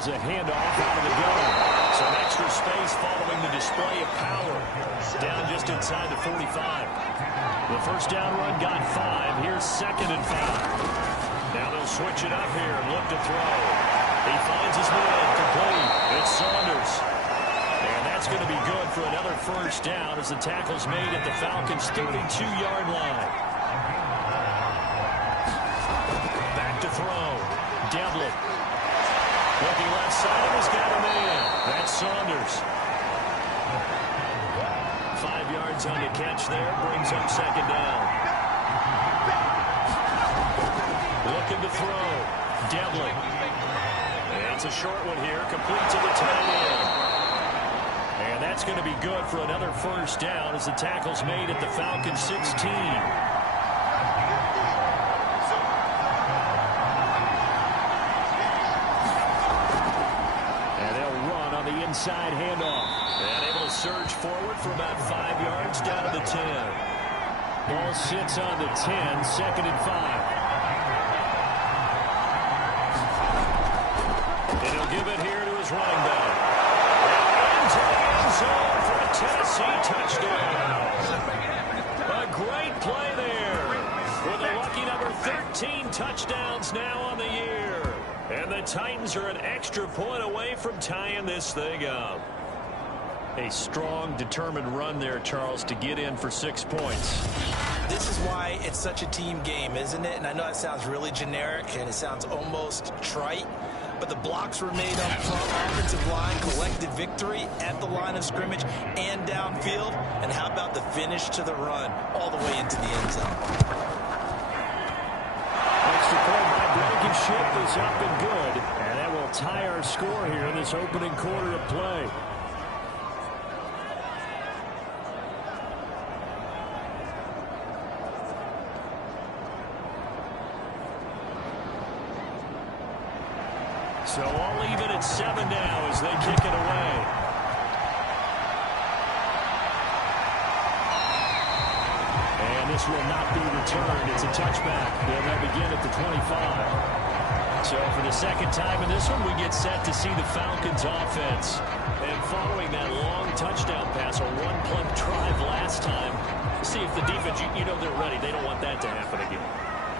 here's a handoff out of the gun. Some extra space following the display of power. Down just inside the 45. The first down run got 5. Here's 2nd and 5. Now they'll switch it up here and look to throw. He finds his man complete. It's Saunders. And that's going to be good for another first down as the tackle's made at the Falcons' 32-yard line. Back to throw. Devlin. Looking left side, he's got a man. That's Saunders. 5 yards on the catch there, brings up 2nd down. Looking to throw. Devlin. And it's a short one here, complete to the tight end. And that's going to be good for another first down as the tackle's made at the Falcons' 16. Inside handoff. And able to surge forward for about 5 yards down to the 10. Ball sits on the 10, 2nd and 5. And he'll give it here to his running back. Into the end zone for a Tennessee touchdown. A great play there. With a lucky number 13 touchdowns now on the year. And the Titans are an extra point away from tying this thing up. A strong, determined run there, Charles, to get in for 6 points. This is why it's such a team game, isn't it? And I know that sounds really generic, and it sounds almost trite. But the blocks were made up front, offensive line, collected victory at the line of scrimmage and downfield. And how about the finish to the run all the way into the end zone? Ship is up and good, and that will tie our score here in this opening quarter of play. So all even at 7 now as they kick it away. This will not be returned. It's a touchback. They'll begin at the 25. So for the second time in this one, we get set to see the Falcons offense. And following that long touchdown pass, a one-play drive last time, see if the defense, you know they're ready. They don't want that to happen again.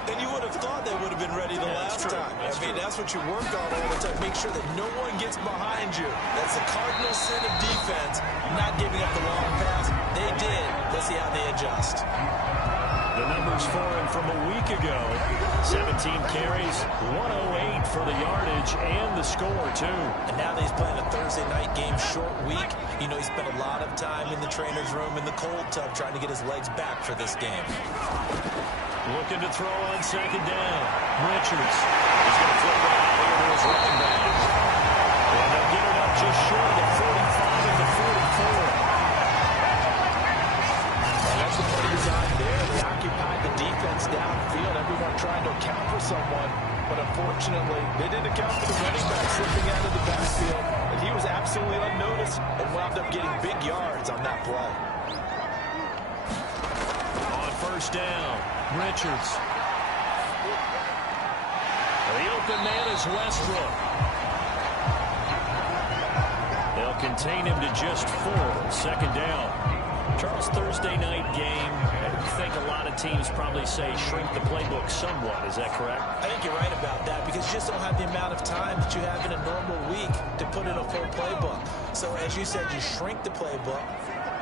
And you would have thought they would have been ready the last time. That's what you work on all the time. Make sure that no one gets behind you. That's the cardinal sin of defense, not giving up the long pass. They did. Let's see how they adjust. The numbers for him from a week ago. 17 carries, 108 for the yardage, and the score, too. And now that he's playing a Thursday night game, short week, you know he spent a lot of time in the trainer's room in the cold tub trying to get his legs back for this game. Looking to throw on 2nd down. Richards is going to flip it out here to his running back. And they'll get it up just short of the 45 and the 44. That's the play design there. They occupied the defense downfield. Everyone trying to account for someone. But unfortunately, they didn't account for the running back slipping out of the backfield. And he was absolutely unnoticed and wound up getting big yards on that play. On first down, Richards. The open man is Westbrook. They'll contain him to just 4. 2nd down. Charles, Thursday night game, I think a lot of teams probably say shrink the playbook somewhat. Is that correct? I think you're right about that because you just don't have the amount of time that you have in a normal week to put in a full playbook. So as you said, you shrink the playbook,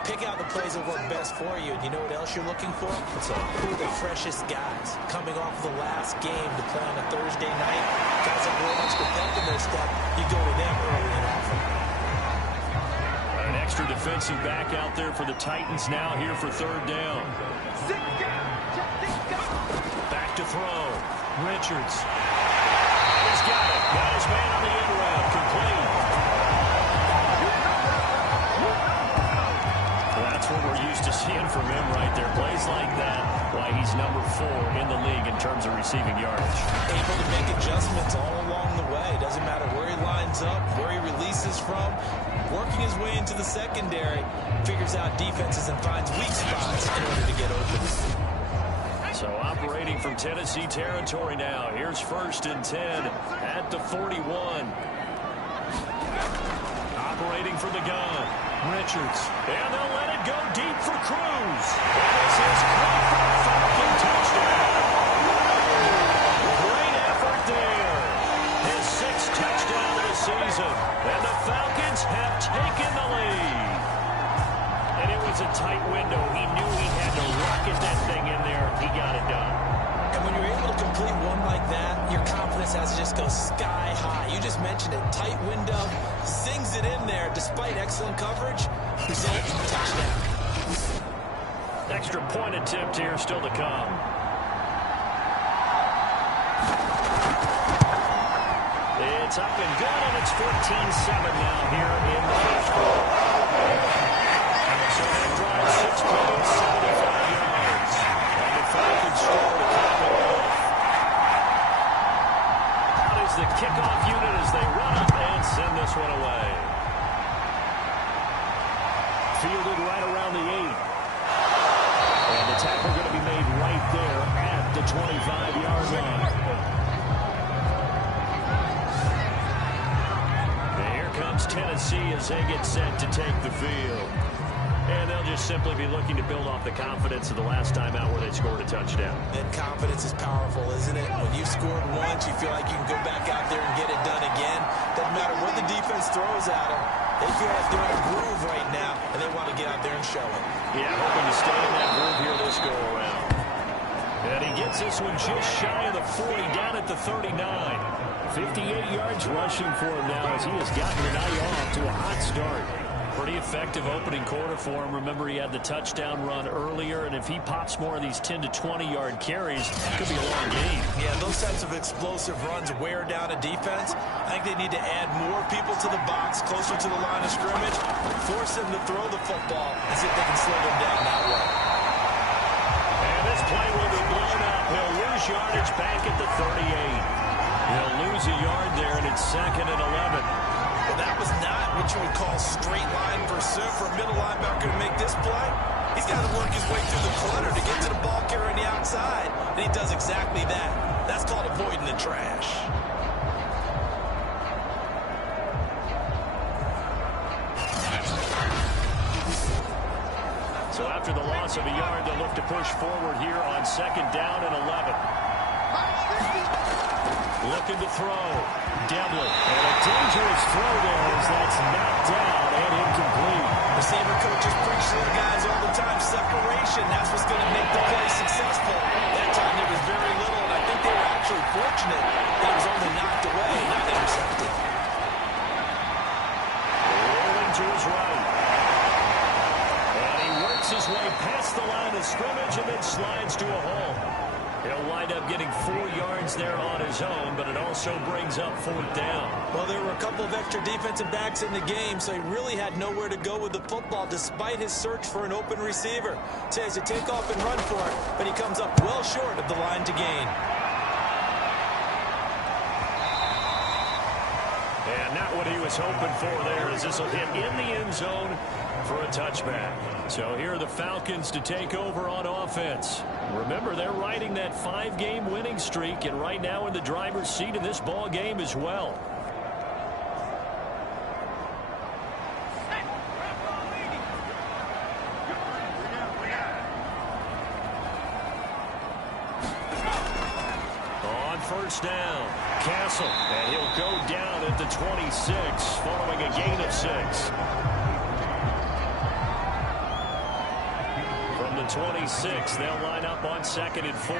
pick out the plays that work best for you. And you know what else you're looking for? Who are the freshest guys coming off the last game to play on a Thursday night? Guys that will extra pep in their step, you go to them early and often. An extra defensive back out there for the Titans now here for 3rd down. Back to throw. Richards. He's got it. Got his man on the end route. Complete. That's what we're used to seeing from him right there. Plays like that, why he's number 4 in the league in terms of receiving yardage. Able to make adjustments all along the way. Doesn't matter where he lines up, where he releases from. Working his way into the secondary, figures out defenses and finds weak spots in order to get open. So operating from Tennessee territory now. Here's 1st and 10 at the 41. separating from the gun. Richards. And they'll let it go deep for Cruz. And this is great for a Falcon touchdown. Great effort there. His 6th touchdown of the season. And the Falcons have taken the lead. And it was a tight window. He knew he had to rocket that thing in there. He got it done. And when you're able to complete one like that, your confidence has to just go sky high. You just mentioned it. Tight window, sings it in there despite excellent coverage. Result, touchdown. Extra point attempt here still to come. It's up and good, and it's 14-7 now here in the first quarter. So that drive 6 plays, 75 yards. And the Falcons score to cap it off. Out is the kickoff unit as they run up and send this one away. Fielded right around the 8. And the tackle going to be made right there at the 25-yard line. And here comes Tennessee as they get set to take the field. And they'll just simply be looking to build off the confidence of the last time out where they scored a touchdown. And confidence is powerful, isn't it? When you scored once, you feel like you can go back out there and get it done again. Doesn't matter what the defense throws at them. They feel like they're in a groove right now, and they want to get out there and show it. Yeah, hoping to stay in that groove here this go-around. And he gets this one just shy of the 40, down at the 39. 58 yards rushing for him now as he has gotten tonight off to a hot start. Pretty effective opening quarter for him. Remember, he had the touchdown run earlier, and if he pops more of these 10 to 20-yard carries, it could be a long game. Yeah, those types of explosive runs wear down a defense. I think they need to add more people to the box, closer to the line of scrimmage, force them to throw the football, and see if they can slow them down that way. And this play will be blown up. He'll lose yardage back at the 38. He'll lose a yard there, and it's 2nd and 11. Well, that was not what you would call straight line pursuit for a middle linebacker to make this play. He's got to work his way through the clutter to get to the ball carrier on the outside, and he does exactly that. That's called avoiding the trash. So after the loss of a yard, they'll look to push forward here on 2nd down and 11. Looking to throw. Devlin. And a dangerous throw there as that's knocked down and incomplete. Receiver coaches preach to their guys all the time. Separation. That's what's going to make the play successful. That time there was very little, and I think they were actually fortunate that it was only knocked away, not intercepted. Rolling to his right. And he works his way past the line of scrimmage and then slides to a hole. He'll wind up getting 4 yards there on his own, but it also brings up 4th down. Well, there were a couple of extra defensive backs in the game, so he really had nowhere to go with the football despite his search for an open receiver. So he has to take off and run for it, but he comes up well short of the line to gain. And not what he was hoping for there, as this will hit in the end zone for a touchback. So here are the Falcons to take over on offense. Remember, they're riding that 5-game winning streak, and right now in the driver's seat in this ball game as well. On 1st down, Castle, and he'll go down at the 26 following a gain of 6. From the 26, they'll line up on 2nd and 4.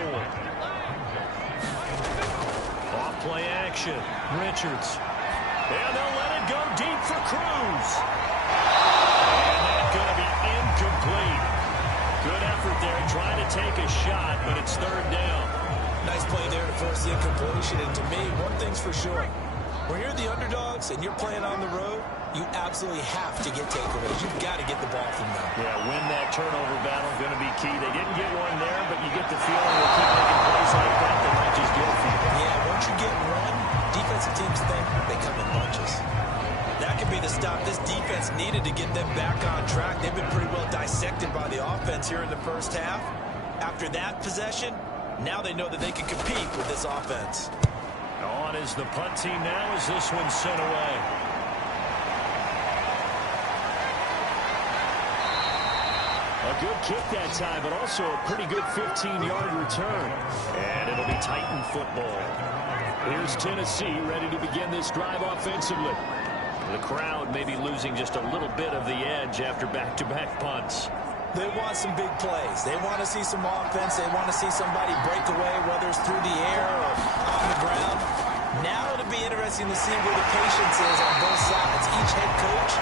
Off play action, Richards. And they'll let it go deep for Cruz. And that's going to be incomplete. Good effort there, trying to take a shot, but it's 3rd down. Nice play there to force the incompletion, and to me, one thing's for sure. When you're the underdogs and you're playing on the road, you absolutely have to get takeaways. You've got to get the ball from them. Yeah, win that turnover battle, going to be key. They didn't get one there, but you get the feeling they'll keep making plays like that. They might just get a few. Yeah, once you get one, defensive teams think they come in bunches. That could be the stop this defense needed to get them back on track. They've been pretty well dissected by the offense here in the first half. After that possession, now they know that they can compete with this offense. On is the punt team now as this one's sent away. A good kick that time, but also a pretty good 15-yard return. And it'll be Titan football. Here's Tennessee ready to begin this drive offensively. The crowd may be losing just a little bit of the edge after back-to-back punts. They want some big plays. They want to see some offense. They want to see somebody break away, whether it's through the air or on the ground. Now it'll be interesting to see where the patience is on both sides. Each head coach,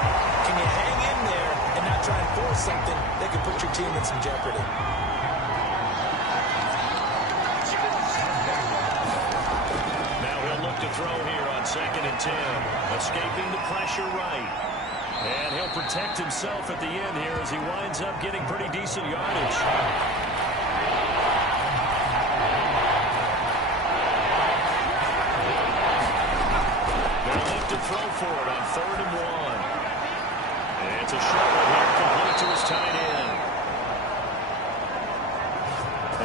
can you hang in there and not try and force something that can put your team in some jeopardy? Now he'll look to throw here on 2nd and 10. Escaping the pressure right. And he'll protect himself at the end here as he winds up getting pretty decent yardage. They'll look to throw for it on 3rd and 1. And it's a short one here, complete to his tight end.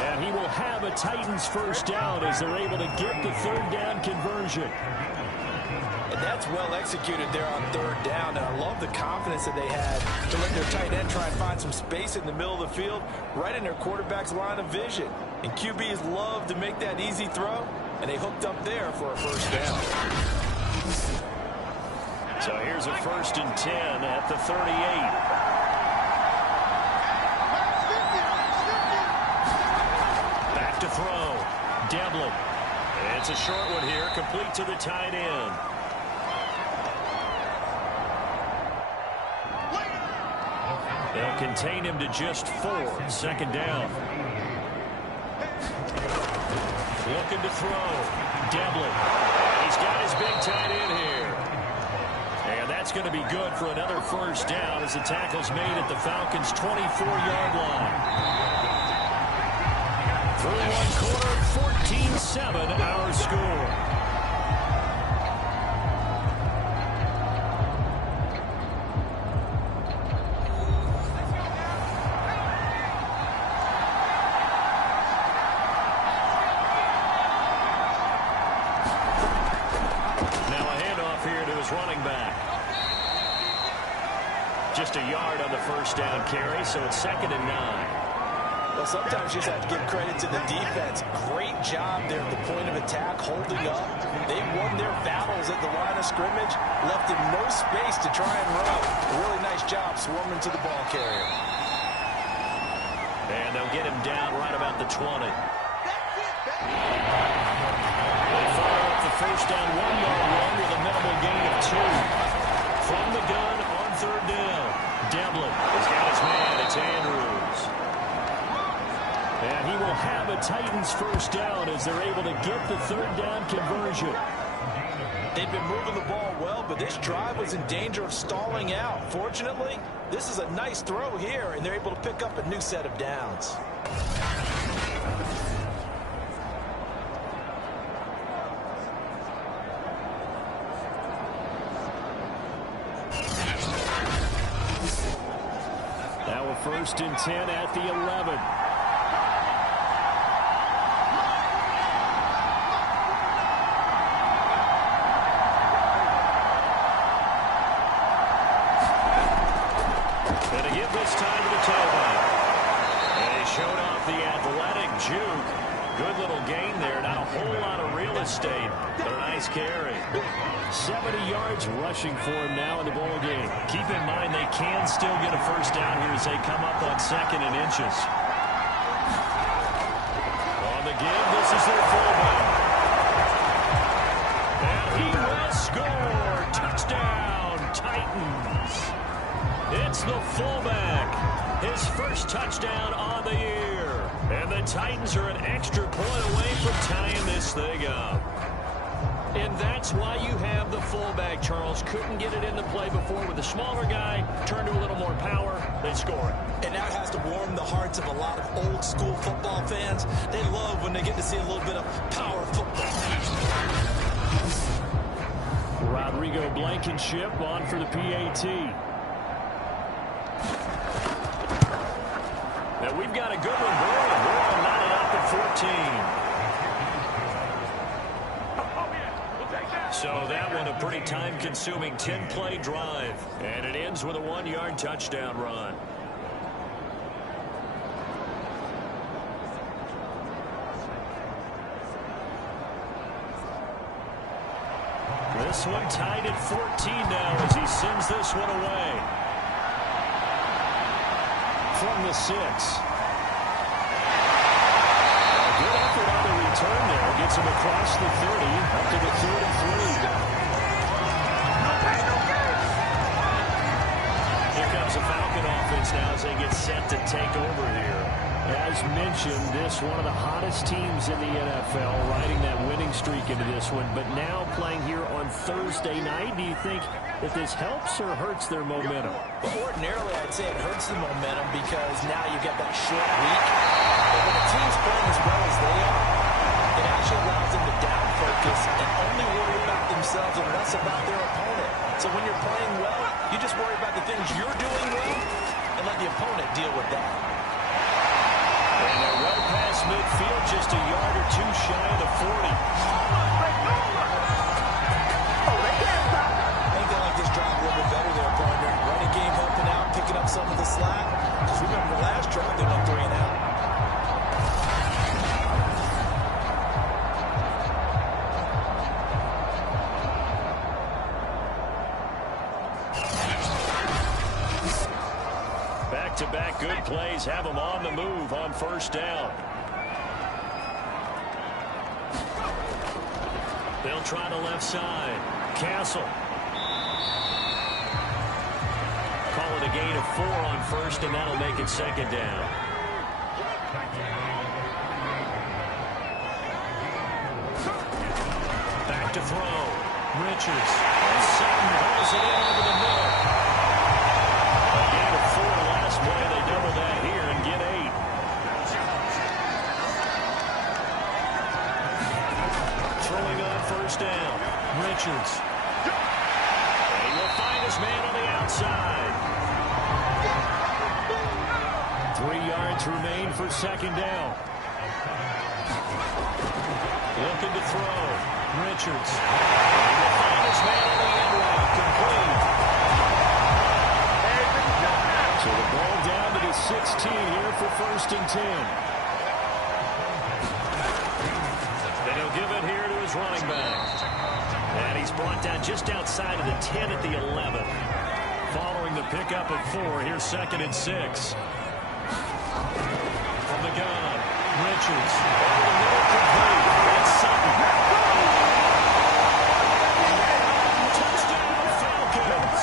And he will have a Titans first down as they're able to get the 3rd down conversion. And that's well executed there on 3rd down. And I love the confidence that they had to let their tight end try and find some space in the middle of the field, right in their quarterback's line of vision. And QBs love to make that easy throw, and they hooked up there for a first down. So here's a 1st and 10 at the 38. Back to throw. Devlin. It's a short one here, complete to the tight end. They'll contain him to just 4. 2nd down. Looking to throw. Devlin. He's got his big tight end here. And that's going to be good for another first down as the tackle's made at the Falcons' 24-yard line. Through one quarter, 14-7 our score. Running back. Just a yard on the first down carry, so it's 2nd and 9. Well, sometimes you just have to give credit to the defense. Great job there at the point of attack, holding up. They won their battles at the line of scrimmage, left him no space to try and run. A really nice job swarming to the ball carrier. And they'll get him down right about the 20. First down, 1-yard run with a minimal gain of 2. From the gun on 3rd down. Devlin has got his man. It's Andrews. And he will have a Titans first down as they're able to get the 3rd down conversion. They've been moving the ball well, but this drive was in danger of stalling out. Fortunately, this is a nice throw here, and they're able to pick up a new set of downs. Now a 1st and 10 at the 11. And a give this time to the tailback. And he showed off the athletic juke. Good little gain there. Not a whole lot of real estate, but a nice carry. 70 yards rushing for him now in the ball game. Keep in mind they can still get a first down here as they come up on 2nd and inches. On the give, this is their fullback. And he will score. Touchdown, Titans. It's the fullback. His first touchdown on the year. And the Titans are an extra point away from tying this thing up. And that's why you have the fullback, Charles. Couldn't get it in the play before with the smaller guy. Turned to a little more power. They score it. And that has to warm the hearts of a lot of old school football fans. They love when they get to see a little bit of power football. Rodrigo Blankenship on for the PAT. Now we've got a good one going. We're knotted up at 14. So that one a pretty time-consuming 10-play drive. And it ends with a 1-yard touchdown run. This one tied at 14 now as he sends this one away. From the 6. A good effort on the return there. Gets him across the 30, up to the 33. Here comes the Falcon offense now as they get set to take over here. As mentioned, this one of the hottest teams in the NFL, riding that winning streak into this one, but now playing here on Thursday night. Do you think that this helps or hurts their momentum? Well, ordinarily, I'd say it hurts the momentum because now you get that short week. But when a team's playing as well as they are, it actually allows them to down focus and only worry about themselves and less about their opponent. So when you're playing well, you just worry about the things you're doing well and let the opponent deal with that. And they're well past midfield, just a yard or two shy of the 40. I think they like this drive a little bit better there, partner. Running game helping out, picking up some of the slack. Just remember the last drive, they went 3 and out. Back-to-back good plays have them on the move on first down. They'll try the left side. Castle. Call it a gain of 4 on first, and that'll make it second down. Back to throw. Richards. And Sutton hauls it in over the middle. A gain of 4 last play. They double that here and get 8. Throwing on first down. Richards. And he will find his man on the outside. 3 yards remain for second down. Looking to throw. Richards. He will find his man on the end route. Complete. So the ball down to the 16 here for first and 10. Then he'll give it here to his running back. And he's brought down just outside of the 10 at the 11. Following the pickup of 4, here's second and 6. From the gun, Richards. Over the middle, complete. It's Sutton. Touchdown, Falcons.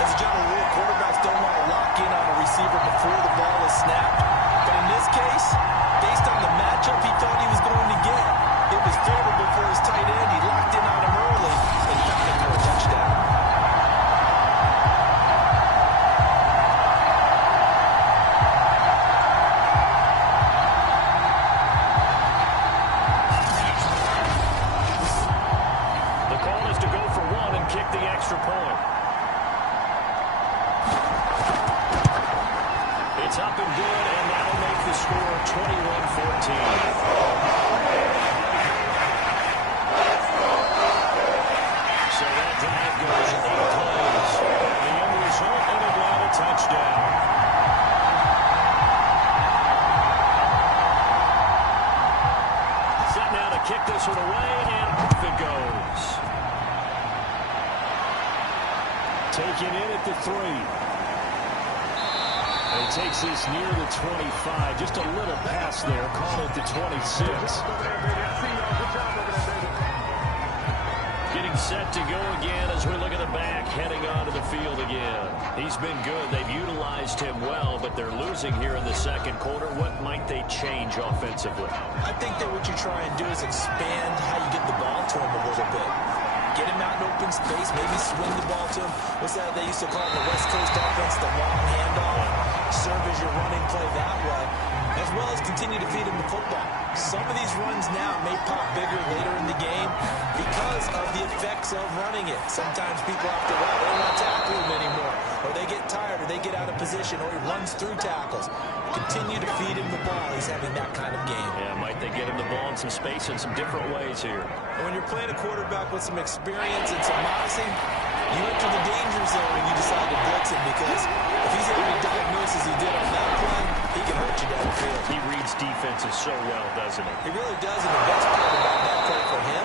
As a general rule, quarterbacks don't want to lock in on a receiver before the ball is snapped. But in this case, based on the matchup he thought he was going to get, it was favorable for his tight end. He locked in on him early and found him for a touchdown. The call is to go for 1 and kick the extra point. It's up and good, and that'll make the score 21-14. So that drive goes 8 plays. The end result, it'll be a touchdown. Set now to kick this one away, and off it goes. Taken in at the 3. And he takes this near the 25. Just a little pass there. Call it the 26. Getting set to go again as we look at the back, heading onto the field again. He's been good. They've utilized him well, but they're losing here in the second quarter. What might they change offensively? I think that what you try and do is expand how you get the ball to him a little bit. Get him out in open space, maybe swing the ball to him. What's that they used to call the West Coast offense, the long handoff. Serve as your running play that way, as well as continue to feed him the football. Some of these runs now may pop bigger later in the game because of the effects of running it. Sometimes people have to run, they don't want to tackle him anymore, or they get tired, or they get out of position, or he runs through tackles. Continue to feed him the ball. He's having that kind of game. Yeah, might they get him the ball in some space in some different ways here. And when you're playing a quarterback with some experience and some moxie, you enter the danger zone and you decide to blitz him, because if he's able to diagnose as he did on that play, he can hurt you down the field. He reads defenses so well, doesn't he? He really does, and the best part about that play for him,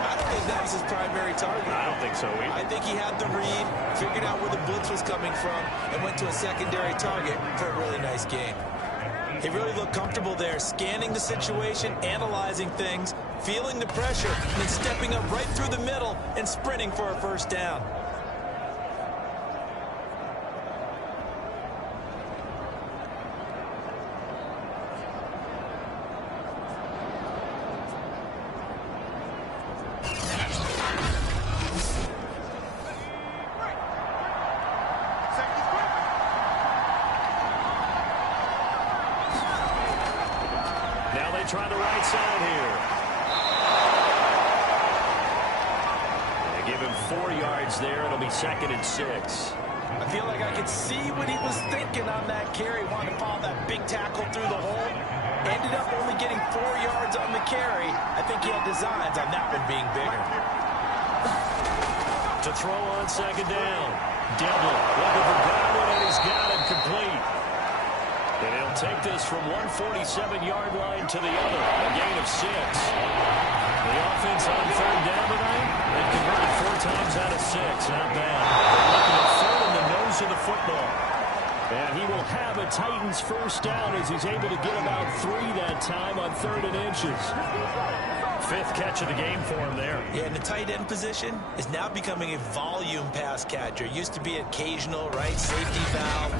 I don't think that was his primary target. I don't think so either. I think he had the read, figured out where the blitz was coming from, and went to a secondary target for a really nice game. He really looked comfortable there, scanning the situation, analyzing things, feeling the pressure, and then stepping up right through the middle and sprinting for a first down. Try the right side here. They give him 4 yards there. It'll be 2nd and 6. I feel like I could see what he was thinking on that carry. Wanted to follow that big tackle through the hole. Ended up only getting 4 yards on the carry. I think he had designs on that one being bigger. To throw on 2nd down. Devlin looking for Godwin, and he's got him complete. And he'll take this from 147-yard line to the other. A gain of 6. The offense on 3rd down tonight. They converted 4 times out of 6. Not bad. They're looking at 3rd in the nose of the football. And he will have a Titans first down as he's able to get about 3 that time on 3rd and inches. 5th catch of the game for him there. Yeah, and the tight end position is now becoming a volume pass catcher. It used to be occasional, right? Safety valve,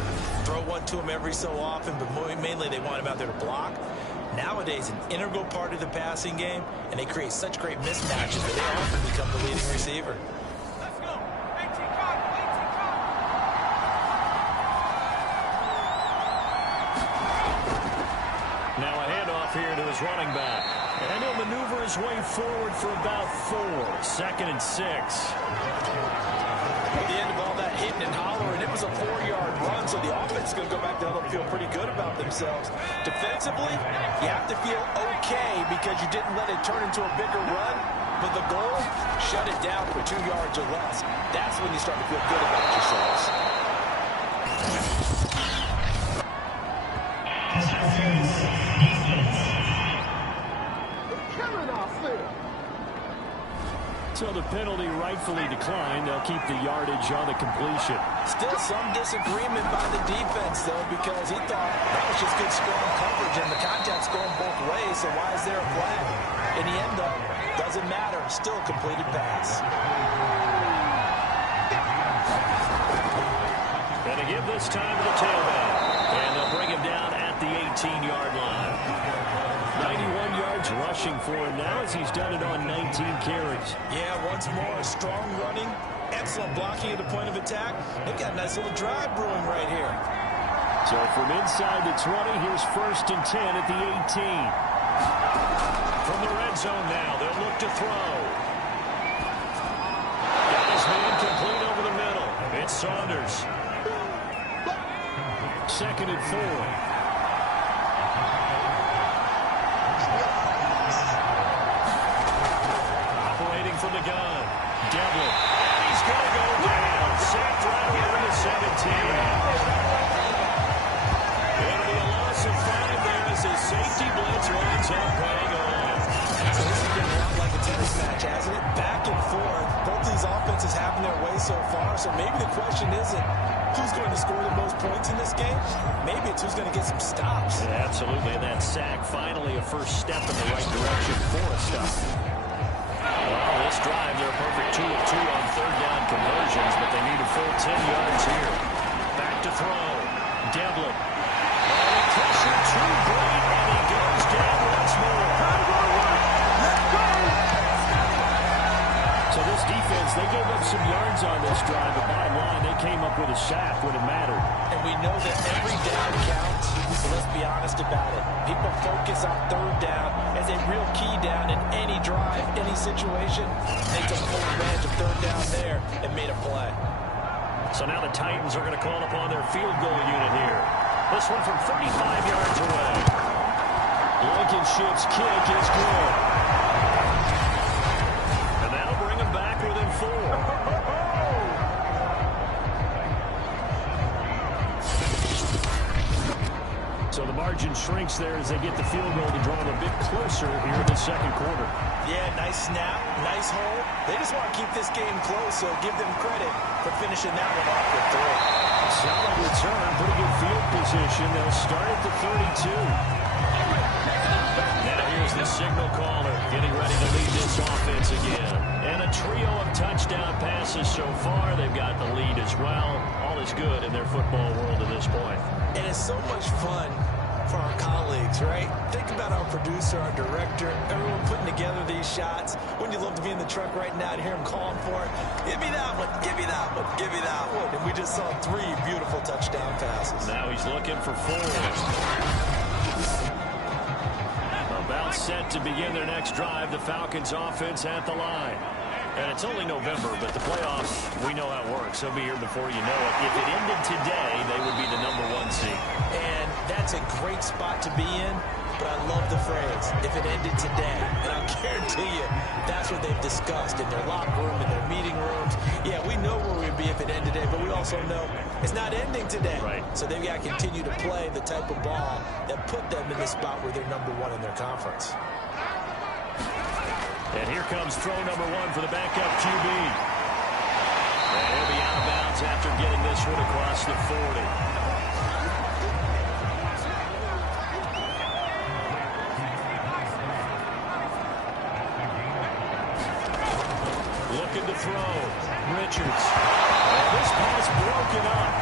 throw one to him every so often, but mainly they want him out there to block. Nowadays, an integral part of the passing game, and they create such great mismatches that they often become the leading receiver. Now a handoff here to his running back. And he'll maneuver his way forward for about 4. 2nd and 6. At the end of all that hitting and hollering, it was a 4-yard run, so the offense is going to go back down and feel pretty good about themselves. Defensively, you have to feel okay because you didn't let it turn into a bigger run, but the goal, shut it down for 2 yards or less. That's when you start to feel good about yourselves. So the penalty rightfully declined. They'll keep the yardage on the completion. Still some disagreement by the defense, though, because he thought that was just good, strong coverage, and the contact's going both ways, so why is there a flag? In the end, though, doesn't matter. Still a completed pass. Gonna give this time to the tailback. And they'll bring him down at the 18-yard line. 91 yards rushing for him now as he's done it on 19 carries. Yeah, once more, strong running, excellent blocking at the point of attack. They've got a nice little drive brewing right here. So from inside the 20, here's 1st and 10 at the 18. From the red zone now, they'll look to throw. Got his man complete over the middle. It's Saunders. 2nd and 4. From the gun, Devlin, and he's going to go down. Sacked right around the 17. It'll be a loss of 5 there as his safety blitz lines up playing on. So this has been a lot like a tennis match, hasn't it? Back and forth. Both these offenses having their way so far, so maybe the question isn't who's going to score the most points in this game. Maybe it's who's going to get some stops. Yeah, absolutely, and that sack finally a first step in the right direction for a stop. Well, this drive, they're a perfect 2 of 2 on 3rd down conversions, but they need a full 10 yards here. Back to throw. Devlin. Oh, the pressure too great, and he goes down once more. So this defense, they gave up some yards on this drive, but bottom line, they came up with a sack when it mattered. And we know that every down counts, so let's be honest about it. People focus on 3rd down as a real key down in any drive, any situation. They took full advantage of 3rd down there and made a play. So now the Titans are going to call upon their field goal unit here. This one from 35 yards away. Blankenship's kick is good. And that'll bring them back within 4. So margin shrinks there as they get the field goal to draw them a bit closer here in the second quarter. Yeah, nice snap, nice hole. They just want to keep this game close, so give them credit for finishing that one off with 3. Solid return, pretty good field position. They'll start at the 32. Now here's the signal caller getting ready to lead this offense again. And a trio of touchdown passes so far. They've got the lead as well. All is good in their football world at this point. And it's so much fun for our colleagues, right? Think about our producer, our director, everyone putting together these shots. Wouldn't you love to be in the truck right now and hear him calling for it? Give me that one, give me that one, give me that one. And we just saw 3 beautiful touchdown passes. Now he's looking for 4. About set to begin their next drive. The Falcons offense at the line. And it's only November, but the playoffs, we know how it works. They'll be here before you know it. If it ended today, they would be the #1 seed. And that's a great spot to be in, but I love the phrase, if it ended today. And I'll guarantee you, that's what they've discussed in their locker room, in their meeting rooms. Yeah, we know where we'd be if it ended today, but we also know it's not ending today. Right. So they've got to continue to play the type of ball that put them in the spot where they're #1 in their conference. And here comes throw #1 for the backup QB. And he'll be out of bounds after getting this one across the 40. Looking to throw. Richards. And this pass broken up.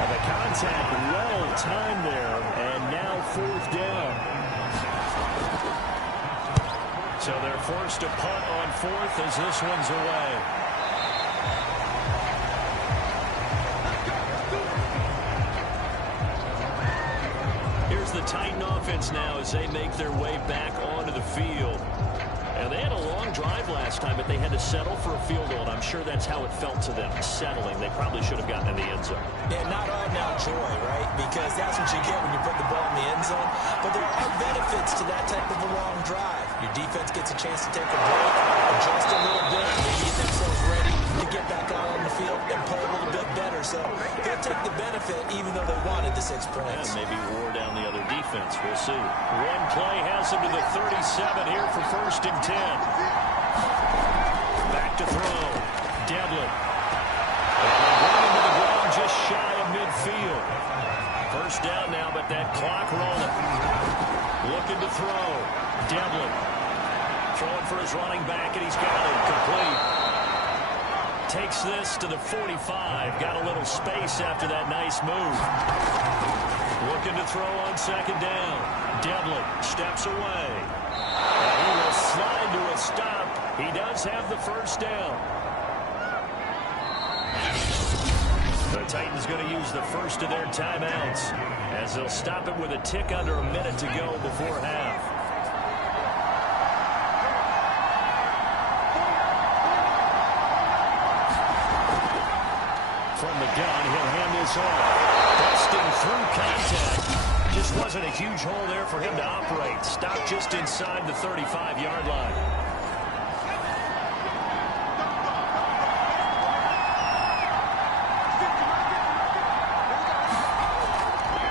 And the contact well timed there. And now 4th down. So they're forced to punt on 4th as this one's away. Here's the Titan offense now as they make their way back onto the field. And they had a long drive last time, but they had to settle for a field goal, and I'm sure that's how it felt to them, settling. They probably should have gotten in the end zone. Yeah, not all now joy, right? Because that's what you get when you put the ball in the end zone. But there are benefits to that type of a long drive. Your defense gets a chance to take a break, adjust a little bit, maybe get themselves ready to get back out on the field and play a little bit better. So they'll take the benefit even though they wanted the 6 points. And maybe wore down the other defense. We'll see. One play has them to the 37 here for 1st and 10. Back to throw. Devlin. And they bring him to the ground just shy of midfield. 1st down now, but that clock rolling. Looking to throw. Devlin. Throwing for his running back, and he's got it. Complete. Takes this to the 45. Got a little space after that nice move. Looking to throw on 2nd down. Devlin steps away. And he will slide to a stop. He does have the 1st down. The Titans going to use the first of their timeouts as they'll stop it with a tick under a minute to go before half. From the gun, he'll hand this off. Busting through contact. Just wasn't a huge hole there for him to operate. Stopped just inside the 35-yard line.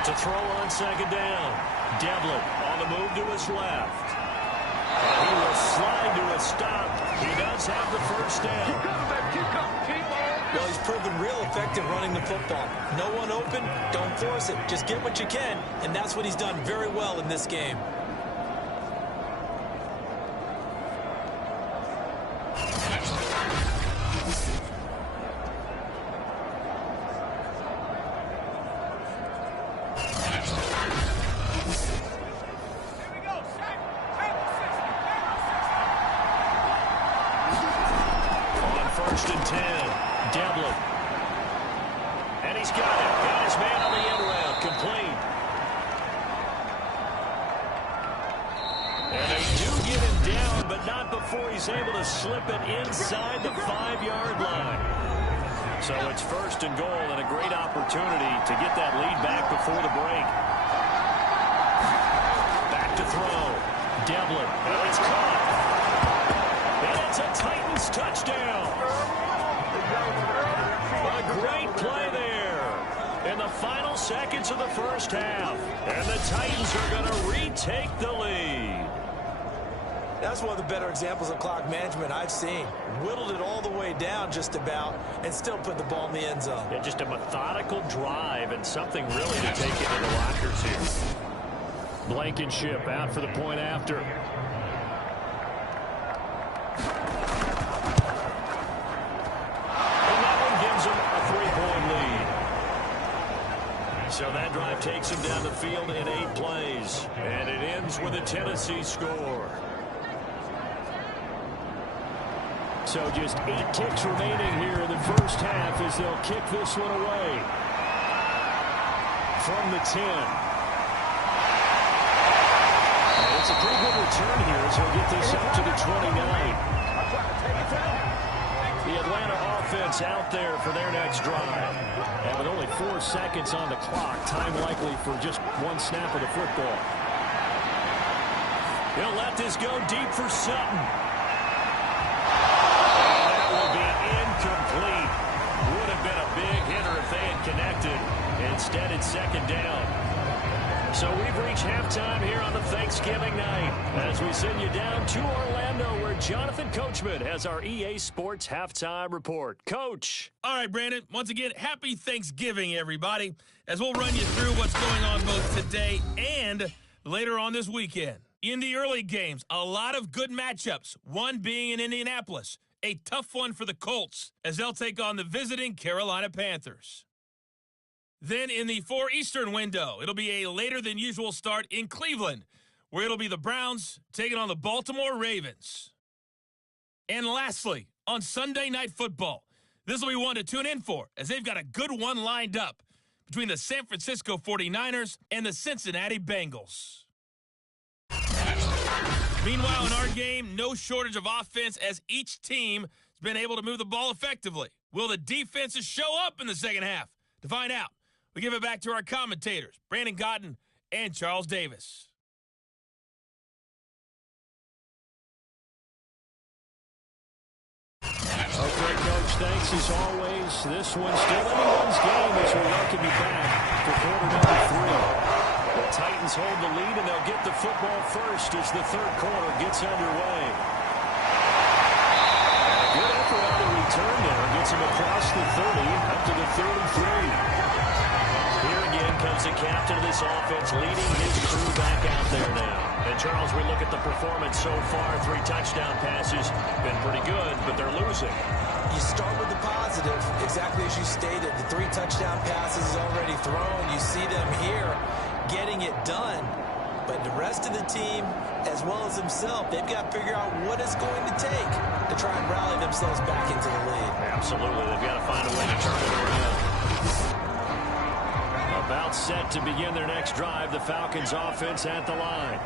To throw on 2nd down. Devlin on the move to his left. And he will slide to a stop. He does have the 1st down. Well, he's proven real effective running the football. No one open, don't force it. Just get what you can, and that's what he's done very well in this game. On 1st and 10. Devlin. And he's got it. Got his man on the end round. Complete. And they do get him down, but not before he's able to slip it inside the 5-yard line. So it's 1st and goal and a great opportunity to get that lead back before the break. Back to throw. Devlin. Oh, it's caught. And it's a Titans touchdown. A great play there. And the final seconds of the first half. And the Titans are going to retake the lead. That's one of the better examples of clock management I've seen. Whittled it all the way down just about and still put the ball in the end zone. Yeah, just a methodical drive and something really to take into the lockers here. Blankenship out for the point after. And that one gives them a 3-point lead. So that drive takes them down the field in 8 plays. And it ends with a Tennessee score. So just 8 ticks remaining here in the first half as they'll kick this one away. From the 10. And it's a pretty good return here as he'll get this up to the 29. The Atlanta offense out there for their next drive. And with only 4 seconds on the clock, time likely for just 1 snap of the football. He'll let this go deep for Sutton. Incomplete. Would have been a big hitter if they had connected. Instead, it's second down. So we've reached halftime here on the Thanksgiving night as we send you down to Orlando where Jonathan Coachman has our EA Sports halftime report. Coach. All right, Brandon. Once again, happy Thanksgiving, everybody, as we'll run you through what's going on both today and later on this weekend. In the early games, a lot of good matchups, one being in Indianapolis. A tough one for the Colts as they'll take on the visiting Carolina Panthers. Then in the 4 Eastern window, it'll be a later than usual start in Cleveland, where it'll be the Browns taking on the Baltimore Ravens. And lastly, on Sunday Night Football, this will be one to tune in for as they've got a good one lined up between the San Francisco 49ers and the Cincinnati Bengals. Meanwhile, in our game, no shortage of offense as each team has been able to move the ball effectively. Will the defenses show up in the second half? To find out, we give it back to our commentators, Brandon Cotton and Charles Davis. Okay, Coach, thanks as always. This one's still anyone's game as we welcome you back for quarter number 3. The Titans hold the lead, and they'll get the football first as the third quarter gets underway. And a good effort on the return there. Gets him across the 30, up to the 33. Here again comes the captain of this offense, leading his crew back out there now. And, Charles, we look at the performance so far. 3 touchdown passes. Been pretty good, but they're losing. You start with the positive, exactly as you stated. The 3 touchdown passes is already thrown. You see them here getting it done. But the rest of the team, as well as himself, they've got to figure out what it's going to take to try and rally themselves back into the lead. Absolutely. They've got to find a way to turn it around. About set to begin their next drive, the Falcons offense at the line.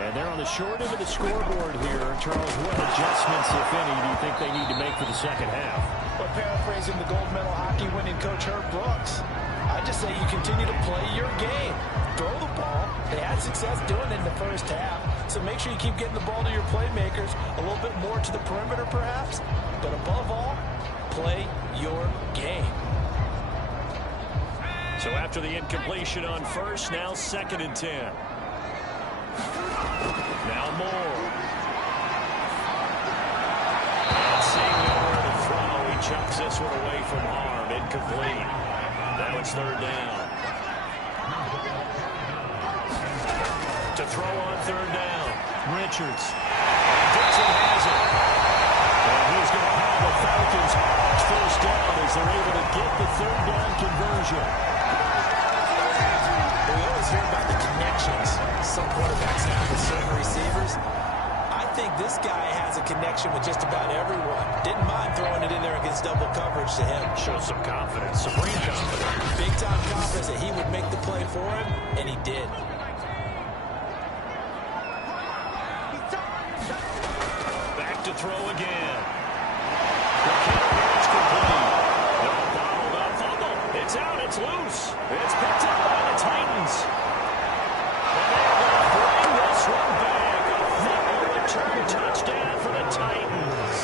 And they're on the short end of the scoreboard here. Charles, what adjustments, if any, do you think they need to make for the second half? Well, paraphrasing the gold medal hockey winning coach Herb Brooks, I just say you continue to play your game. Throw the ball. They had success doing it in the first half. So make sure you keep getting the ball to your playmakers, a little bit more to the perimeter perhaps. But above all, play your game. So after the incompletion on first, now 2nd and 10. Now Moore. And seeing nowhere to throw, he chucks this one away from harm. Incomplete. Now it's 3rd down. To throw on 3rd down. Richards. And Dixon has it. And he's going to have the Falcons first down as they're able to get the 3rd down conversion. We always hear about the connections some quarterbacks have with certain receivers. I think this guy has a connection with just about everyone. Didn't mind throwing it in there against double coverage to him. Shows some confidence, supreme confidence. Big-time confidence that he would make the play for him, and he did. Back to throw again. The counter is complete. They're bottled up. Fumble. It's out. It's loose. It's picked up by the Titans. And they're going to bring this one back. A fumble return touchdown for the Titans.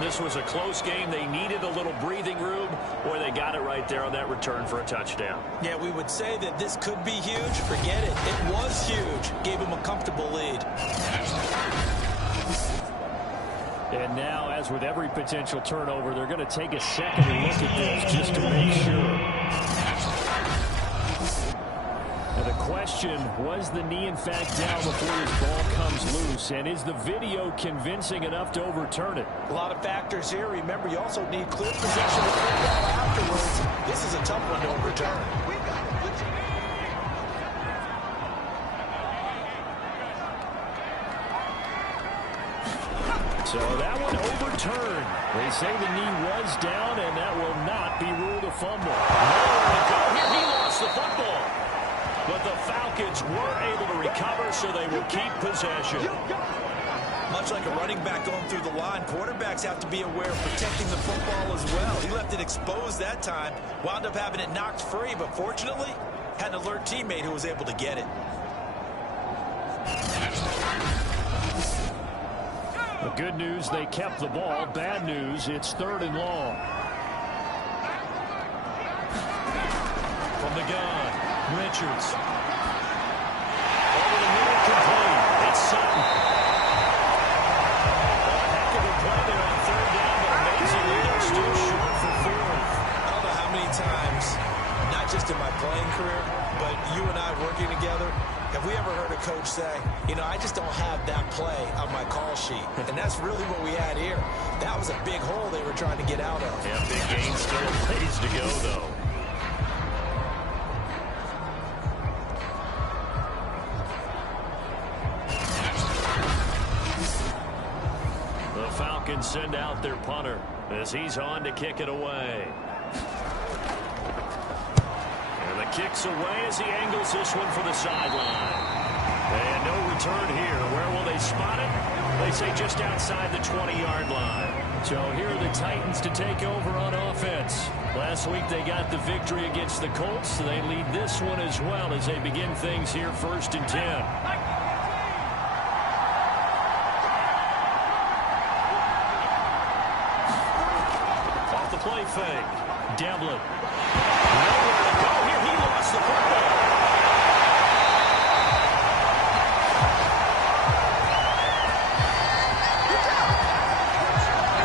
The this was a close game. They needed a little breathing room, or they got it right there on that return for a touchdown. Yeah, we would say that this could be huge. Forget it. It was huge. Gave them a comfortable lead. And now, as with every potential turnover, they're going to take a second look at this just to make sure. Now the question, was the knee in fact down before this ball comes loose? And is the video convincing enough to overturn it? A lot of factors here. Remember, you also need clear possession of football afterwards. This is a tough one to overturn. So that one overturned. They say the knee was down, and that will not be ruled a fumble. Nowhere to go here. He lost the football. But the Falcons were able to recover, so they will keep possession. Much like a running back going through the line, quarterbacks have to be aware of protecting the football as well. He left it exposed that time, wound up having it knocked free, but fortunately, had an alert teammate who was able to get it. The good news, they kept the ball. Bad news, it's 3rd and long. From the gun, Richards. Over the middle, complete. It's Sutton. A heck of a play there on 3rd down, but amazingly, they're still short for 4th. I don't know how many times, not just in my playing career, but you and I working together, have we ever heard a coach say, you know, I just don't have that play on my call sheet? And that's really what we had here. That was a big hole they were trying to get out of. Yeah, big gain, still a ways to go, though. The Falcons send out their punter as he's on to kick it away. And the kick's away as he angles this one for the sideline. And no return here. Where will they spot it? They say just outside the 20-yard line. So here are the Titans to take over on offense. Last week they got the victory against the Colts, so they lead this one as well as they begin things here 1st and 10. Play fake. Devlin. Nowhere to go here. He lost the football.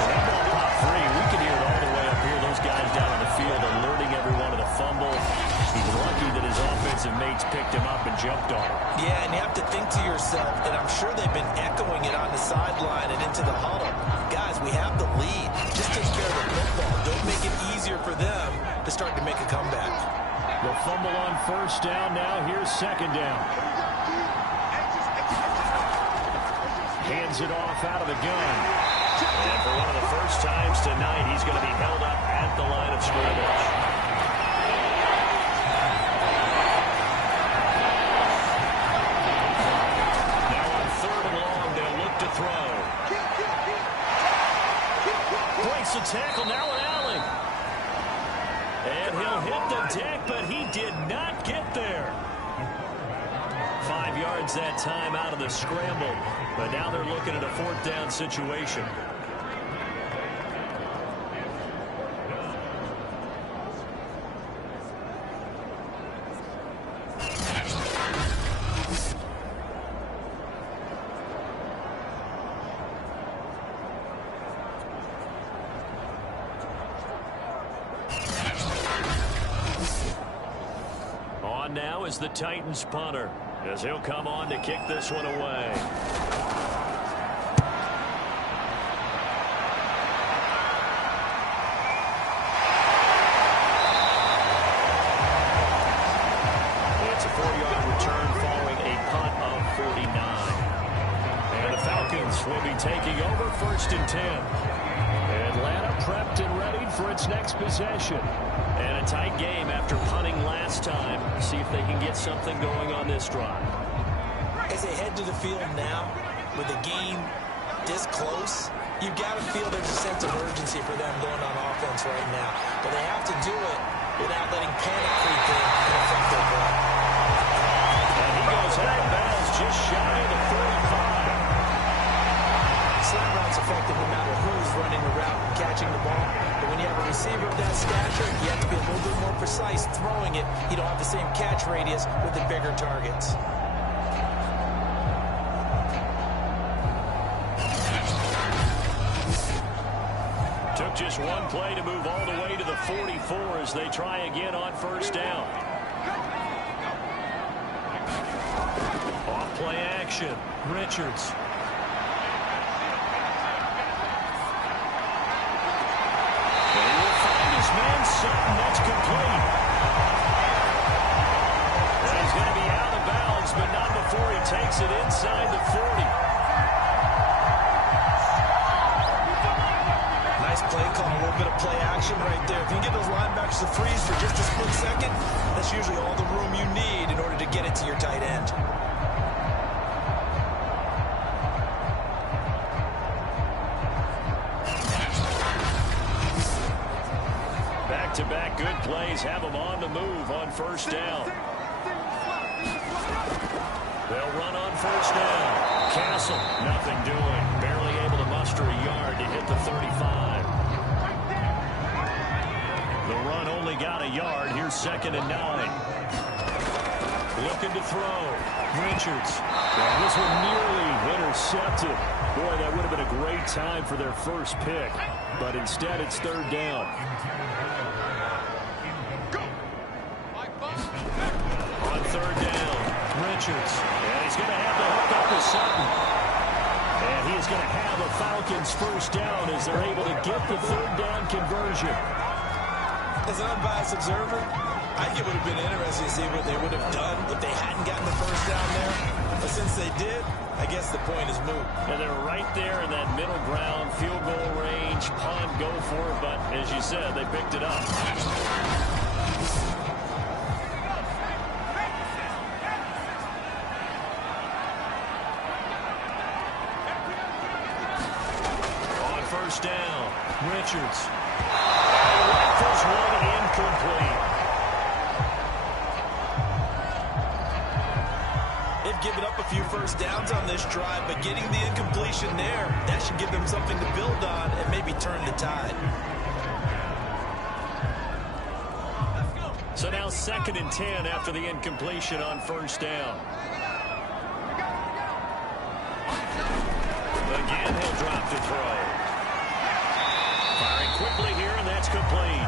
That ball popped free. We can hear it all the way up here. Those guys down on the field alerting everyone of the fumble. He's lucky that his offensive mates picked him up and jumped on him. Yeah, and you have to think to yourself, and I'm sure they've been echoing it on the sideline and into the huddle. Guys, we have the lead. Just take care of the football. Don't make it easier for them to start to make a comeback. The fumble on 1st down. Now here's 2nd down. Hands it off out of the gun. And for one of the first times tonight, he's going to be held up at the line of scrimmage. Now on 3rd and long, they'll look to throw. Breaks the tackle, now an alley. And he'll hit the deck, but he did not get there. 5 yards that time out of the scramble. But now they're looking at a 4th down situation. Now is the Titans punter as he'll come on to kick this one away. It's a 4-yard return following a punt of 49. And the Falcons will be taking over 1st and 10. Atlanta prepped and ready for its next possession. And a tight game after punting last time. See if they can get something going on this drive. As they head to the field now, with the game this close, you've got to feel there's a sense of urgency for them going on offense right now. But they have to do it without letting panic creep in and affect their play. And he goes out of bounds just shy of the 45. Slam around routes effective no matter who's running the route and catching the ball. But when you have a receiver of that stature, you have to be a little bit more precise throwing it. You don't have the same catch radius with the bigger targets. Took just one play to move all the way to the 44 as they try again on first down. Off play action. Richards. And he will find his man Sutton. That's complete. And he's going to be out of bounds, but not before he takes it inside the 40. Nice play call, a little bit of play action right there. If you can get those linebackers to freeze for just a split second, that's usually all the room you need in order to get it to your tight end. Back-to-back good plays have them on the move on first down. They'll run on first down. Castle, nothing doing. Barely able to muster a yard to hit the 35. The run only got a yard. Here's 2nd and 9. Looking to throw. Richards. And this one nearly intercepted. Boy, that would have been a great time for their first pick. But instead, it's 3rd down. On 3rd down, Richards. And he's going to have to hook up with Sutton. And he is going to have a Falcons first down as they're able to get the 3rd down conversion. As an unbiased observer, I think it would have been interesting to see what they would have done if they hadn't gotten the first down there. But since they did, I guess the point is moot. And they're right there in that middle ground, field goal range, punt, go for it. But as you said, they picked it up. On first down, Richards. Rifles one incomplete. They've given up a few first downs on this drive, but getting the incompletion there, that should give them something to build on and maybe turn the tide. So now 2nd and 10 after the incompletion on first down. Again, he'll drop to throw. Firing quickly here, and that's complete.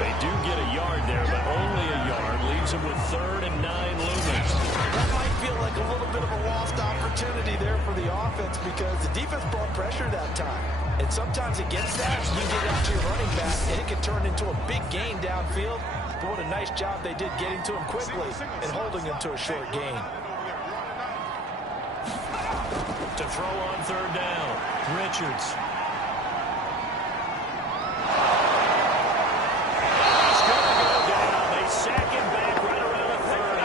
They do get a yard there, but only a yard. Leaves them with 3rd and 9 looming. That might feel like a little bit of a lost opportunity there for the offense because the defense brought pressure that time. And sometimes against that, you get out to your running back, and it can turn into a big gain downfield. But what a nice job they did getting to him quickly and holding him to a short gain. To throw on 3rd down, Richards. He's going to go down. They sack him back right around the 30.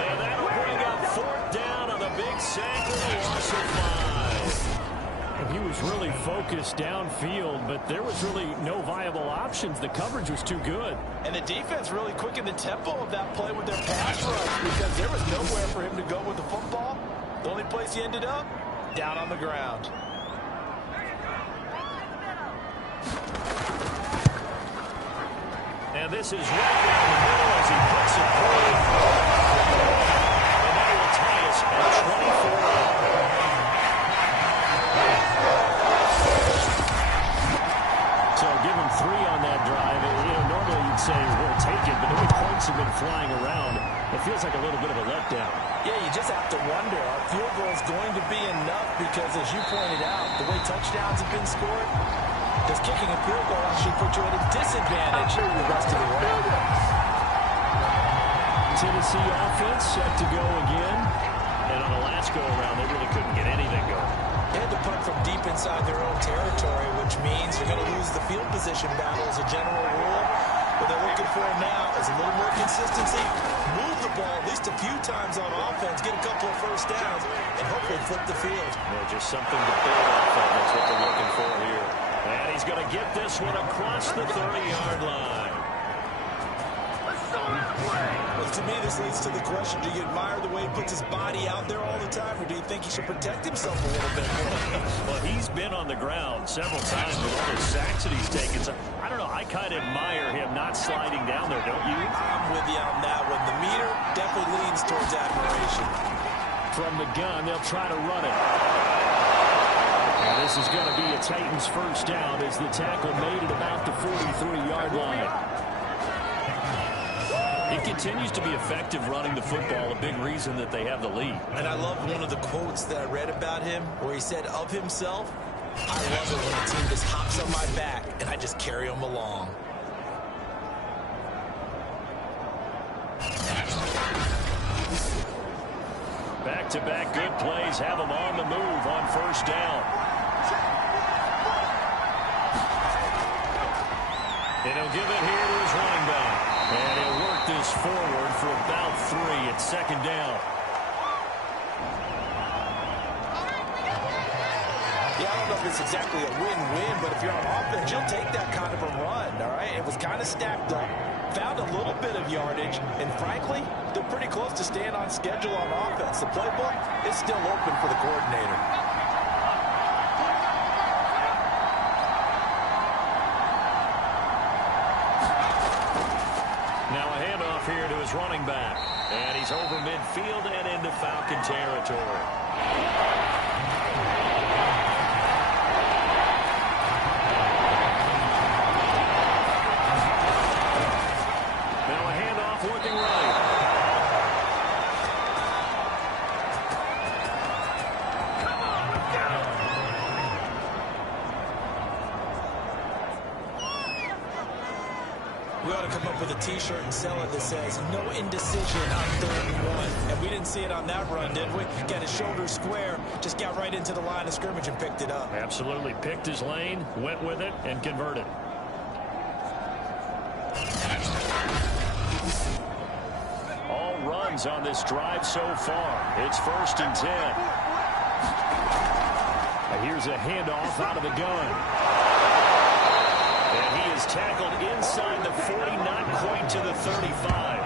And that'll bring up 4th down on the big sack with a loss of 5. He was really focused downfield, but there was really no viable options. The coverage was too good. And the defense really quickened the tempo of that play with their pass rush because there was nowhere for him to go with the football. The only place he ended up, down on the ground. And this is right down the middle as he puts it through. And that will tie us at 24. So give him 3 on that drive. Normally you'd say we'll take it, but the way points have been flying around, it feels like a little bit of a letdown. Yeah, you just have to wonder, are field goals going to be enough? Because as you pointed out, the way touchdowns have been scored, does kicking a field goal actually put you at a disadvantage the rest of the way? Tennessee offense set to go again. And on the last go-around, they really couldn't get anything going. They had to punt from deep inside their own territory, which means you're going to lose the field position battle as a general rule. What they're looking for now is a little more consistency, move the ball at least a few times on offense, get a couple of first downs, and hopefully flip the field. Yeah, just something to build off of. That's what they're looking for here. And he's going to get this one across the 30-yard line. Well, to me, this leads to the question, do you admire the way he puts his body out there all the time, or do you think he should protect himself a little bit more? Well, he's been on the ground several times with all those sacks that he's taken. So, I don't know, I kind of admire him not sliding down there, don't you? I'm with you on that one. The meter definitely leans towards admiration. From the gun, they'll try to run it. And this is going to be a Titans first down as the tackle made at about the 43-yard line. He continues to be effective running the football, a big reason that they have the lead. And I love one of the quotes that I read about him where he said of himself, I love it when a team just hops on my back and I just carry them along. Back-to-back good plays have him on the move on first down. And he'll give it here to his running back. And he'll work this forward for about 3 at second down. Yeah, I don't know if it's exactly a win-win, but if you're on offense, you'll take that kind of a run, all right? It was kind of stacked up, found a little bit of yardage, and frankly, they're pretty close to staying on schedule on offense. The playbook is still open for the coordinator. Now a handoff here to his running back. And he's over midfield and into Falcon territory. Now a handoff working right. We ought to come up with a T-shirt and sell it that says, no indecision on 3rd and 1. And we didn't see it on that run, did we? Got his shoulders square, just got right into the line of scrimmage and picked it up. Absolutely picked his lane, went with it, and converted. All runs on this drive so far. It's 1st and 10. Here's a handoff out of the gun. And he is tackled inside the 40, not quite to the 35.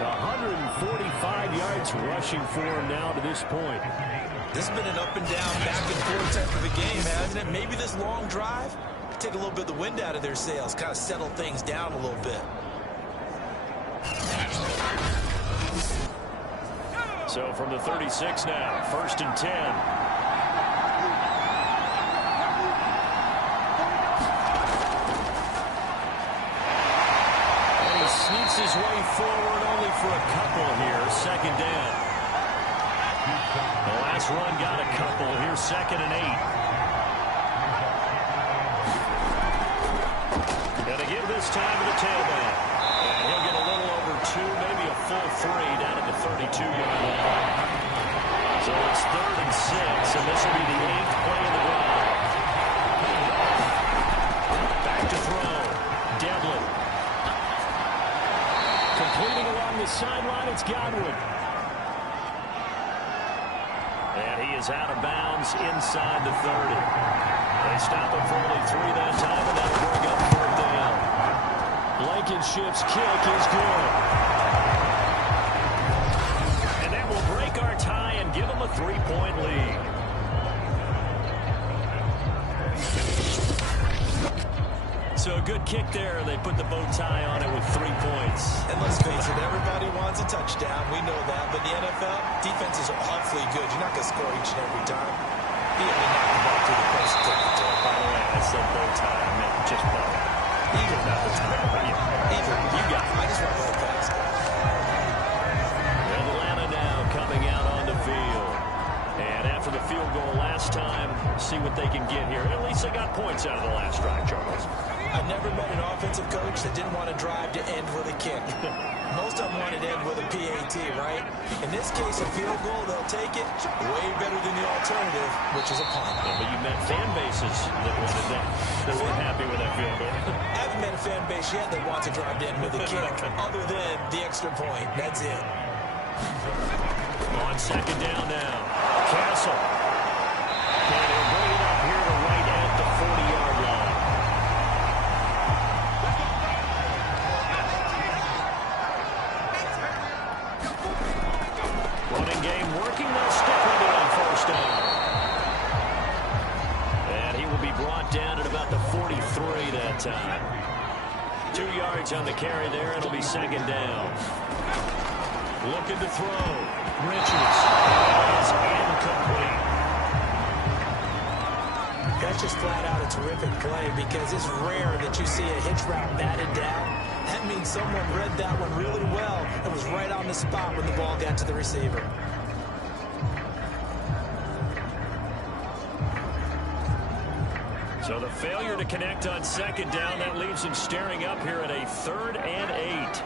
145 yards rushing for him now to this point. This has been an up and down, back and forth type of a game, hasn't it? Maybe this long drive could take a little bit of the wind out of their sails, kind of settle things down a little bit. So from the 36 now, 1st and 10. Sneaks his way forward only for a couple here. 2nd down. The last run got a couple. Here's 2nd and 8. Gonna give this time to the tailback. And he'll get a little over 2, maybe a full 3 down at the 32-yard line. So it's 3rd and 6, and this will be the 8th play of the drive. Back to throw. Devlin. Completing along the sideline, it's Godwin. And he is out of bounds inside the 30. They stop him for only 3 that time, and that'll bring up 4th down. Blankenship's kick is good. And that will break our tie and give them a 3-point lead. So a good kick there. They put the bow tie on it with 3 points. And let's face it, everybody wants a touchdown. We know that. But the NFL, defenses are awfully good. You're not going to score each and every time. He only knocked the ball through the post and took it to him. By the way, I said bow tie. I meant just bow. Either. Not the tie. Either. You got it. I just went right past it. Atlanta now coming out on the field. And after the field goal last time, see what they can get here. At least they got points out of the last drive, Charles. I've never met an offensive coach that didn't want to drive to end with a kick. Most of them wanted to end with a PAT, right? In this case, a field goal, they'll take it way better than the alternative, which is a punt. Yeah, but you met fan bases that wanted that, that were happy with that field goal. I haven't met a fan base yet that wants to drive to end with a kick, other than the extra point. That's it. On 2nd down now, Castle. And he'll bring it up here to right at the 40-yard line. brought down at about the 43 that time. 2 yards on the carry there. It'll be second down. Looking to throw. Richards is incomplete. That's just flat out a terrific play because it's rare that you see a hitch route batted down. That means someone read that one really well and was right on the spot when the ball got to the receiver. So the failure to connect on second down, that leaves him staring up here at a 3rd and 8.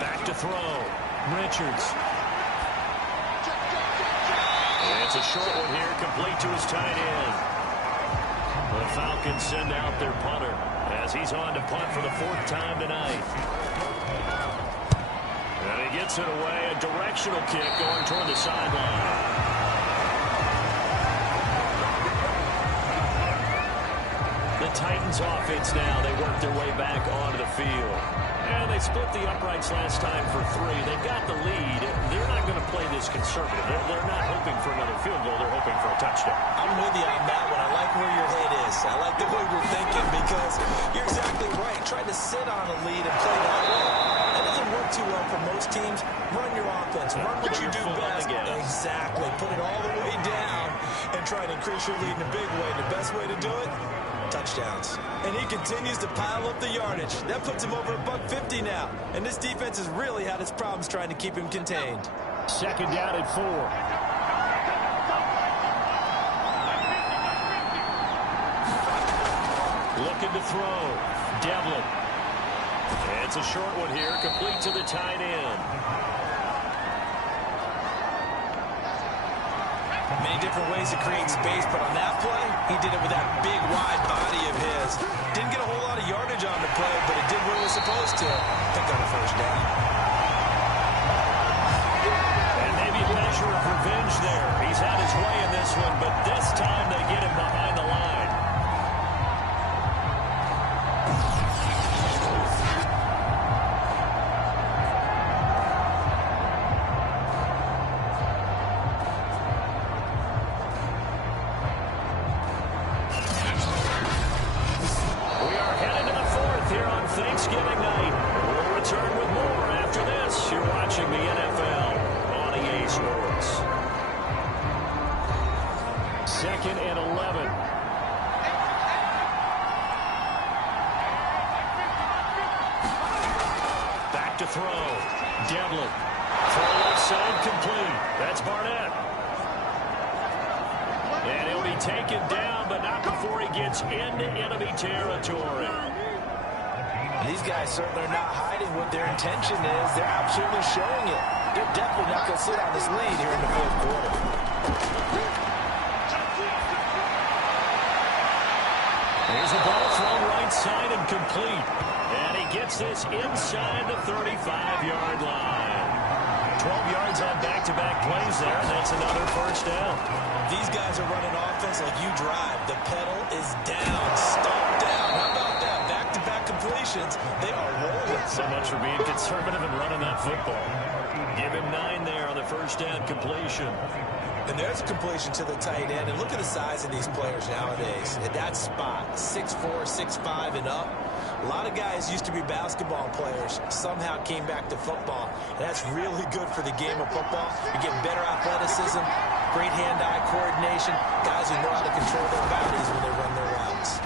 Back to throw. Richards. And it's a short one here, complete to his tight end. The Falcons send out their punter as he's on to punt for the 4th time tonight. And he gets it away, a directional kick going toward the sideline. The Titans offense now, they work their way back onto the field. And they split the uprights last time for 3. They've got the lead. They're not going to play this conservative. They're not hoping for another field goal. They're hoping for a touchdown. I'm with you on that one. I like where your head is. I like the way you're thinking because you're exactly right. Trying to sit on a lead and play that way, that doesn't work too well for most teams. Run your offense. Run what you do best. Exactly. Put it all the way down and try to increase your lead in a big way. The best way to do it? Touchdowns. And he continues to pile up the yardage. That puts him over $150 now. And this defense has really had its problems trying to keep him contained. Second down at 4. Looking to throw. Devlin. It's a short one here, complete to the tight end. Many different ways to create space, but on that play, he did it with that big, wide body of his. Didn't get a whole lot of yardage on the play, but it did what it was supposed to. Picked up a 1st down. And maybe a measure of revenge there. He's had his way in this one, but this time they get him behind the line. Thanksgiving night. We'll return with more after this. You're watching the NFL on EA Sports. 2nd and 11. Back to throw. Devlin. Throw left side complete. That's Barnett. And he'll be taken down, but not before he gets into enemy territory. These guys certainly are not hiding what their intention is. They're absolutely showing it. They're definitely not going to sit on this lead here in the 4th quarter. There's a ball thrown right side and complete. And he gets this inside the 35-yard line. 12 yards on back-to-back plays there. That's another 1st down. These guys are running offense like you drive. The pedal is down. Stomp down. How about that? Back-to-back completions. They are rolling. So much for being conservative and running that football. Give him 9 there on the 1st down completion. And there's a completion to the tight end. And look at the size of these players nowadays. At that spot, 6'4", 6'5", and up. A lot of guys used to be basketball players, somehow came back to football. And that's really good for the game of football. You get better athleticism, great hand-eye coordination, guys who know how to control their bodies when they run their routes.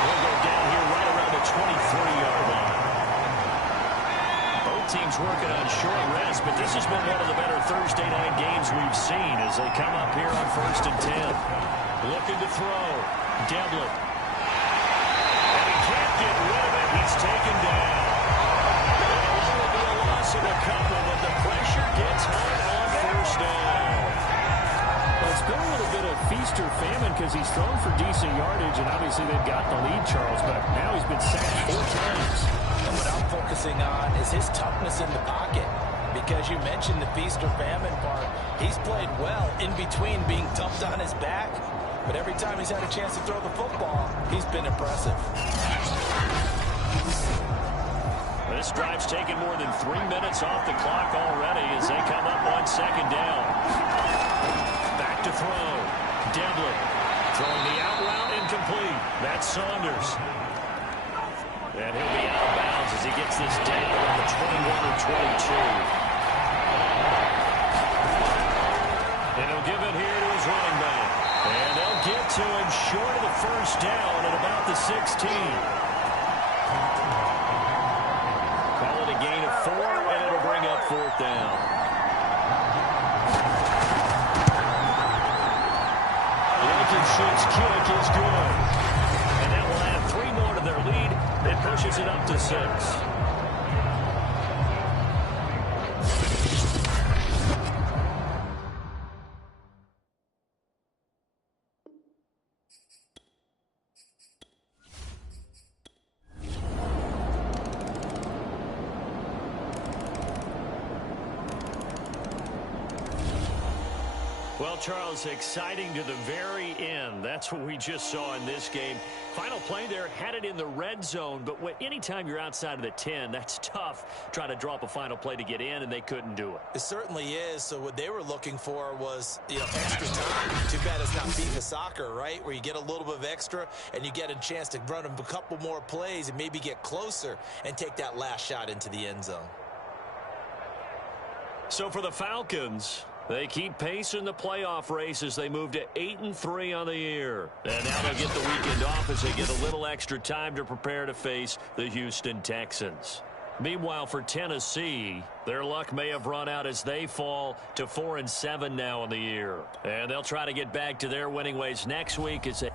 We'll go down here right around the 23-yard line. Both teams working on short rest, but this has been one of the better Thursday night games we've seen as they come up here on 1st and 10. Looking to throw. Devlin. And he can't get rid of it. He's taken down. It'll only be a loss of a couple, but the pressure gets on 1st down. Well, it's been a little bit of feast or famine because he's thrown for decent yardage, and obviously they've got the lead, Charles, but now he's been sacked 4 times. And what I'm focusing on is his toughness in the pocket. Because you mentioned the feast or famine part. He's played well in between being dumped on his back. But every time he's had a chance to throw the football, he's been impressive. This drive's taken more than 3 minutes off the clock already as they come up on 2nd down. Back to throw. Devlin throwing the out route incomplete. That's Saunders. And he'll be out of bounds as he gets this down on the 21 or 22. And he'll give it here to his running back. And they'll get to him short of the first down at about the 16. Call it a gain of 4, and it'll bring up 4th down. Blankenship's kick is good. And that will add 3 more to their lead. It pushes it up to 6. Well, Charles, exciting to the very end. That's what we just saw in this game. Final play there, had it in the red zone, but anytime you're outside of the 10, that's tough trying to drop a final play to get in, and they couldn't do it. It certainly is. So what they were looking for was, extra time. Too bad it's not FIFA soccer, right, where you get a little bit of extra and you get a chance to run a couple more plays and maybe get closer and take that last shot into the end zone. So for the Falcons, they keep pace in the playoff race as they move to 8-3 on the year. And now they'll get the weekend off as they get a little extra time to prepare to face the Houston Texans. Meanwhile, for Tennessee, their luck may have run out as they fall to 4-7 now on the year. And they'll try to get back to their winning ways next week as they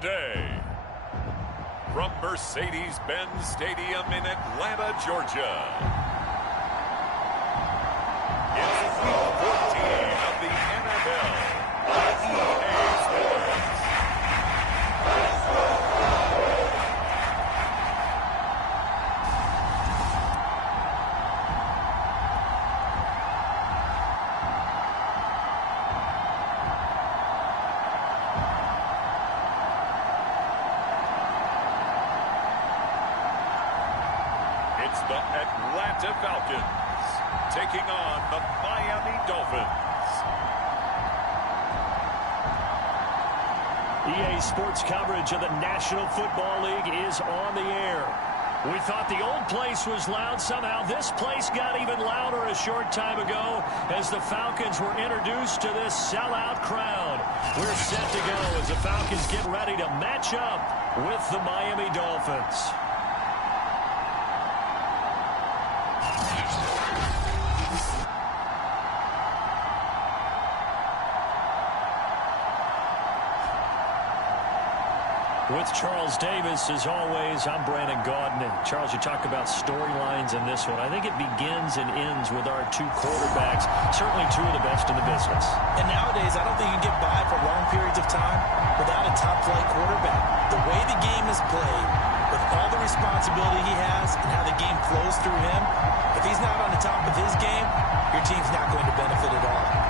today, from Mercedes-Benz Stadium in Atlanta, Georgia, it's Week 14 of the NFL on EA Sports. It's the Atlanta Falcons taking on the Miami Dolphins. EA Sports coverage of the National Football League is on the air. We thought the old place was loud. Somehow this place got even louder a short time ago as the Falcons were introduced to this sellout crowd. We're set to go as the Falcons get ready to match up with the Miami Dolphins. With Charles Davis, as always, I'm Brandon Gaudin. And Charles, you talk about storylines in this one. I think it begins and ends with our two quarterbacks, certainly two of the best in the business. And nowadays, I don't think you can get by for long periods of time without a top-flight quarterback. The way the game is played, with all the responsibility he has and how the game flows through him, if he's not on the top of his game, your team's not going to benefit at all.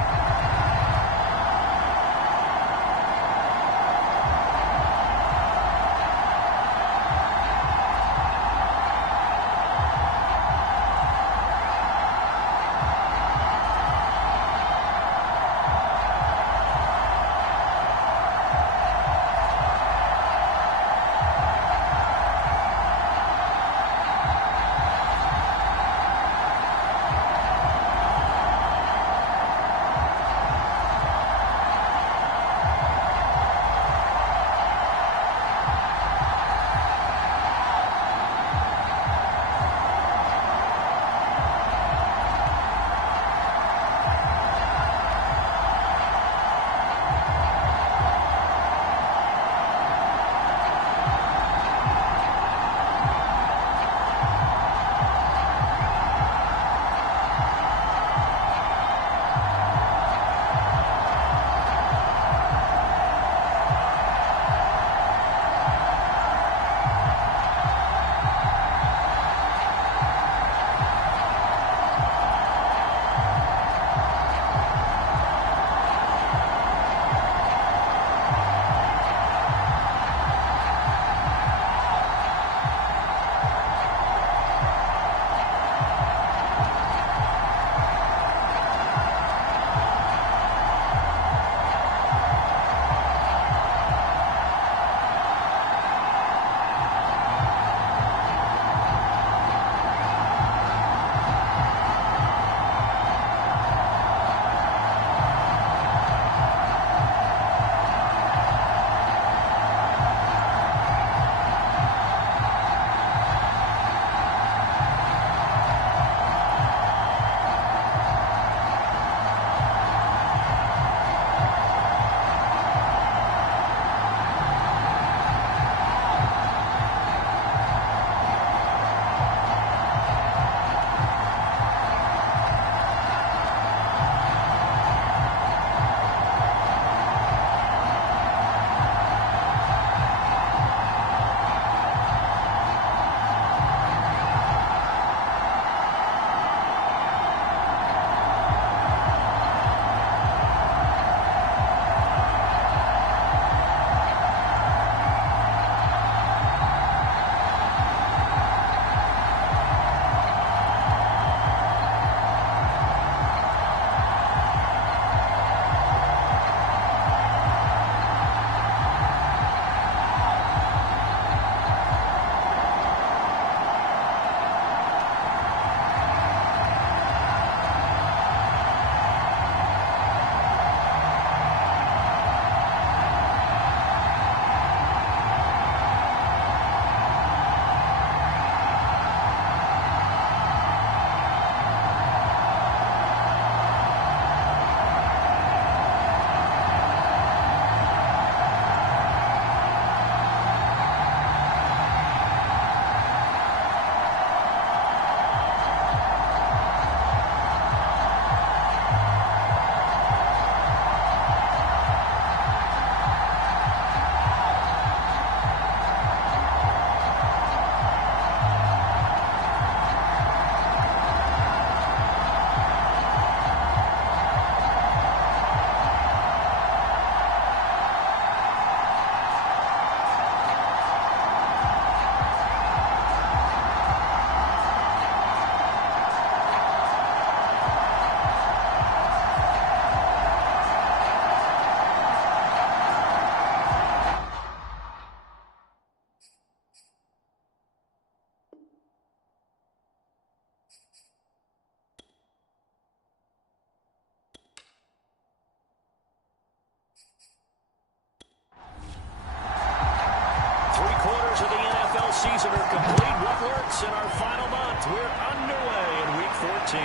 season are complete. What works in our final month? We're underway in Week 14.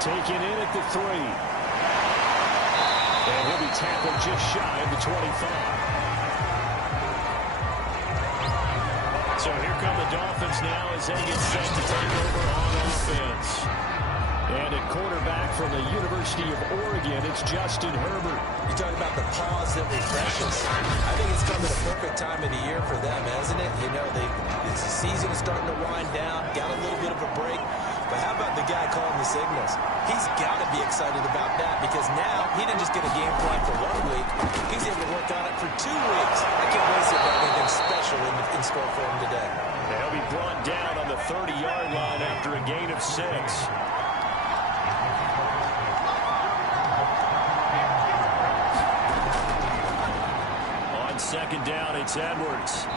Taken in at the 3. And he'll be tackled just shy of the 25. So here come the Dolphins now as they get set to take over on offense. And at quarterback from the University of Oregon, it's Justin Herbert. You talk about the pause that refreshes. I think it's come at a perfect time of the year for them, hasn't it? You know, the season is starting to wind down, got a little bit of a break. But how about the guy calling the signals? He's got to be excited about that because now he didn't just get a game plan for 1 week. He's able to work on it for 2 weeks. I can't wait to see if there's anything special in store for him today. He'll be brought down on the 30-yard line after a gain of 6. On second down, it's Edwards.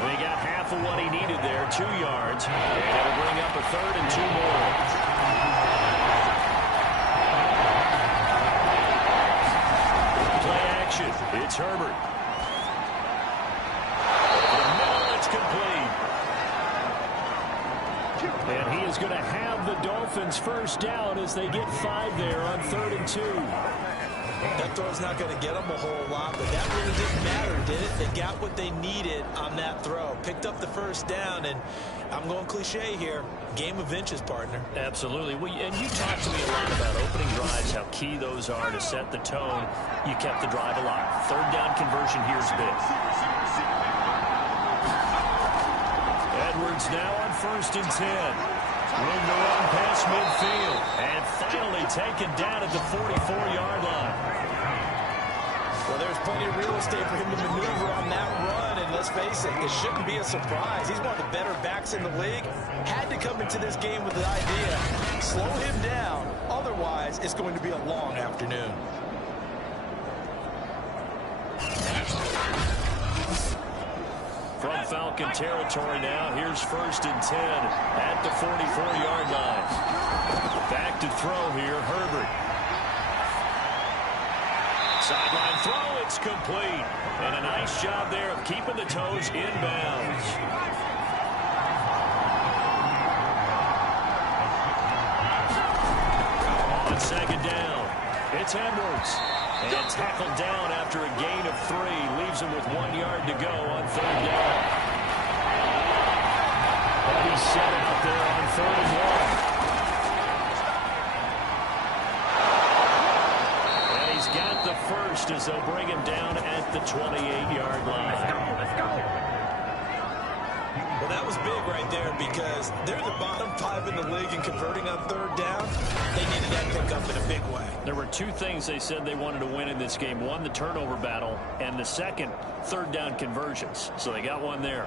They got half of what he needed there, 2 yards. And it'll bring up a 3rd and 2 more. Play action. It's Herbert. Over the middle, it's complete. And he is going to have the Dolphins first down as they get 5 there on 3rd and 2. That throw's not going to get them a whole lot, but that really didn't matter, did it? They got what they needed on that throw. Picked up the first down, and I'm going cliche here. Game of inches, partner. Absolutely. Well, and you talked to me a lot about opening drives, how key those are to set the tone. You kept the drive alive. 3rd down conversion here's big. Edwards now on 1st and 10. Room to run past midfield. And finally taken down at the 44-yard line. Well, there's plenty of real estate for him to maneuver on that run. And let's face it, it shouldn't be a surprise. He's one of the better backs in the league. Had to come into this game with the idea, slow him down. Otherwise, it's going to be a long afternoon. From Falcon territory now, here's 1st and 10 at the 44-yard line. Back to throw here, Herbert. Sideline throw, it's complete. And a nice job there of keeping the toes inbounds. On second down, it's Edwards. And tackled down after a gain of 3. Leaves him with 1 yard to go on 3rd down. Heavy set out there on 3rd and 1. And he's got the first as they'll bring him down at the 28-yard line. Let's go. Well, that was big right there because they're the bottom 5 in the league in converting on 3rd down. They needed that pickup in a big way. There were 2 things they said they wanted to win in this game. One, the turnover battle, and the second, 3rd down conversions. So they got one there.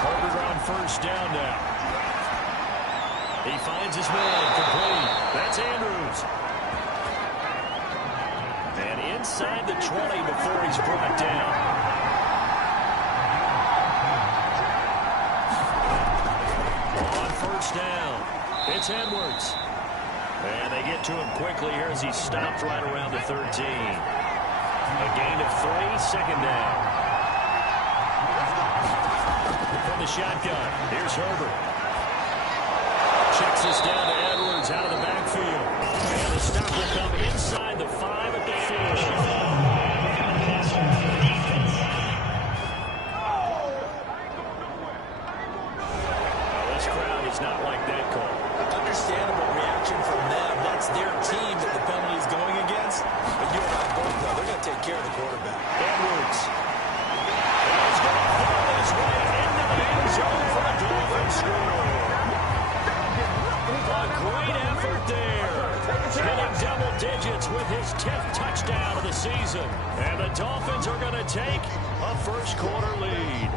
Herbert on 1st down now. He finds his man, complete. That's Andrews. And inside the 20 before he's brought down. On 1st down, it's Edwards. And they get to him quickly here as he stopped right around the 13. A gain of 3, 2nd down. From the shotgun, here's Herbert. Checks this down to Edwards out of the backfield. And the stop will come inside the 5 at the 4. This crowd is not like that call. Understandable reaction from them. That's their team that the penalty is going against. But you and I both know they're going to take care of the quarterback. Edwards. He's going to fall his way into the end zone for a Dolphins score. A great effort there. Hitting double digits with his 10th touchdown of the season. And the Dolphins are going to take a first quarter lead.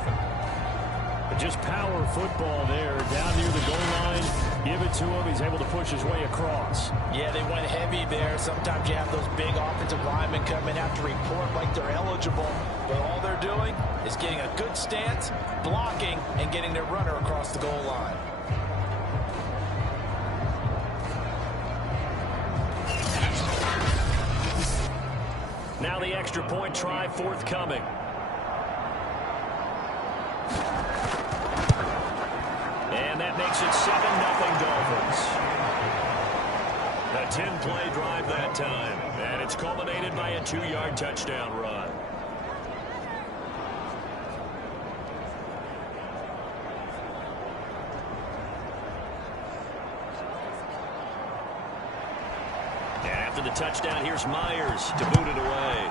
Just power football there, down near the goal line. Give it to him. He's able to push his way across. Yeah, they went heavy there. Sometimes you have those big offensive linemen come in, have to report like they're eligible. But all they're doing is getting a good stance, blocking, and getting their runner across the goal line. Now the extra point try forthcoming. And that makes it 7-0 Dolphins. A 10-play drive that time. And it's culminated by a 2-yard touchdown run. And after the touchdown, here's Myers to boot it away.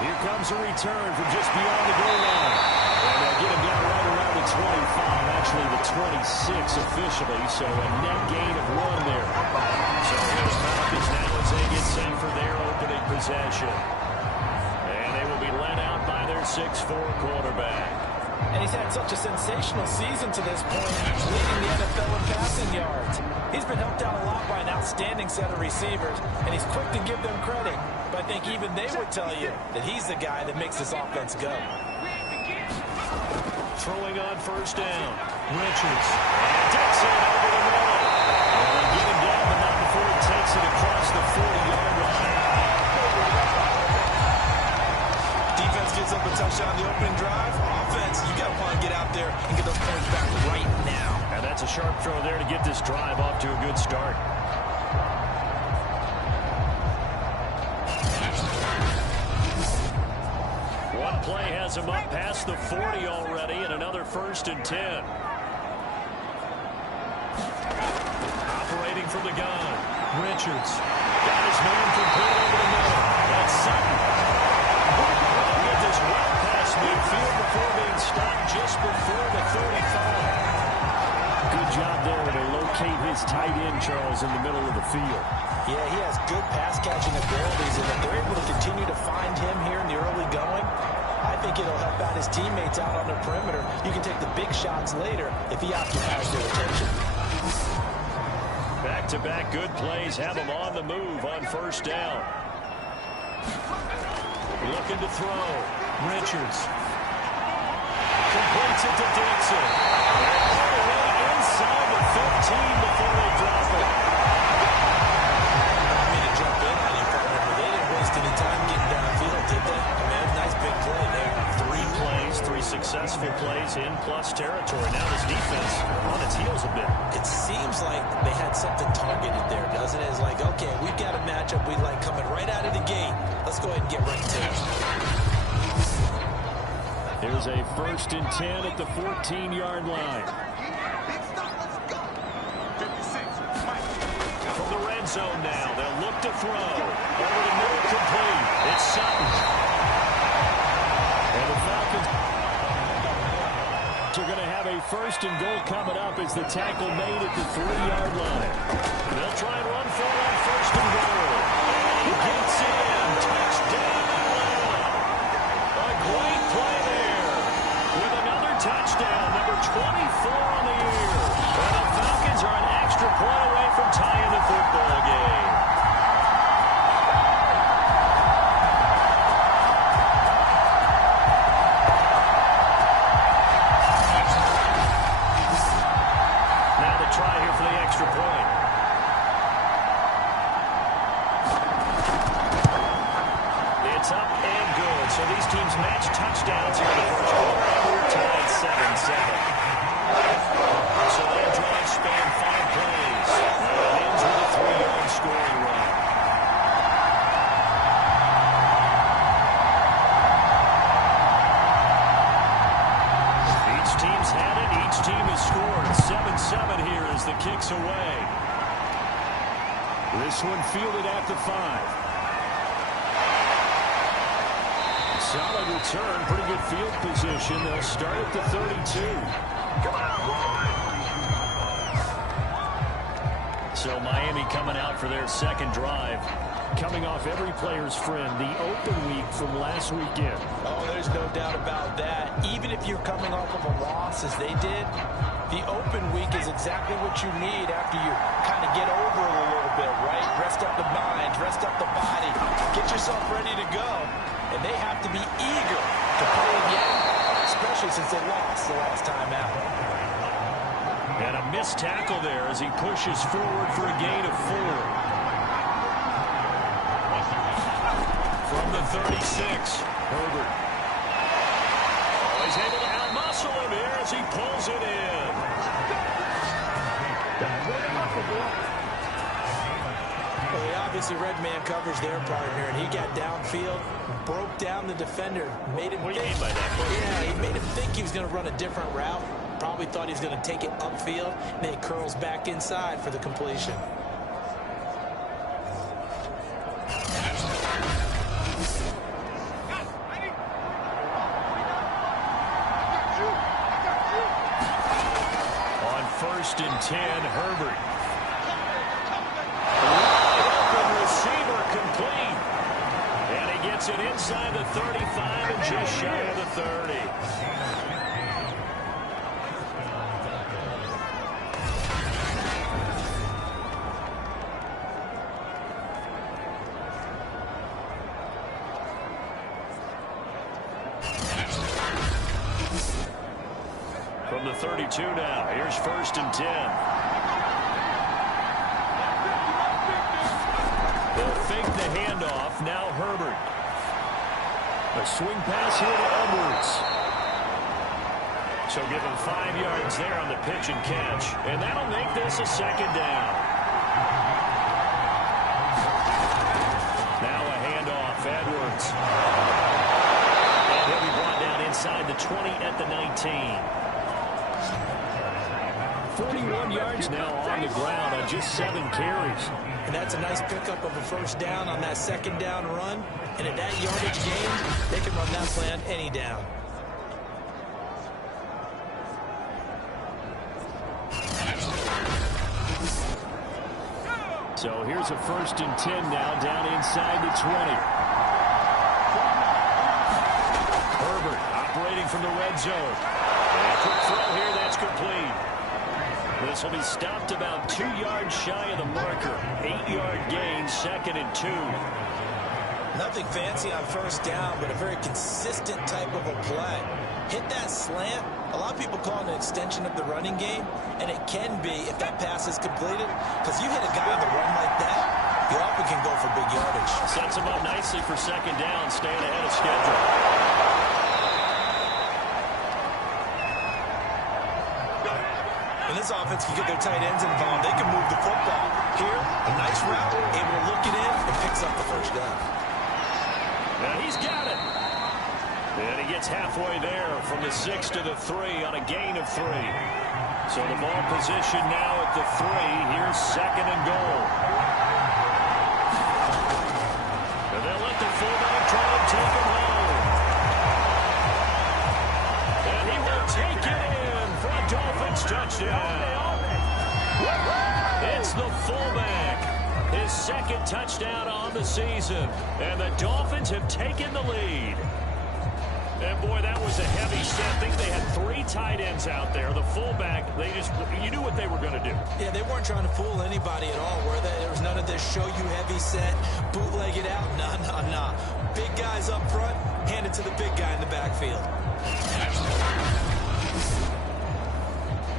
Here comes a return from just beyond the goal line. And they'll get him down right around the 25, actually the 26 officially, so a net gain of 1 there. So here's Falcons now as they get set for their opening possession. And they will be led out by their 6'4 quarterback. And he's had such a sensational season to this point, leading the NFL in passing yards. He's been helped out a lot by an outstanding set of receivers, and he's quick to give them credit. But I think even they would tell you that he's the guy that makes this offense go. Throwing on first down. Richards. And Dixon over the middle. And get him down, but not before he takes it across the 40-yard line. Defense gives up a touchdown on the opening drive. Offense, you got to want to get out there and get those points back right now. And that's a sharp throw there to get this drive off to a good start. One play has him up past the 40 already, and another 1st and 10. Operating from the gun. Richards got his man complete over the middle. That's Sutton. Get this well past midfield before being stopped just before the 35. Good job there to locate his tight end, Charles, in the middle of the field. Yeah, he has good pass-catching abilities, and if they're able to continue to find him here in the early going, I think it'll help out his teammates out on the perimeter. You can take the big shots later if he occupies their attention. Back-to-back good plays have him on the move on first down. Looking to throw. Richards. Completes it to Dixon. All the way inside the 15 before they drop it. I mean to jump in on you, partner, but they didn't waste any time getting downfield, did they? I mean, nice big play there. 3 plays, 3 successful plays in plus territory. Now this defense on its heels a bit. It seems like they had something targeted there, doesn't it? It's like, okay, we've got a matchup we like coming right out of the gate. Let's go ahead and get right to it. Here's a 1st and 10 at the 14-yard line. From the red zone now, they'll look to throw. Over the middle, complete. It's Sutton. And the Falcons are going to have a 1st and goal coming up as the tackle made at the 3-yard line. They'll try and run for it on 1st and goal. He gets in. Touchdown. A great play there with another touchdown, number 24 on the year. And the Falcons are an extra point away from tying the football game. Now the try here for the extra point. It's up and good. So these teams match touchdowns here in the first quarter, and we're tied 7-7. So that drive spanned 5 plays. And it ends with a 3-yard scoring run. Each team's had it. Each team has scored. 7-7 here as the kick's away. This one fielded at the 5. Solid return, pretty good field position. They'll start at the 32. Come on, boy! So Miami coming out for their second drive. coming off every player's friend, the open week from last weekend. Oh, there's no doubt about that. Even if you're coming off of a loss as they did, the open week is exactly what you need after you kind of get over it a little bit, right? Rest up the mind, rest up the body, get yourself ready to go. And they have to be eager to play again, especially since they lost the last time out. And a missed tackle there as he pushes forward for a gain of 4. From the 36, Herbert. Oh, he's able to outmuscle him here as he pulls it in. Well, he obviously red man covers their partner, and he got downfield, broke down the defender, made him What do you think. mean by that, Bud? Yeah, he made him think he was going to run a different route. Probably thought he was going to take it upfield, and then he curls back inside for the completion. On 1st and 10, Herbert. Receiver complete. And he gets it inside the 35 and just shy of the 30. From the 32 now, here's 1st and 10. They'll fake the handoff. Now Herbert. A swing pass here to Edwards. So give him 5 yards there on the pitch and catch. And that'll make this a 2nd down. Now a handoff. Edwards. And he'll be brought down inside the 20 at the 19. 41 yards now on the ground on just 7 carries. And that's a nice pickup of a 1st down on that 2nd down run. And at that yardage gain, they can run that play on any down. So here's a 1st and 10 now down inside the 20. Herbert operating from the red zone. And a quick throw here, that's complete. This will be stopped about 2 yards shy of the marker. 8-yard gain, 2nd and 2. Nothing fancy on 1st down, but a very consistent type of a play. Hit that slant. A lot of people call it an extension of the running game, and it can be if that pass is completed, because you hit a guy on the run like that, you often can go for big yardage. Sets him up nicely for 2nd down, staying ahead of schedule. When this offense can get their tight ends involved, they can move the football. Here, a nice route, able to look it in, and picks up the 1st down. Now he's got it. And he gets halfway there from the 6 to the 3 on a gain of 3. So the ball position now at the 3. Here's 2nd and goal. And they'll let the fullback try and take him home. And he will take it in for a Dolphins touchdown. It's the fullback. His 2nd touchdown on the season. And the Dolphins have taken the lead. And boy, that was a heavy set. I think they had 3 tight ends out there. The fullback, you knew what they were going to do. Yeah, they weren't trying to fool anybody at all, were they? There was none of this show you heavy set, bootleg it out. Nah. Big guys up front, hand it to the big guy in the backfield.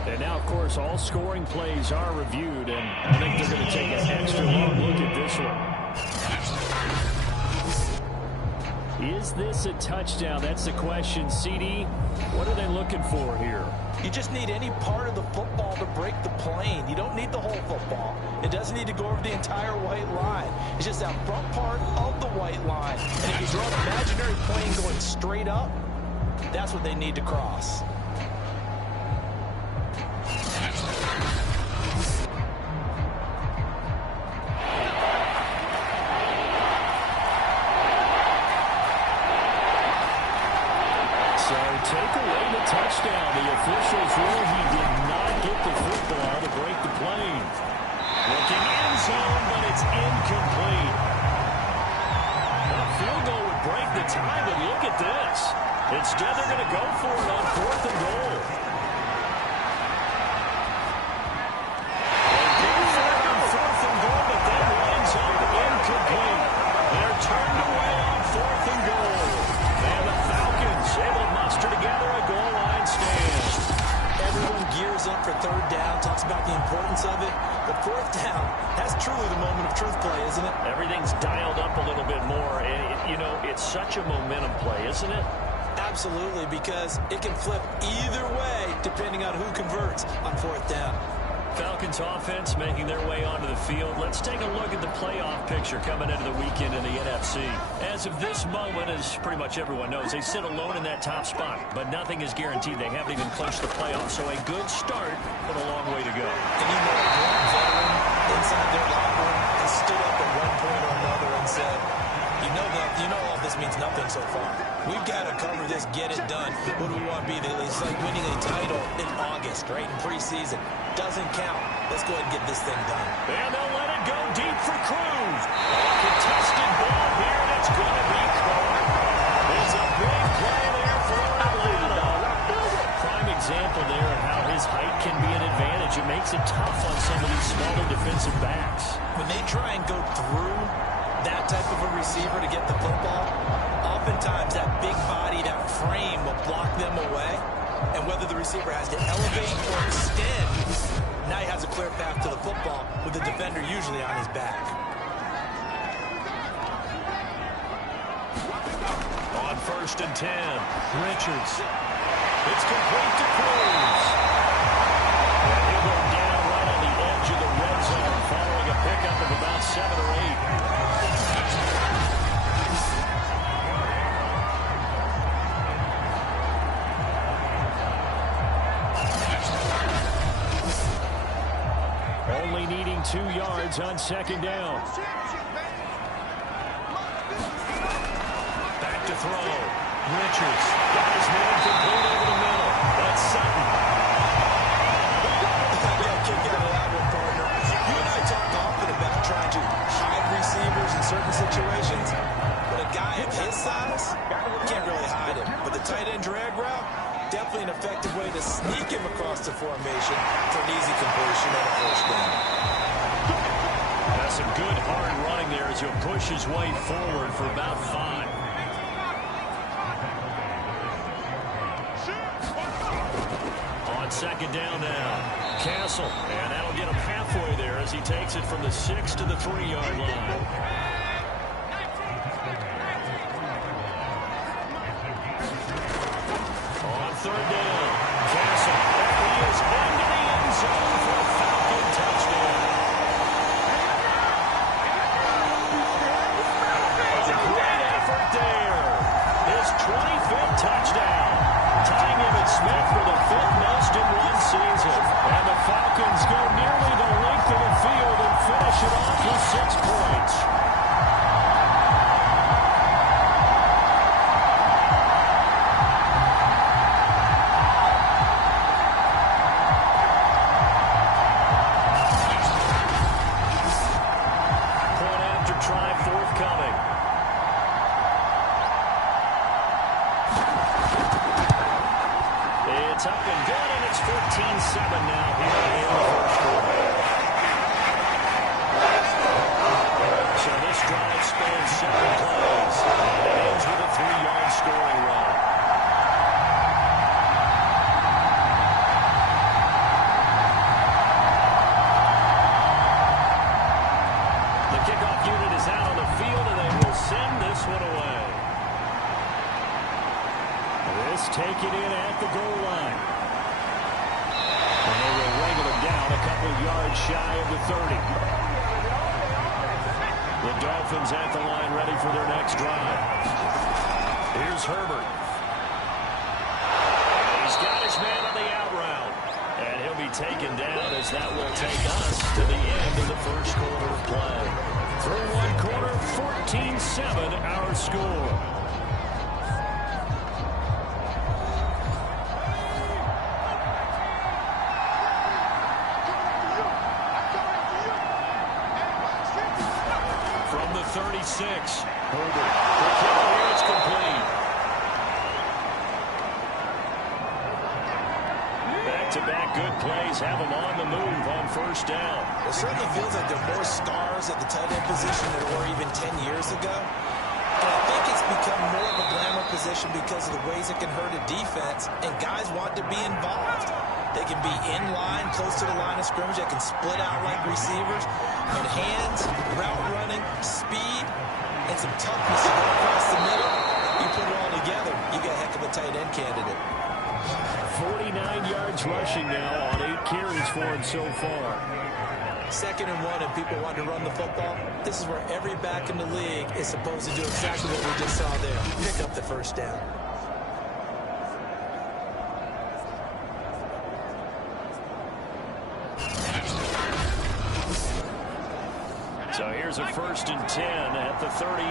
And now, of course, all scoring plays are reviewed, and I think they're going to take an extra long look at this one. Is this a touchdown? That's the question. CD, what are they looking for here? You just need any part of the football to break the plane. You don't need the whole football. It doesn't need to go over the entire white line. It's just that front part of the white line. And if you draw an imaginary plane going straight up, that's what they need to cross. Take away the touchdown. The officials rule he did not get the football to break the plane. Looking end zone, but it's incomplete. field goal would break the tie, but look at this. Instead, they're going to go for it on 4th and goal. And go for it on 4th and goal, but that winds up incomplete. They're turned away on 4th and goal. And the Falcons able to muster together a goal line stand. Everyone gears up for 3rd down, talks about the importance of it. But 4th down, that's truly the moment of truth play, isn't it? Everything's dialed up a little bit more. You know, it's such a momentum play, isn't it? Absolutely, because it can flip either way depending on who converts on 4th down. Falcons offense making their way onto the field. Let's take a look at the playoff picture coming into the weekend in the NFC. As of this moment, as pretty much everyone knows, they sit alone in that top spot, but nothing is guaranteed. They haven't even clinched the playoffs, so a good start, but a long way to go. And you know, one veteran inside their locker room has stood up at one point or another and said, you know all this means nothing so far. We've got to cover this, get it done. What do we want to be? It's like winning a title in August, right, in preseason. Doesn't count. Let's go ahead and get this thing done. And they'll let it go deep for Cruz. A contested ball here, and it's going to be caught. It's a big play there for Atlanta. Prime example there of how his height can be an advantage. It makes it tough on some of these smaller defensive backs. When they try and go through that type of a receiver to get the football, oftentimes that big body, that frame will block them away. And whether the receiver has to elevate or extend, now he has a clear path to the football with the defender usually on his back. On 1st and 10, Richards. It's complete to Cruz. And he'll go down right on the edge of the red zone following a pickup of about 7 or 8. Only needing 2 yards on 2nd down. Back to throw. Richards got his man complete over the middle. That's Sutton. I got a kick out of that one, partner. You and I talk often about trying to hide receivers in certain situations, but a guy of his size, you can't really hide him. But the tight end drag route, definitely an effective way to sneak him across the formation for an easy completion and a 1st down. That's some good hard running there as he'll push his way forward for about 5. On 2nd down now, Castle, and that'll get him halfway there as he takes it from the 6 to the 3-yard line. On 3rd down, Castle, he is into the end zone for a Falcon touchdown. A great effort there. His 25th touchdown. Tying Emmitt Smith for the 5th most in one season. And the Falcons go nearly the length of the field and finish it off with 6 points. Point after try forthcoming. It's up and good, and it's 14-7 now here in the 1st quarter. So this drive spans 7 plays, and it ends with a 3-yard scoring run. The kickoff unit is out on the field, and they will send this one away. This taken in at the goal line. And they will wrangle him down a couple of yards shy of the 30. The Dolphins at the line ready for their next drive. Here's Herbert. He's got his man on the out route. And he'll be taken down as that will take us to the end of the 1st quarter of play. Through 1 quarter, 14-7 our score. 36. Herbert, the kick here, it's complete. Back-to-back good plays have them on the move on first down. It certainly feels like there are more stars at the tight end position than there were even 10 years ago. And I think it's become more of a glamour position because of the ways it can hurt a defense, and guys want to be involved. They can be in line, close to the line of scrimmage. They can split out like receivers. And hands, route running, speed, and some toughness to go across the middle. You put it all together, you got a heck of a tight end candidate. 49 yards rushing now on 8 carries for him so far. 2nd and 1, and people want to run the football. This is where every back in the league is supposed to do exactly what we just saw there. Pick up the first down. So here's a 1st and 10 at the 38.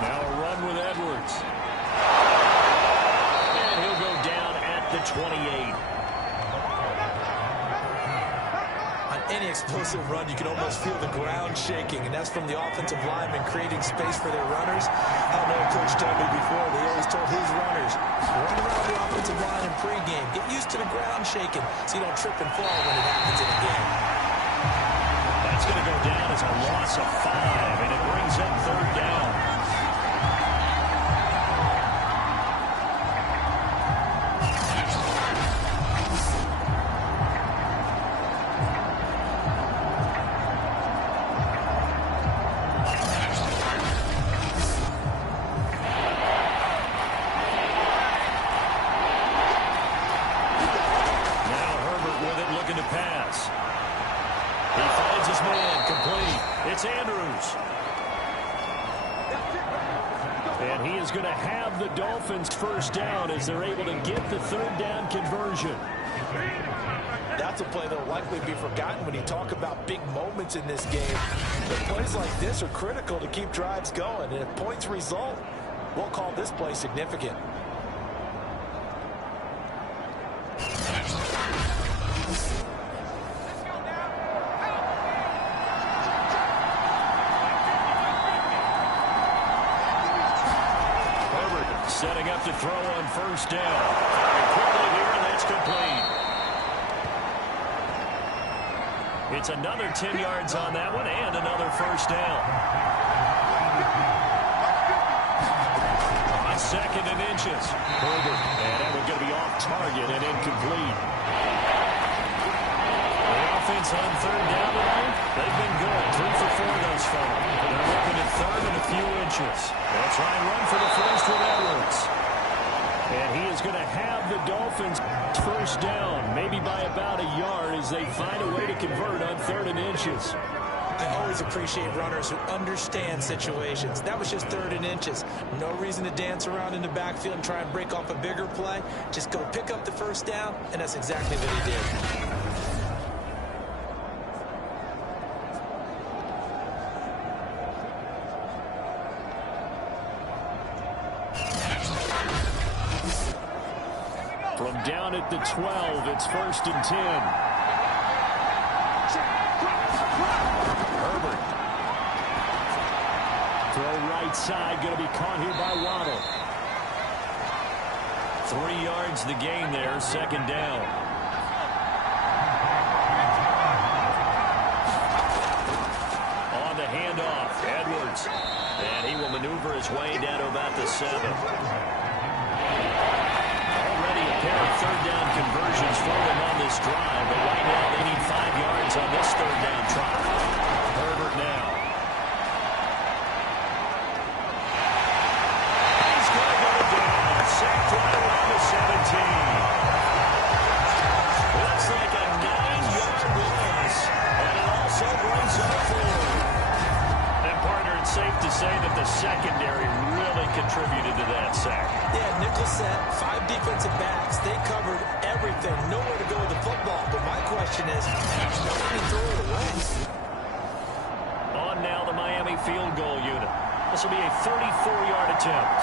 Now a run with Edwards. And he'll go down at the 28. On any explosive run, you can almost feel the ground shaking, and that's from the offensive linemen creating space for their runners. I know a coach told me before, they always told his runners, run around the offensive line in pregame. Get used to the ground shaking so you don't trip and fall when it happens in a game. That's going to go down as a loss of 5, and it brings up 3rd down. It's Andrews. And he is going to have the Dolphins first down as they're able to get the 3rd down conversion. That's a play that will likely be forgotten when you talk about big moments in this game. But plays like this are critical to keep drives going. And if points result, we'll call this play significant. Setting up to throw on 1st down. Very quickly here, and that's complete. It's another 10 yards on that one, and another 1st down. On 2nd and inches. Herbert, and that one's going to be off target and incomplete. The offense on 3rd down tonight, they've been good. 3 for 4 thus far. They're looking at 3rd and a few inches. They'll try and run for the first with Edwards. And he is going to have the Dolphins first down, maybe by about a yard as they find a way to convert on 3rd and inches. I always appreciate runners who understand situations. That was just 3rd and inches. No reason to dance around in the backfield and try and break off a bigger play. Just go pick up the first down, and that's exactly what he did. From down at the 12, it's 1st and 10. Herbert. Throw right side, going to be caught here by Waddle. 3 yards the gain there, 2nd down. On the handoff, Edwards. And he will maneuver his way down to about the 7. Pair of 3rd down conversions for them on this drive, but right now they need 5 yards on this 3rd down try. Herbert now. He's going to go down. Sacked right around the 17. Looks like a 9-yard loss, and it also brings up 4. And partner, it's safe to say that the secondary really contributed to that sack. Yeah, nickel set, 5 defensive backs. They covered everything. Nowhere to go with the football. But my question is, why did he throw it away? On now the Miami field goal unit. This will be a 34-yard attempt.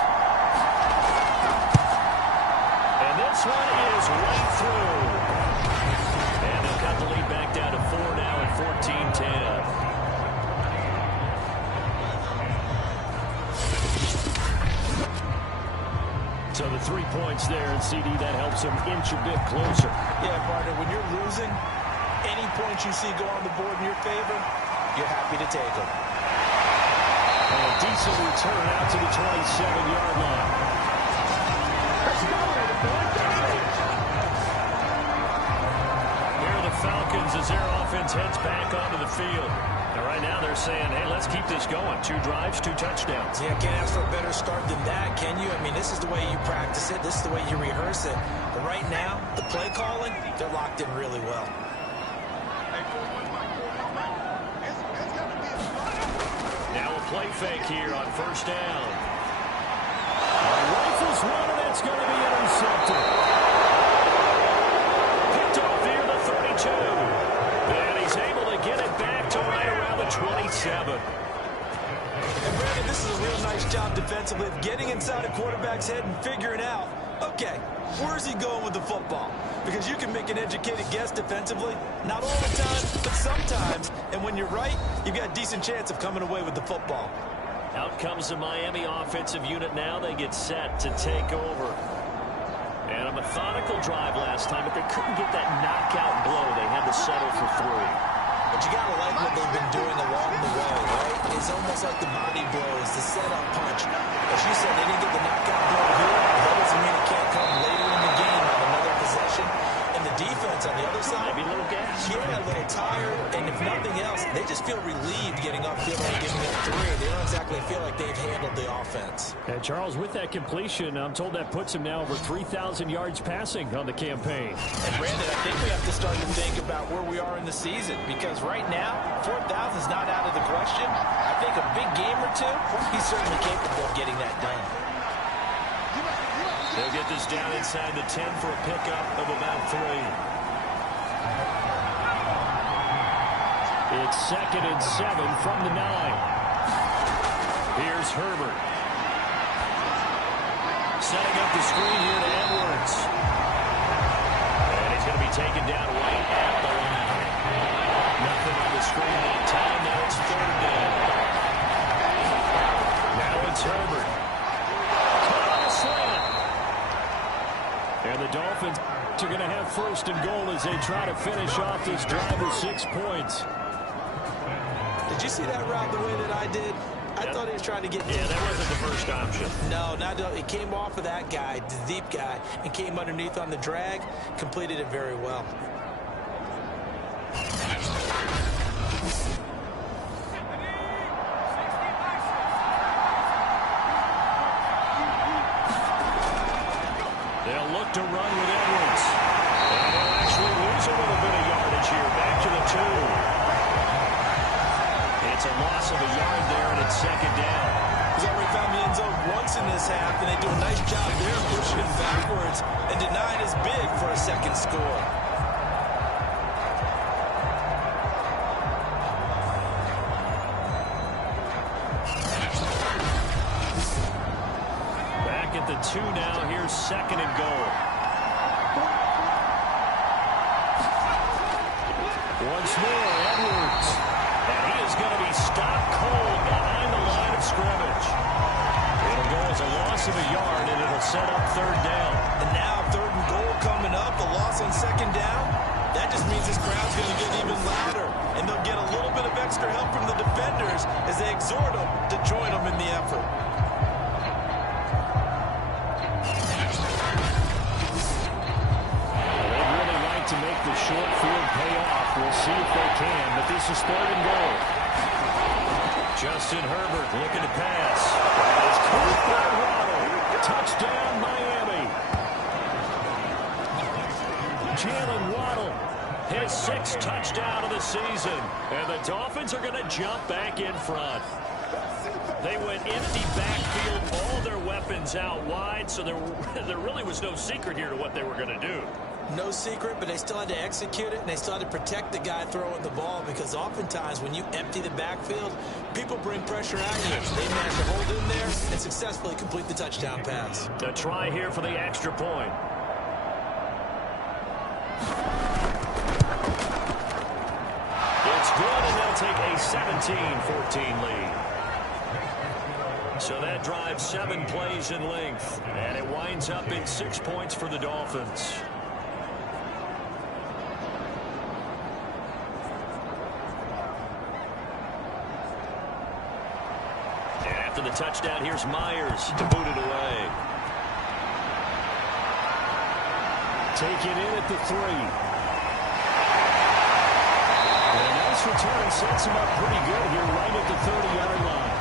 And this one is right through. And they'll cut the lead back down to 4 now. 3 points there, and CD, that helps him inch a bit closer. Yeah, partner, when you're losing, any points you see go on the board in your favor, you're happy to take them. And a decent return out to the 27-yard line. Here are the Falcons as their offense heads back onto the field. And right now they're saying, hey, let's keep this going. 2 drives, 2 touchdowns. Yeah, can't ask for a better start than that, can you? I mean, this is the way you practice it. This is the way you rehearse it. But right now, the play calling, they're locked in really well. Now a play fake here on first down. Rifles one, and it's going to be intercepted. Picked off near the 32. And he's able to get it back to right around the 27. And Brandon, this is a real nice job defensively of getting inside a quarterback's head and figuring out, okay, where's he going with the football? Because you can make an educated guess defensively, not all the time, but sometimes. And when you're right, you've got a decent chance of coming away with the football. Out comes the Miami offensive unit now. They get set to take over. And a methodical drive last time, but they couldn't get that knockout blow. They had to settle for 3. But you got to like what they've been doing along the way, right? It's almost like the body blows, the setup punch. As you said, they didn't get the knockout blow here. That doesn't mean it can't come later in the game on another possession. And the defense on the other side, Maybe a little gas. yeah, a little tired. And if nothing else, they just feel relieved getting upfield and giving up 3. They don't exactly feel like they've handled the offense. And Charles, with that completion, I'm told that puts him now over 3,000 yards passing on the campaign. And Brandon, I think we have to start to think about where we are in the season, because right now, 4,000 is not out of the question. I think a big game or 2, he's certainly capable of getting that done. They'll get this down inside the 10 for a pickup of about 3. It's 2nd and 7 from the 9. Here's Herbert. Setting up the screen here to Edwards. And he's going to be taken down right at the line. Nothing on the screen that time. Now it's 3rd down. Now it's Herbert. Caught on a slant. And the Dolphins are going to have 1st and goal as they try to finish off this drive with 6 points. Did you see that route the way that I did? I thought he was trying to get... Yeah, that wasn't the first option. No, it came off of that guy, the deep guy, and came underneath on the drag. Completed it very well. They'll look to run with Edwards. And they'll actually lose a little bit of yardage here. Back to the 2. It's a loss of a yard there, and it's 2nd down. He's already found the end zone once in this half, and they do a nice job there pushing him backwards and denying his big for a 2nd score. Back at the 2 now. Here's 2nd and goal. Once more, Edwards. And he is going to be stopped cold behind the line of scrimmage. It'll go as a loss of a yard, and it'll set up 3rd down. And now 3rd and goal coming up, the loss on 2nd down. That just means this crowd's going to get even louder, and they'll get a little bit of extra help from the defenders as they exhort them to join them in the effort. They'd really like to make the short field pay off. We'll see if they can, but this is 3rd and goal. Justin Herbert looking to pass. It's caught by Waddle. Touchdown, Miami. Jalen Waddle, his 6th touchdown of the season. And the Dolphins are going to jump back in front. They went empty backfield, all their weapons out wide, so there really was no secret here to what they were going to do. No secret, but they still had to execute it, and they still had to protect the guy throwing the ball, because oftentimes when you empty the backfield, people bring pressure at you. They managed to hold in there and successfully complete the touchdown pass. A try here for the extra point. It's good, and they'll take a 17-14 lead. So that drives 7 plays in length, and it winds up in 6 points for the Dolphins. And after the touchdown, here's Myers to boot it away. Take it in at the 3. And a nice return sets him up pretty good here right at the 30-yard line.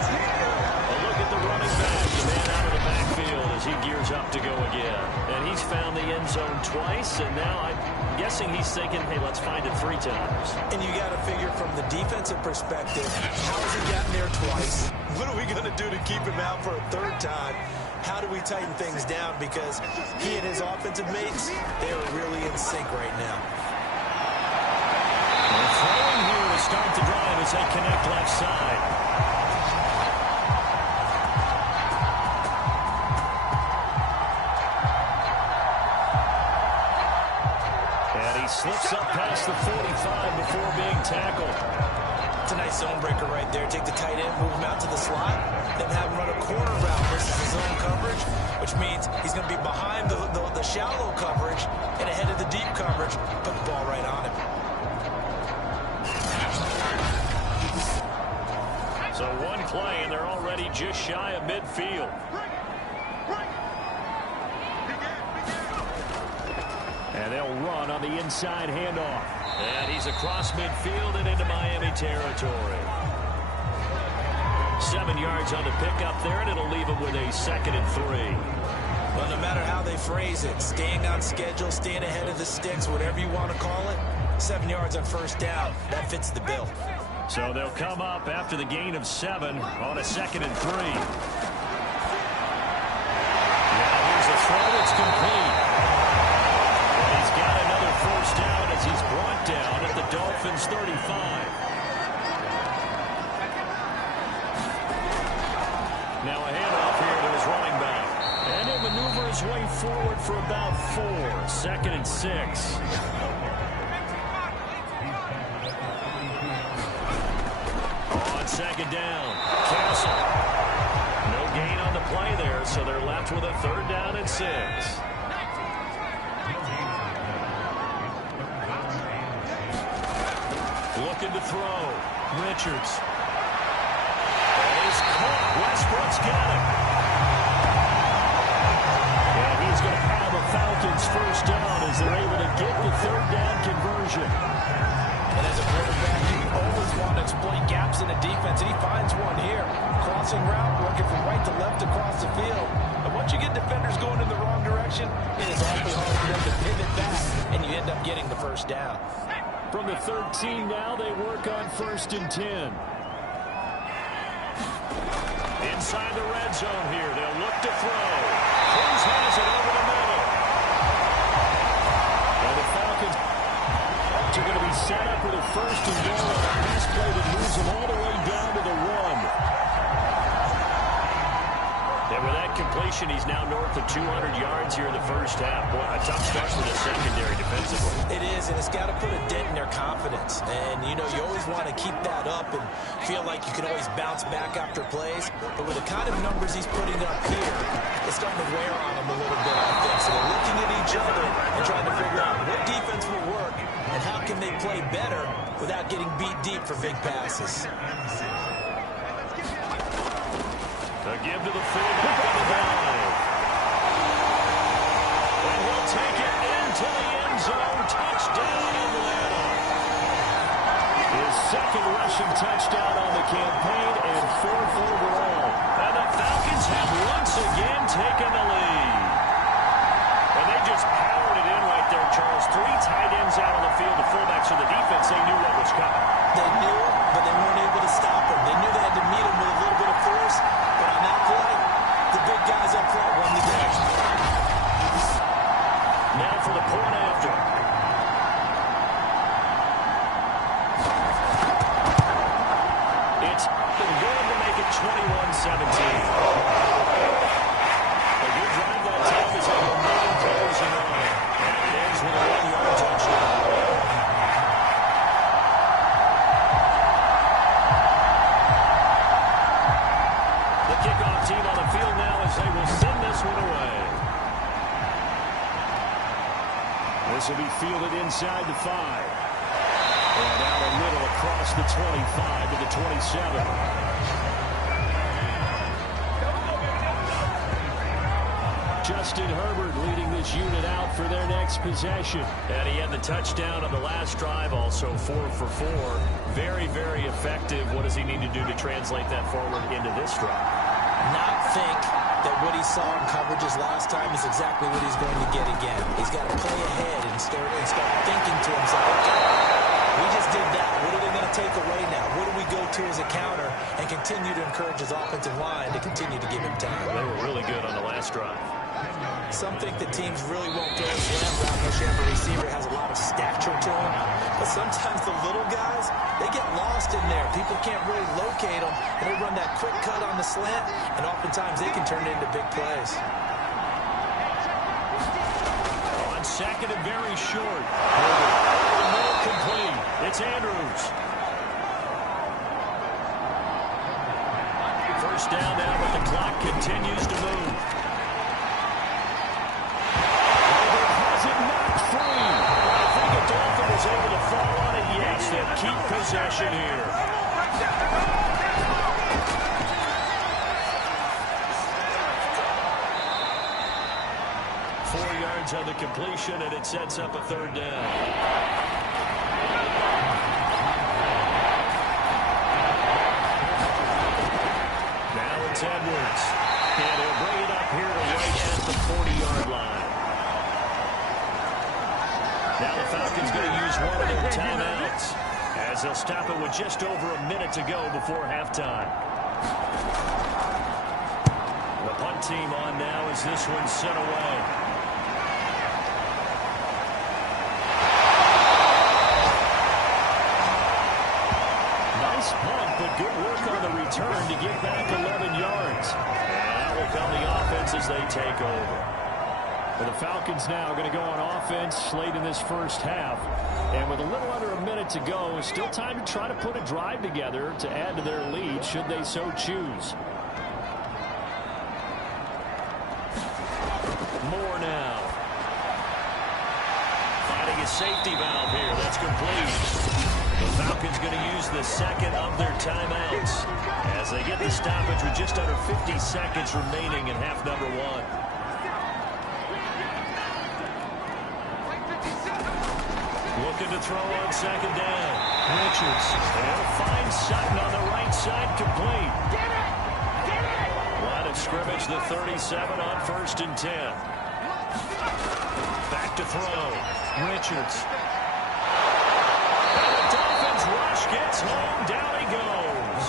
A look at the running back, the man out of the backfield as he gears up to go again. And he's found the end zone twice, and now I'm guessing he's thinking, hey, let's find it 3 times. And you got to figure from the defensive perspective, how has he gotten there twice? What are we going to do to keep him out for a 3rd time? How do we tighten things down? Because he and his offensive mates, they are really in sync right now. They're throwing here to start the drive as they connect left side. And he slips up past the 45 before being tackled. It's a nice zone breaker right there. Take the tight end, move him out to the slot, then have him run a corner route versus his zone coverage, which means he's going to be behind the shallow coverage and ahead of the deep coverage. Put the ball right on him. So 1 play, and they're already just shy of midfield. And they'll run on the inside handoff. And he's across midfield and into Miami territory. 7 yards on the pickup there, and it'll leave him with a 2nd and 3. Well, no matter how they phrase it, staying on schedule, staying ahead of the sticks, whatever you want to call it, 7 yards on 1st down, that fits the bill. So they'll come up after the gain of 7 on a 2nd and 3. Now here's a throw that's complete. And he's got another 1st down as he's brought down at the Dolphins' 35. Now a handoff here to his running back. And he'll maneuver his way forward for about 4. 2nd and 6. On 2nd down, Castle. No gain on the play there, so they're left with a 3rd down and 6. Looking to throw. Richards. And he's caught. Westbrook's got him. And he's going to have a Falcons 1st down as they're able to get the 3rd down conversion. And as a quarterback, you always want to exploit gaps in the defense, and he finds one here. Crossing route, working from right to left across the field. And once you get defenders going in the wrong direction, it is awfully hard for them to pivot back, and you end up getting the 1st down. From the 13 now, they work on 1st and 10. Inside the red zone here, they'll look to throw. Cruz has it over the middle. And the Falcons are going to be set up with a 1st and goal on a pass play that moves them all the way down to the 1. And with that completion, he's now north of 200 yards here in the 1st half. Boy, a tough start for the secondary defensively. It is, and it's got to put a dent in their confidence. And, you know, you always want to keep that up and feel like you can always bounce back after plays. But with the kind of numbers he's putting up here, it's starting to wear on them a little bit, I think. So they're looking at each other and trying to figure out what defense will work and how can they play better without getting beat deep for big passes. A give to the fullback on the drive. And he'll take it into the end zone. Touchdown, Atlanta. His 2nd rushing touchdown on the campaign and 4th overall. And the Falcons have once again taken the lead. And they just powered it in right there, Charles. 3 tight ends out on the field. The fullbacks of the defense, they knew what was coming. They knew, but they weren't able to stop him. They knew they had to meet him with a little bit of force. But on that play, the big guys up front won the game. Now for the point after. It's been good to make it 21-17. A good drive by This will be fielded inside the 5. And out a little across the 25 to the 27. Justin Herbert leading this unit out for their next possession. And he had the touchdown on the last drive, also 4 for 4. Very, very effective. What does he need to do to translate that forward into this drive? Not think that what he saw in coverages last time is exactly what he's going to get again. He's got to play ahead and start thinking to himself, okay, we just did that. What are they going to take away now? What do we go to as a counter and continue to encourage his offensive line to continue to give him time? They were really good on the last drive. Some think that teams really won't throw a slam route unless you have a receiver that has a lot of stature to him. But sometimes the little guys, they get lost in there. People can't really locate them, and they run that quick cut on the slant, and oftentimes they can turn it into big plays. On second and very short. The middle complete. It's Andrews. First down now, but the clock continues to move. Dolphin was able to fall on it. Yes, they'll keep possession here. 4 yards on the completion, and it sets up a third down. Now it's Edwards. And he'll bring it up here to right at the 40-yard line. Now the Falcons going to use one of their timeouts as they'll stop it with just over a minute to go before halftime. The punt team on now as this one's sent away. Nice punt, but good work on the return to get back 11 yards. And that will come the offense as they take over. The Falcons now are going to go on offense late in this first half. And with a little under a minute to go, it's still time to try to put a drive together to add to their lead should they so choose. Moore now. Finding a safety valve here. That's complete. The Falcons going to use the second of their timeouts as they get the stoppage with just under 50 seconds remaining in half number 1. Looking to throw on second down. Richards. And finds Sutton on the right side, complete. Line of scrimmage, the 37 on 1st and 10. Back to throw. Richards. And the Dolphins rush gets home. Down he goes.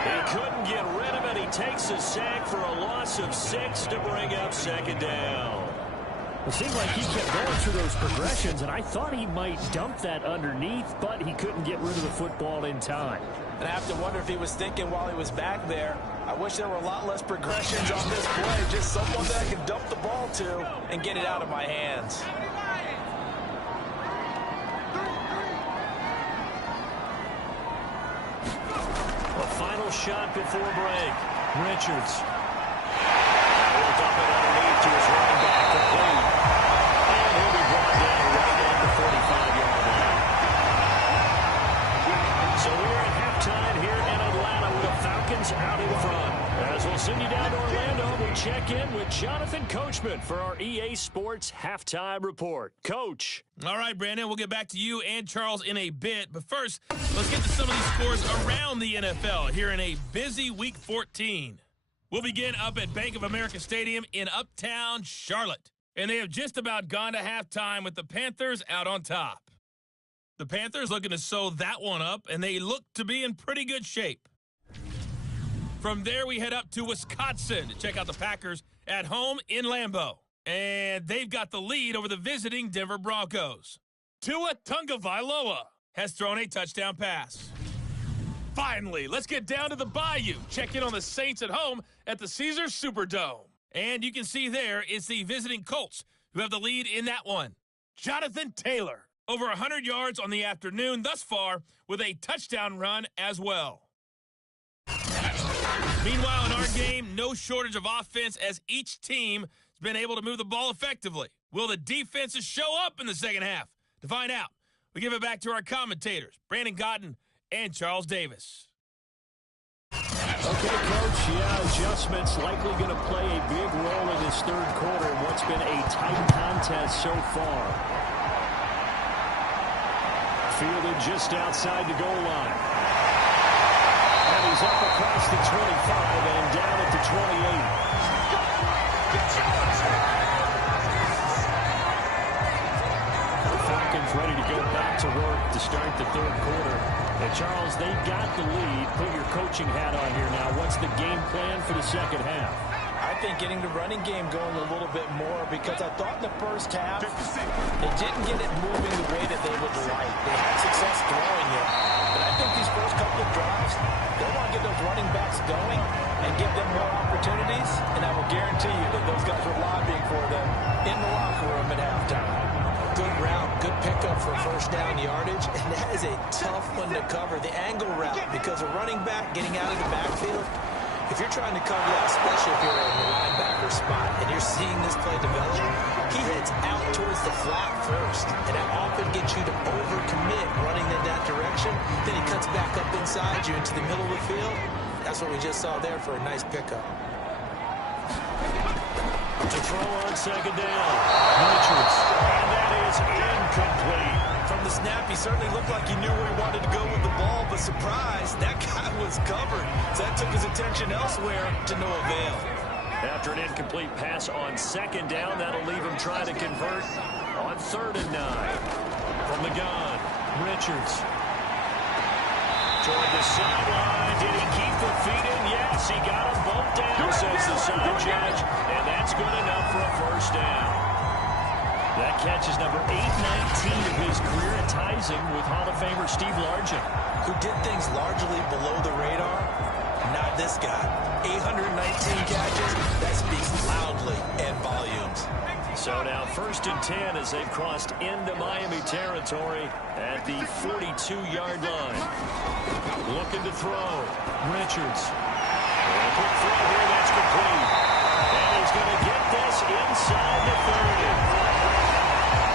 He couldn't get rid of it. He takes a sack for a loss of 6 to bring up second down. It seemed like he kept going through those progressions, and I thought he might dump that underneath, but he couldn't get rid of the football in time. And I have to wonder if he was thinking while he was back there, I wish there were a lot less progressions on this play, just someone that I can dump the ball to and get it out of my hands. A final shot before break. Richards. Will dump it underneath to his running back, complete. And he'll be brought down right at the 45-yard line. So we're at halftime here in Atlanta with the Falcons out in front. As we'll send you down to Orlando, we'll check in with Jonathan Coachman for our EA Sports Halftime Report. Coach. All right, Brandon, we'll get back to you and Charles in a bit. But first, let's get to some of these scores around the NFL here in a busy Week 14. We'll begin up at Bank of America Stadium in Uptown Charlotte. And they have just about gone to halftime with the Panthers out on top. The Panthers looking to sew that one up, and they look to be in pretty good shape. From there, we head up to Wisconsin to check out the Packers at home in Lambeau. And they've got the lead over the visiting Denver Broncos. Tua Tagovailoa has thrown a touchdown pass. Finally, let's get down to the Bayou. Check in on the Saints at home at the Caesars Superdome. And you can see there it's the visiting Colts who have the lead in that one. Jonathan Taylor, over 100 yards on the afternoon thus far with a touchdown run as well. Meanwhile, in our game, no shortage of offense as each team has been able to move the ball effectively. Will the defenses show up in the second half? To find out, we give it back to our commentators, Brandon Cotton and Charles Davis. Okay, Coach, adjustments likely going to play a big role in this third quarter in what's been a tight contest so far. Fielded just outside the goal line. And he's up across the 25 and down at the 28. The Falcons ready to go back to work to start the third quarter. And Charles, they've got the lead. Put your coaching hat on here now. What's the game plan for the second half? I think getting the running game going a little bit more, because I thought in the first half they didn't get it moving the way that they would like. They had success throwing it, but I think these first couple of drives, they want to get those running backs going and give them more opportunities, and I will guarantee you that those guys were lobbying for them in the locker room at halftime. Good route, good pickup for first down yardage, and that is a tough one to cover, the angle route, because a running back getting out of the backfield, if you're trying to cover that, especially if you're in the linebacker spot and you're seeing this play develop, he heads out towards the flat first, and that often gets you to overcommit running in that direction. Then he cuts back up inside you into the middle of the field. That's what we just saw there for a nice pickup. To throw on second down, Richards, and that is incomplete. From the snap, he certainly looked like he knew where he wanted to go with the ball, but surprise, that guy was covered. So that took his attention elsewhere to no avail. After an incomplete pass on second down, that'll leave him trying to convert on 3rd and 9. From the gun, Richards. Toward the sideline, did he keep the feet in? Yes, he got them both down, says the side judge, and that's good enough for a first down. That catch is number 819 of his career. It ties him with Hall of Famer Steve Largent, who did things largely below the radar. Not this guy. 819 catches, that speaks loudly and volumes. So now 1st and 10 as they've crossed into Miami territory at the 42-yard line. Looking to throw. Richards. A quick throw here, that's complete. And he's going to get this inside the 30.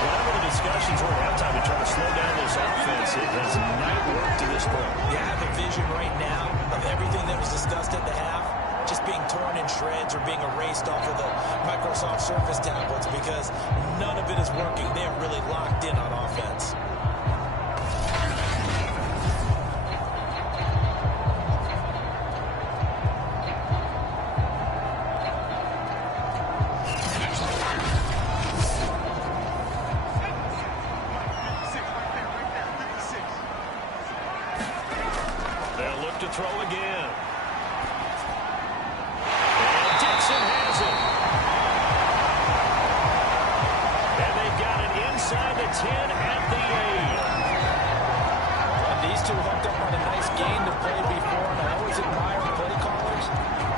Whatever the discussions were at halftime to try to slow down this offense, it has not worked to this point. You have a vision right now of everything that was discussed at the half just being torn in shreds or being erased off of the Microsoft Surface tablets, because none of it is working. They are really locked in on offense. They'll look to throw again. And Dixon has it. And they've got it inside the 10 at the 8. And these two hooked up on a nice gain to play before, and I always admire play callers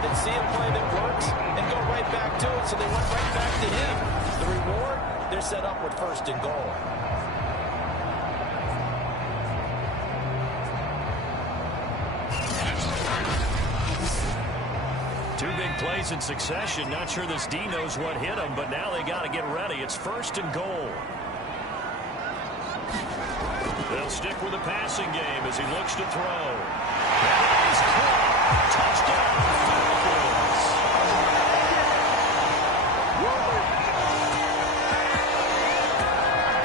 that see a play that works and go right back to it, so they went right back to him. The reward, they're set up with 1st and goal. Two big plays in succession. Not sure this D knows what hit him, but now they got to get ready. It's 1st and goal. They'll stick with the passing game as he looks to throw. And he's caught. Touchdown, Falcons.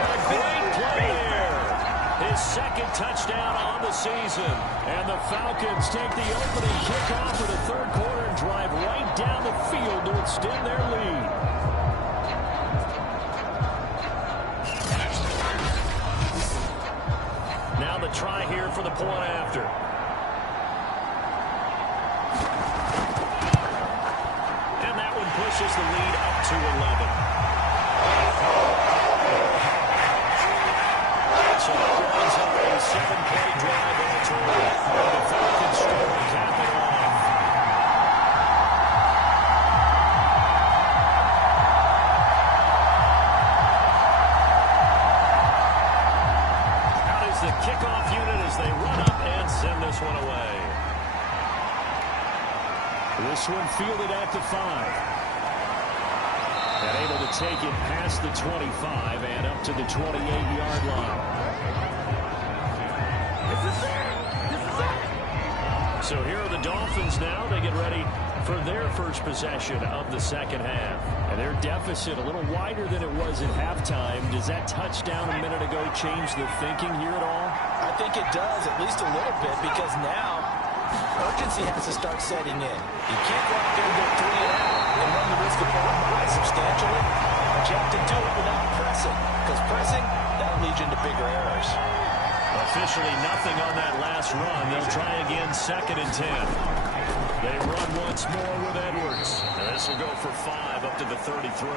A great play here. His 2nd touchdown on the season. And the Falcons take the opening kickoff of the third quarter and drive right down the field to extend their lead. Now the try here for the point after. And that one pushes the lead up to 11. So that runs up a 7-play drive on the total. And the Falcons story cap it off. Out is the kickoff unit as they run up and send this one away. This one fielded at the 5. And able to take it past the 25 and up to the 28-yard line. So here are the Dolphins now. They get ready for their first possession of the second half. And their deficit a little wider than it was at halftime. Does that touchdown a minute ago change the thinking here at all? I think it does, at least a little bit, because now urgency has to start setting in. You can't go out there and go 3 and out and run the risk of falling behind substantially. But you have to do it without pressing, because pressing, that'll lead you into bigger errors. Officially nothing on that last run. They'll try again, 2nd and 10. They run once more with Edwards. And this will go for 5 up to the 33.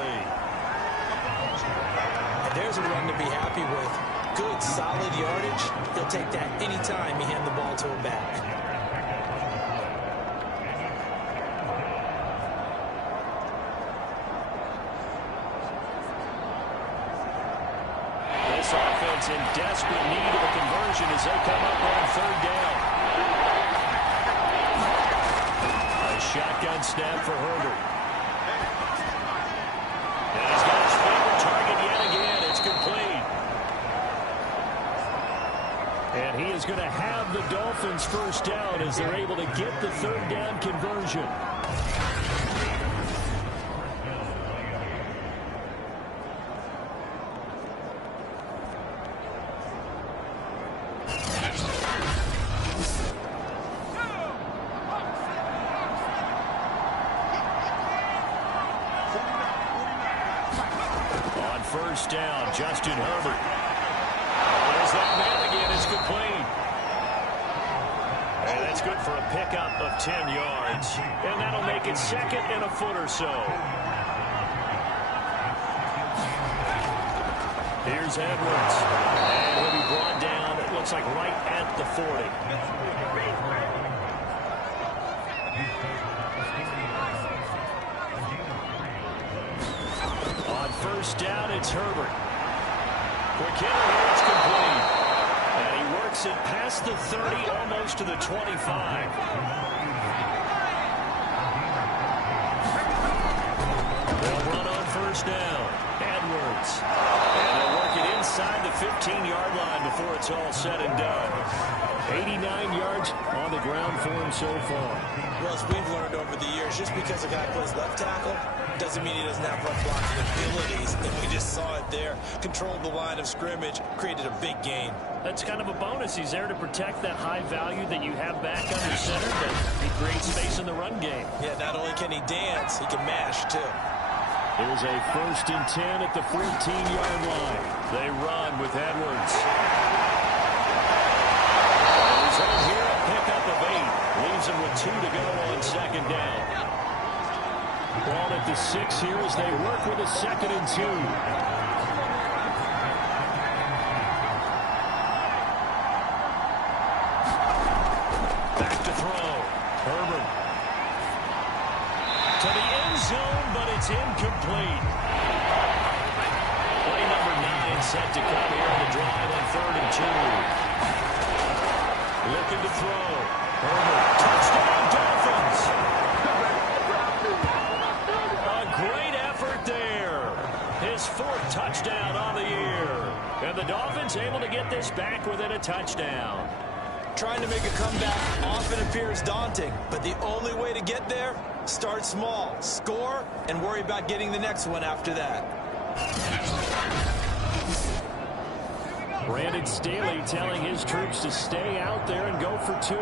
And there's a run to be happy with. Good, solid yardage. He'll take that anytime you hand the ball to him back. This offense in desperate need of a conversion as they come up on 3rd down. A shotgun snap for Herbert. And he's got his favorite target yet again. It's complete. And he is going to have the Dolphins first down as they're able to get the 3rd down conversion. First down, Justin Herbert. There's that man again. It's complete. And that's good for a pickup of 10 yards. And that'll make it 2nd and a foot or so. Here's Edwards. And he'll be brought down, it looks like right at the 40. First down, it's Herbert. Quick hitter here, it's complete. And he works it past the 30, almost to the 25. They'll run on first down. Edwards. And they'll work it inside the 15-yard line before it's all said and done. 89 yards on the ground for him so far. Well, as we've learned over the years, just because a guy plays left tackle doesn't mean he doesn't have run blocking abilities. And we just saw it there. Controlled the line of scrimmage, created a big gain. That's kind of a bonus. He's there to protect that high value that you have back under center, but he creates space in the run game. Yeah, not only can he dance, he can mash, too. Here's a 1st and 10 at the 14-yard line. They run with Edwards. He's on here, a pickup of 8. Leaves him with 2 to go on 2nd down. Ball at the 6 here as they work with a 2nd and 2. Back to throw. Herbert. To the end zone, but it's incomplete. Play number 9 set to come here on the drive on 3rd and 2. Looking to throw. Herbert. Touchdown, Dolphins. Great effort there. His 4th touchdown on the year. And the Dolphins able to get this back within a touchdown. Trying to make a comeback often appears daunting, but the only way to get there, start small, score, and worry about getting the next one after that. Brandon Staley telling his troops to stay out there and go for 2.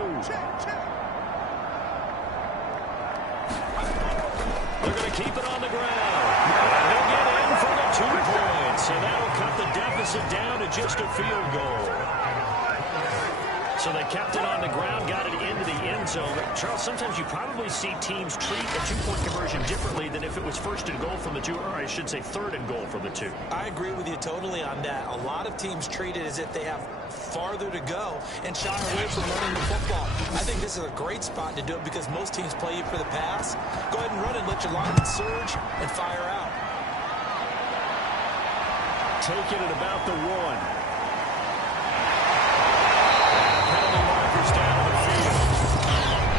They're going to keep it on the ground. And they'll get in for the 2 points. And that'll cut the deficit down to just a field goal. So they kept it on the ground, got it into the end zone. But Charles, sometimes you probably see teams treat a 2-point conversion differently than if it was 1st and goal from the 2, or I should say 3rd and goal from the 2. I agree with you totally on that. A lot of teams treat it as if they have farther to go and shy away from running the football. I think this is a great spot to do it because most teams play you for the pass. Go ahead and run it, let your lineman surge, and fire out. Take it at about the 1. Down the field.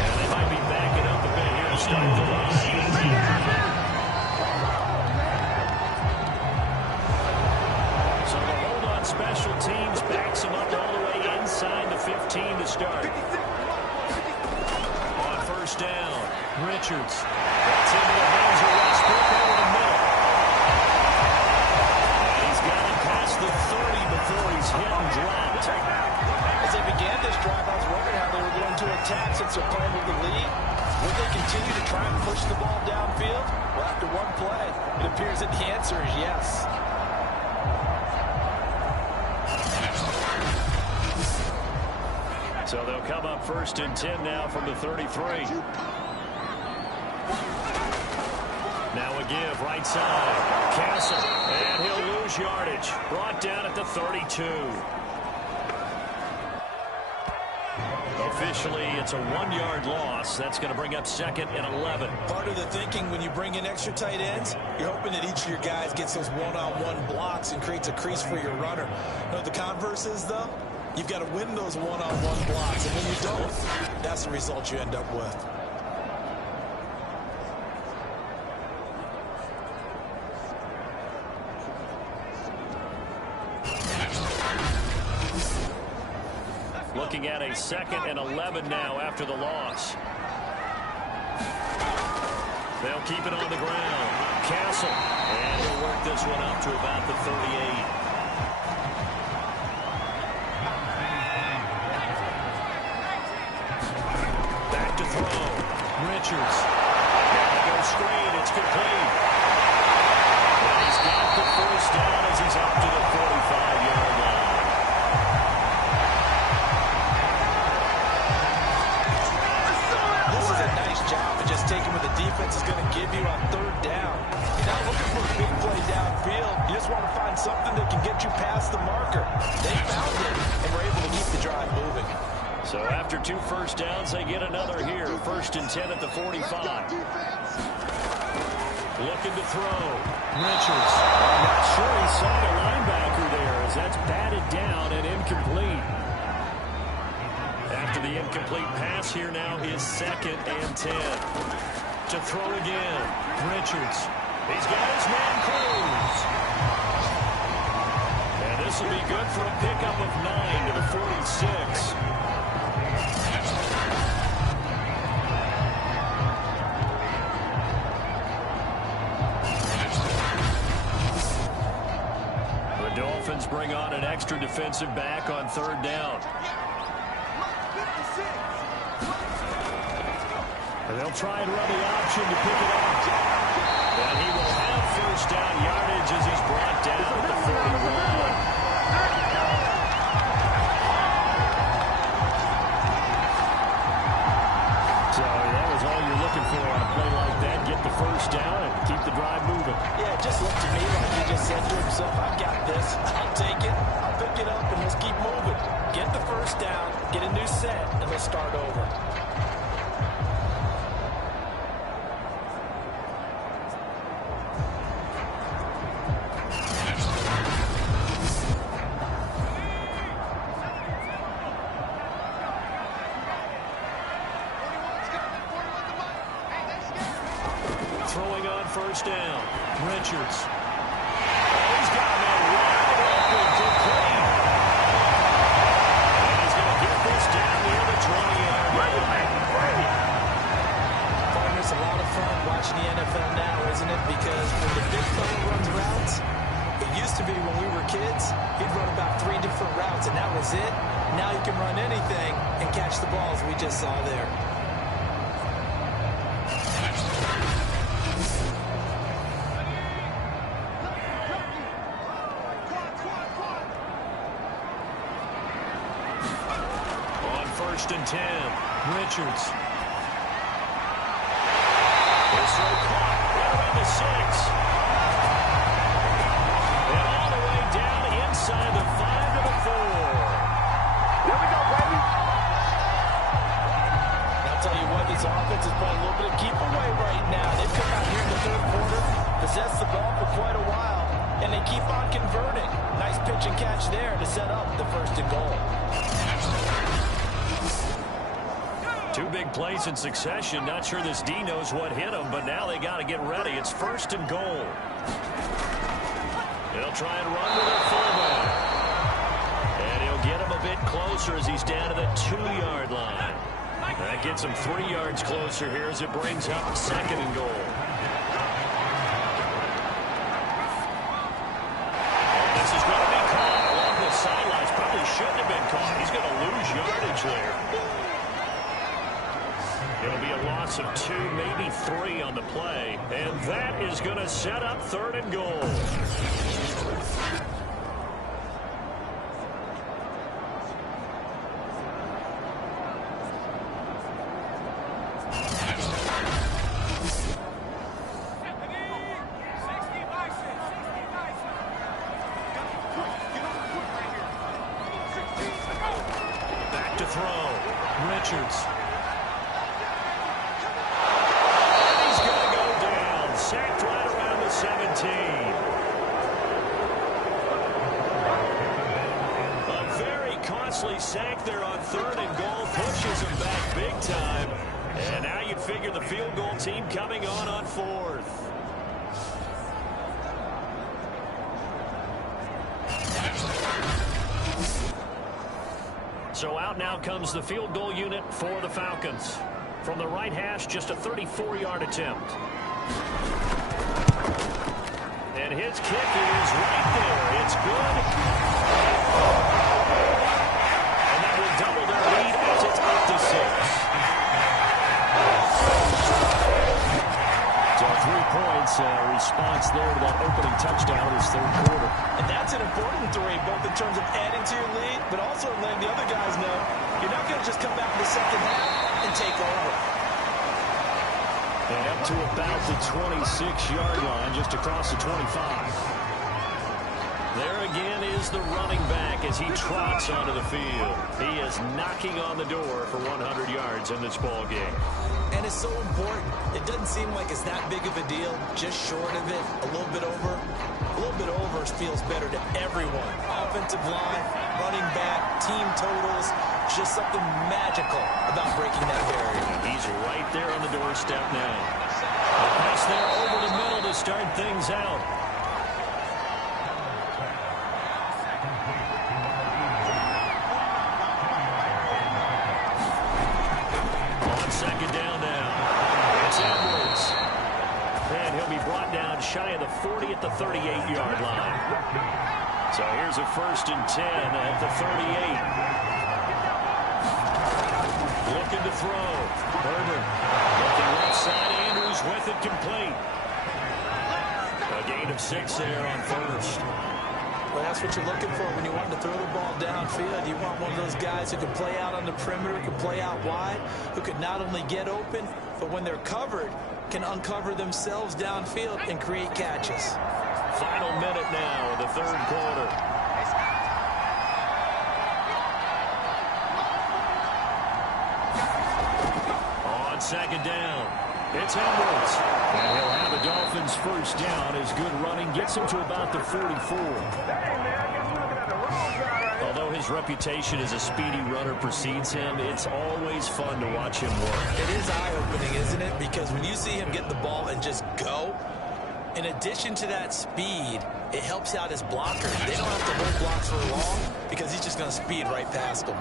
And they might be backing up a bit here to start the run. special teams backs him up all the way inside the 15 to start. On first down, Richards. That's into the hands of Westbrook over the middle. And he's got him past the 30 before he's hit and dropped. As they began this drive, I was wondering how they were going to attack since they're playing with the lead. Would they continue to try and push the ball downfield? Well, after one play, it appears that the answer is yes. So they'll come up first and 10 now from the 33. Now a give, right side. Castle, and he'll lose yardage. Brought down at the 32. Officially, it's a 1-yard loss. That's going to bring up second and 11. Part of the thinking when you bring in extra tight ends, you're hoping that each of your guys gets those one-on-one blocks and creates a crease for your runner. You know what the converse is, though? You've got to win those one-on-one blocks, and when you don't, that's the result you end up with. Looking at a second and 11 now after the loss. They'll keep it on the ground. Castle, and he'll work this one up to about the 38. Back to throw. Richards. Now they go screen. It's complete. And he's got the first down as he's up to the 45-yard line. This is a nice job of just taking what the defense is going to give you on third down. You're not looking for a big play downfield. You just want to find something that can get you past the marker. They found it and were able to keep the drive moving. So after 2 first downs, they get another here. First and 10 at the 45. Looking to throw. Richards. I'm not sure he saw the linebacker there as that's batted down and incomplete. After the incomplete pass, here now is second and 10. To throw again. Richards. He's got his man Cruz. And this will be good for a pickup of 9 to the 46. The Dolphins bring on an extra defensive back on third down. And they'll try and run the option to pick it up. And he will have first down yardage as he's brought down at the 41. So that was all you're looking for on a play like that. Get the first down and keep the drive moving. Yeah, it just looked to me like he just said to himself, I've got this. I'll take it. I'll pick it up, and let's keep moving. Get the first down, get a new set, and let's start over. Throwing on first down. Richards. Oh, he's got him in wide open, complete. And he's going to get this down near the 20-yard line. Partners, a lot of fun watching the NFL now, isn't it? Because when the big fella runs routes, it used to be when we were kids, he'd run about 3 different routes, and that was it. Now you can run anything and catch the balls we just saw there. First and 10. Richards. This throw caught right around the 6. And all the way down inside the 5 to the 4. Here we go, baby. I'll tell you what, this offense is playing a little bit of keep away right now. They've come out here in the third quarter, possessed the ball for quite a while, and they keep on converting. Nice pitch and catch there to set up the first and goal. 2 big plays in succession. Not sure this D knows what hit him, but now they got to get ready. It's first and goal. They'll try and run with their fullback. closer as he's down to the 2-yard line. That gets him 3 yards closer here as it brings up 2nd and goal. This is going to be caught along the sidelines. Probably shouldn't have been caught. He's going to lose yardage there. It'll be a loss of 2, maybe 3 on the play. And that is going to set up 3rd and goal. Back to throw. Richards. Sacked right around the 17. A very costly sack there on 3rd and goal. Pushes him back big time. And now you'd figure the field goal team coming on 4th. So out now comes the field goal unit for the Falcons. From the right hash, just a 34-yard attempt. And his kick is right there. It's good. And that will double their lead as it's up to 6. So 3 points, response there to that opening touchdown in this 3rd quarter. And that's an important 3, both in terms of adding to your lead, but also letting the other guys know you're not going to just come back in the 2nd half and take over. And up to about the 26-yard line, just across the 25. There again is the running back as he trots onto the field. He is knocking on the door for 100 yards in this ball game. And it's so important. It doesn't seem like it's that big of a deal, just short of it, a little bit over. A little bit over feels better to everyone. Offensive line, running back, team totals, just something magical about breaking that barrier. He's right there on the doorstep now. A pass there over the middle to start things out. On 2nd down now. It's Edwards. And he'll be brought down shy of the 40 at the 38-yard line. So here's a 1st and 10 at the 38. Looking to throw. Herbert looking left side. Andrews with it complete. A gain of 6 there on 1st. Well, that's what you're looking for when you want to throw the ball downfield. You want one of those guys who can play out on the perimeter, who can play out wide, who can not only get open, but when they're covered, can uncover themselves downfield and create catches. Final minute now of the 3rd quarter. On 2nd down, it's Edwards. And he'll have the Dolphins' 1st down as good running gets him to about the 44. Although his reputation as a speedy runner precedes him, it's always fun to watch him work. It is eye-opening, isn't it? Because when you see him get the ball and just go, in addition to that speed, it helps out his blockers. They don't have to hold blocks for long because he's just going to speed right past them.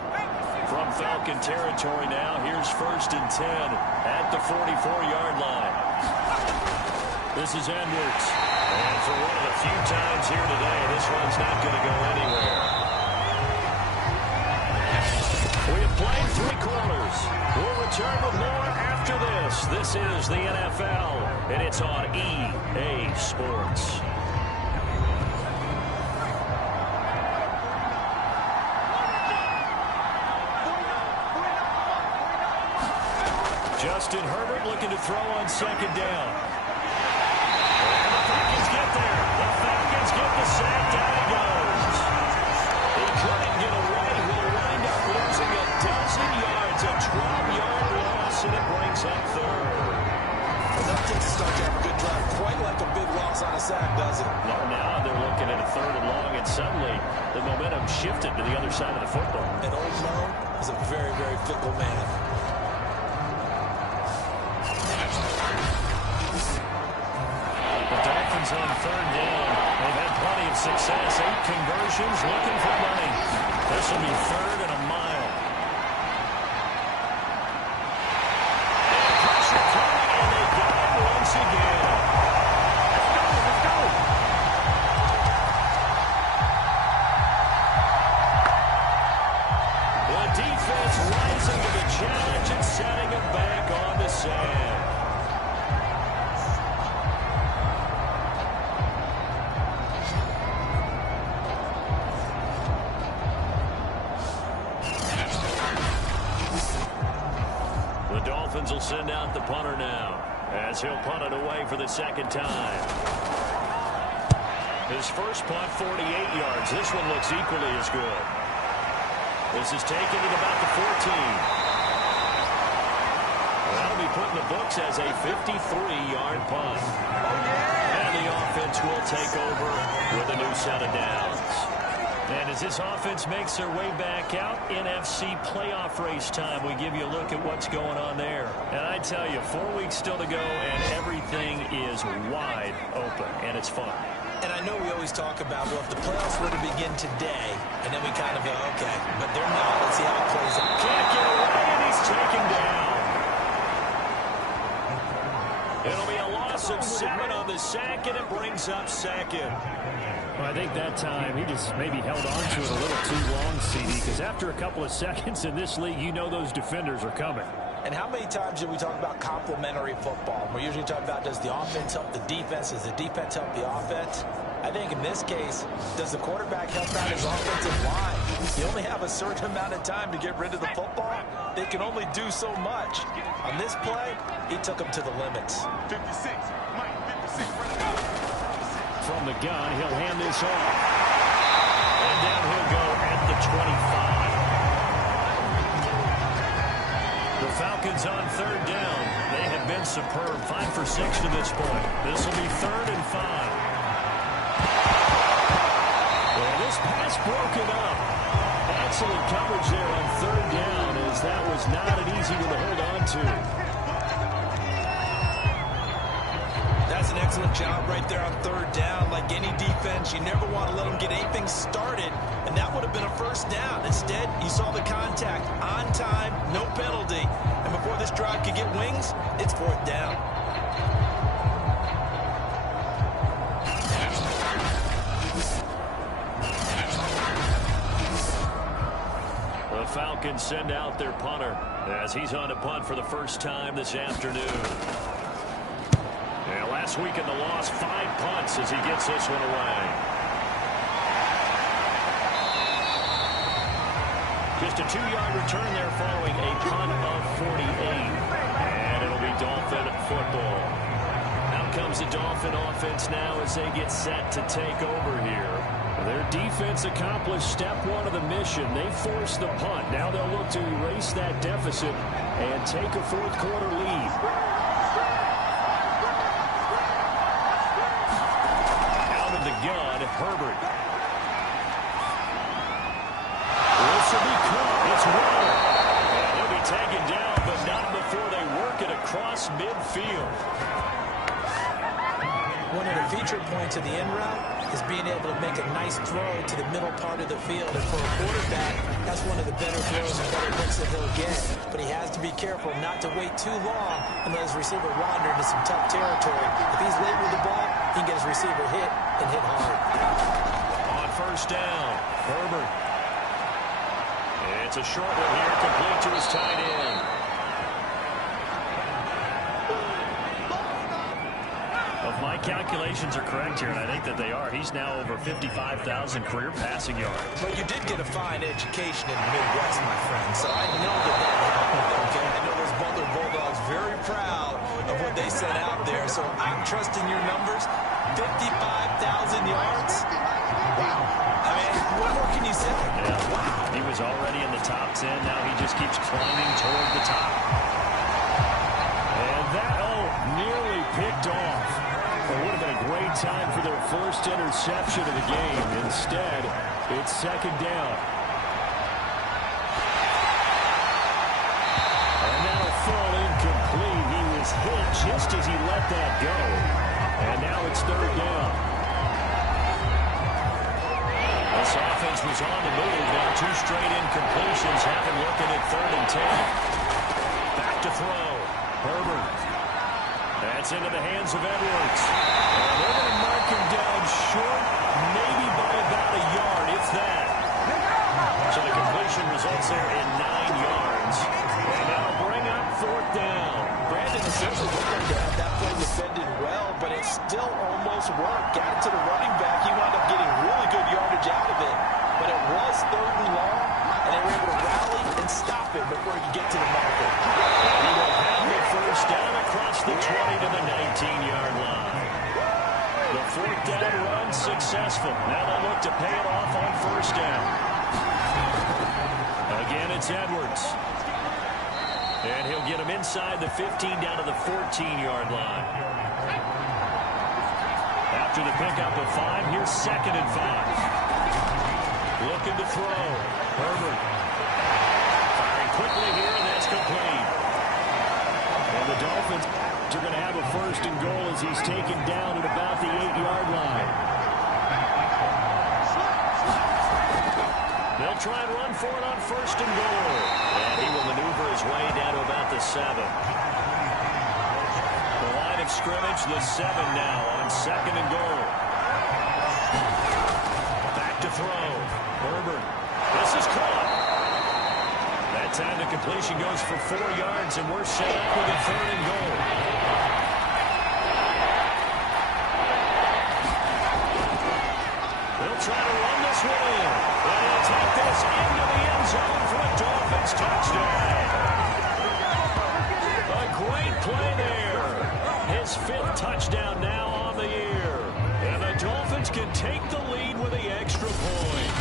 From Falcon territory now, here's 1st and 10 at the 44-yard line. This is Edwards. And for one of the few times here today, this one's not going to go anywhere. We have played 3 quarters. We'll return with more after this. This is the NFL, and it's on EA Sports. Justin Herbert looking to throw on 2nd down. And the Falcons get there. The Falcons get the sack. Down he goes. He couldn't get away. He'll wind up losing a dozen yards. A 12-yard loss, and it brings up 3rd. Well, that takes a start to have a good drive. Quite like a big loss on a sack, does it? Well, now they're looking at a 3rd and long, and suddenly the momentum shifted to the other side of the football. And old Mo is a very, very fickle man. On 3rd down. They've had plenty of success. 8 conversions, looking for money. This will be 3rd and a mile. sand. The Dolphins will send out the punter now, as he'll punt it away for the second time. His first punt, 48 yards. This one looks equally as good. This is taken at about the 14. That'll be put in the books as a 53-yard punt. And the offense will take over with a new set of downs. And as this offense makes their way back out, NFC playoff race time, we give you a look at what's going on there. And I tell you, 4 weeks still to go, and everything is wide open, and it's fun. And I know we always talk about, well, if the playoffs were to begin today, and then we kind of go, okay, but they're not. Let's see how it plays out. Can't get away, and he's taken down. It'll be a loss of 7 on the sack, and it brings up second. Well, I think that time he just maybe held on to it a little too long, CD, because after a couple of seconds in this league, you know those defenders are coming. And how many times do we talk about complementary football? We're usually talking about, does the offense help the defense? Does the defense help the offense? I think in this case, does the quarterback help out his offensive line? You only have a certain amount of time to get rid of the football. They can only do so much. On this play, he took them to the limits. 56, Mike, 56. From the gun, he'll hand this off. And down he'll go at the 25. The Falcons on third down. They have been superb. 5 for 6 to this point. This will be 3rd and 5. Well, this pass broken up. Excellent coverage there on third down, as that was not an easy one to hold on to. That's an excellent job right there on third down. Like any defense, you never want to let them get anything started, and that would have been a first down. Instead, you saw the contact on time, no penalty. And before this drive could get wings, it's 4th down. The Falcons send out their punter as he's on to punt for the first time this afternoon. Yeah, last week in the loss, 5 punts as he gets this one away. Just a 2-yard return there following a punt of 48. And it'll be Dolphin football. Out comes the Dolphin offense now as they get set to take over here. Their defense accomplished step 1 of the mission. They forced the punt. Now they'll look to erase that deficit and take a 4th quarter lead. Gun, Herbert. This will be caught. It's Waller. And he'll be taken down, but not before they work it across midfield. One of the feature points of the end route is being able to make a nice throw to the middle part of the field. And for a quarterback, that's one of the better throws and better looks that he'll get. But he has to be careful not to wait too long and let his receiver wander into some tough territory. If he's late with the ball, he can get his receiver hit and hit hard. On first down, Herbert. It's a short one here, complete to his tight end. If my calculations are correct here, and I think that they are, he's now over 55,000 career passing yards. But you did get a fine education in the Midwest, my friend, so I know that happened, okay? I know those Butler Bulldogs very proud of what they sent out there, so I'm trusting your numbers. 55,000 yards? Wow. I mean, what more can you say? Yeah. Wow. He was already in the top 10. Now he just keeps climbing toward the top. And that, nearly picked off. It would have been a great time for their first interception of the game. Instead, it's 2nd down. And that'll fall incomplete. He was hit just as he let that go. And now it's 3rd down. This offense was on the move. Now 2 straight incompletions. Have him looking at 3rd and 10. Back to throw. Herbert. That's into the hands of Edwards. And they're going to mark him down short, maybe by about a yard, if that. So the completion results there in 9 yards. And now bring up 4th down. Brandon, happen before he can get to the marker. He will have the first down across the 20 to the 19-yard line. The fourth down run successful. Now they'll look to pay it off on first down. Again, it's Edwards. And he'll get him inside the 15 down to the 14-yard line. After the pickup of 5, here's 2nd and 5. Looking to throw. Herbert. Firing quickly here, and that's complete. And the Dolphins are going to have a 1st and goal as he's taken down at about the 8-yard line. They'll try and run for it on 1st and goal. And he will maneuver his way down to about the 7. The line of scrimmage, the 7 now on 2nd and goal. Back to throw. Herbert. This is caught. That time the completion goes for 4 yards, and we're set up with a 3rd and goal. They'll try to run this one in. And he'll take this into the end zone for a Dolphins touchdown. A great play there. His 5th touchdown now on the year. And the Dolphins can take the lead with the extra point.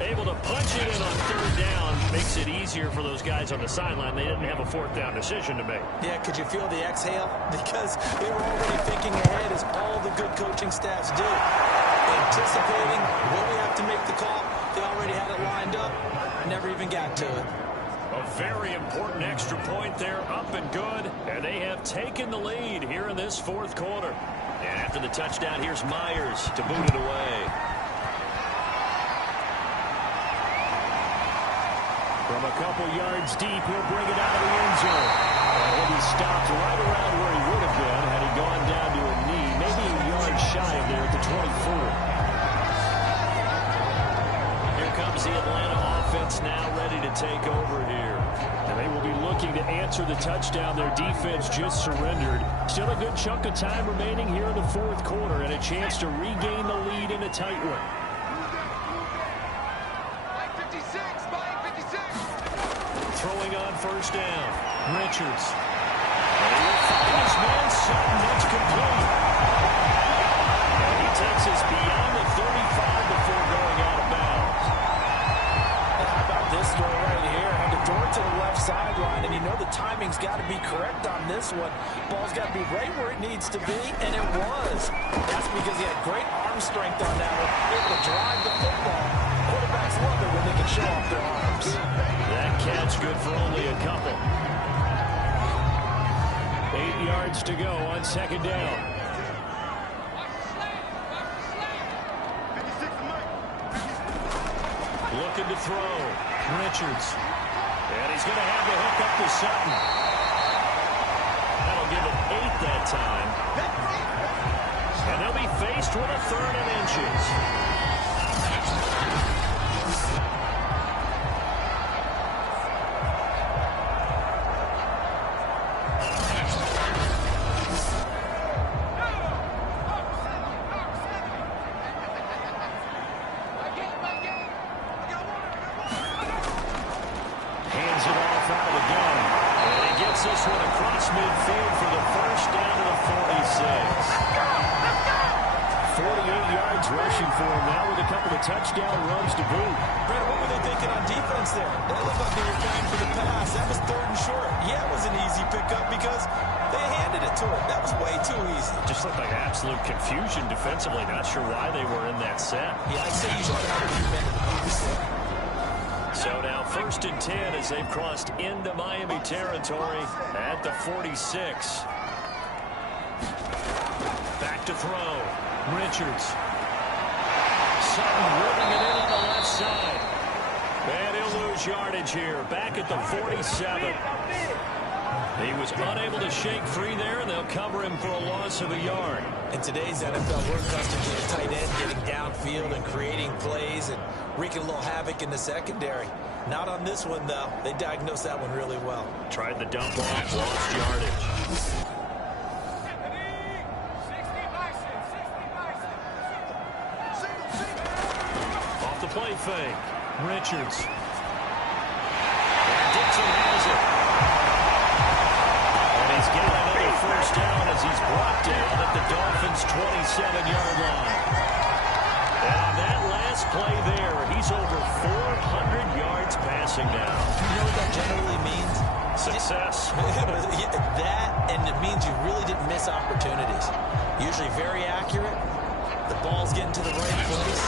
Able to punch it in on 3rd down makes it easier for those guys on the sideline. They didn't have a 4th down decision to make. Yeah, could you feel the exhale? Because they were already thinking ahead, as all the good coaching staffs do. Anticipating when we have to make the call. They already had it lined up. Never even got to it. A very important extra point there, up and good. And they have taken the lead here in this 4th quarter. And after the touchdown, here's Myers to boot it away. From a couple yards deep, he'll bring it out of the end zone. And he'll be stopped right around where he would have been had he gone down to a knee, maybe a yard shy of there at the 24. Here comes the Atlanta offense now ready to take over here. And they will be looking to answer the touchdown their defense just surrendered. Still a good chunk of time remaining here in the 4th quarter and a chance to regain the lead in a tight one. Throwing on 1st down. Richards. And he will find his man Sutton. That's complete. And he takes us beyond the 35 before going out of bounds. How about this throw right here? And the door to the left sideline, and you know the timing's got to be correct on this one. Ball's got to be right where it needs to be, and it was. That's because he had great arm strength on that one. Able to drive the football. Quarterbacks love it when they can show off their arms. That catch good for only a couple. 8 yards to go on 2nd down. Looking to throw. Richards. And he's going to have the hook up to Sutton. That'll give him 8 that time. And they'll be faced with a 3rd and inches. This one across midfield for the 1st down to the 46. 48 yards rushing for him now with a couple of touchdown runs to boot. Brett, what were they thinking on defense there? They looked like they were going for the pass. That was 3rd and short. Yeah, it was an easy pickup because they handed it to him. That was way too easy. Just looked like absolute confusion defensively. Not sure why they were in that set. Yeah, I'd say you should have a few men in the box there. So now 1st and 10 as they've crossed into Miami territory at the 46. Back to throw. Richards. Sutton whipping it in on the left side. And he'll lose yardage here. Back at the 47. He was unable to shake free there, and they'll cover him for a loss of a yard. In today's NFL, we're accustomed to the tight end getting downfield and creating plays and wreaking a little havoc in the secondary. Not on this one, though. They diagnosed that one really well. Tried the dump off, lost yardage. Off the play fake. Richards. Dixon has it. And he's got another first down as he's brought down at the Dolphins' 27-yard line. And on that last play there, he's over 400 yards passing now. You know what that generally means? Success. That, and it means you really didn't miss opportunities. Usually very accurate. The ball's getting to the right place.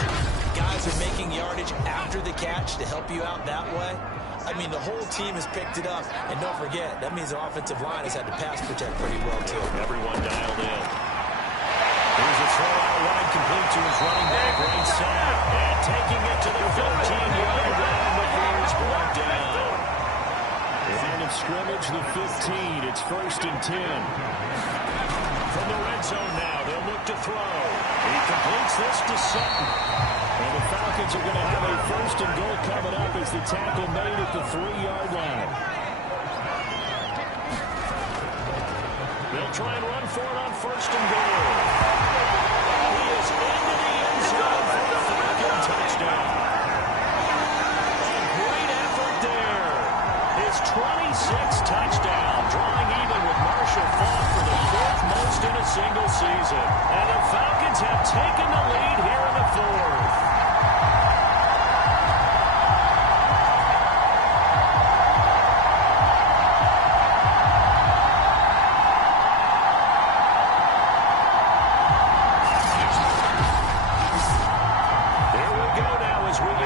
Guys are making yardage after the catch to help you out that way. I mean, the whole team has picked it up. And don't forget, that means the offensive line has had to pass protect pretty well, too. Everyone dialed in. Here's a throw out wide, complete to his running back right side. And taking it to the 15-yard line before he's brought down. Line of scrimmage, the 15. It's 1st and 10. From the red zone now, they'll look to throw. He completes this to Sutton. And the Falcons are going to have a 1st and goal coming up as the tackle made at the 3-yard line. They'll try and run for it on 1st and goal. He is into the end zone for the Falcon touchdown. A great effort there. His 26th touchdown, drawing even with Marshall Faulk for the 4th most in a single season. And the Falcons have taken the lead here in the 4th.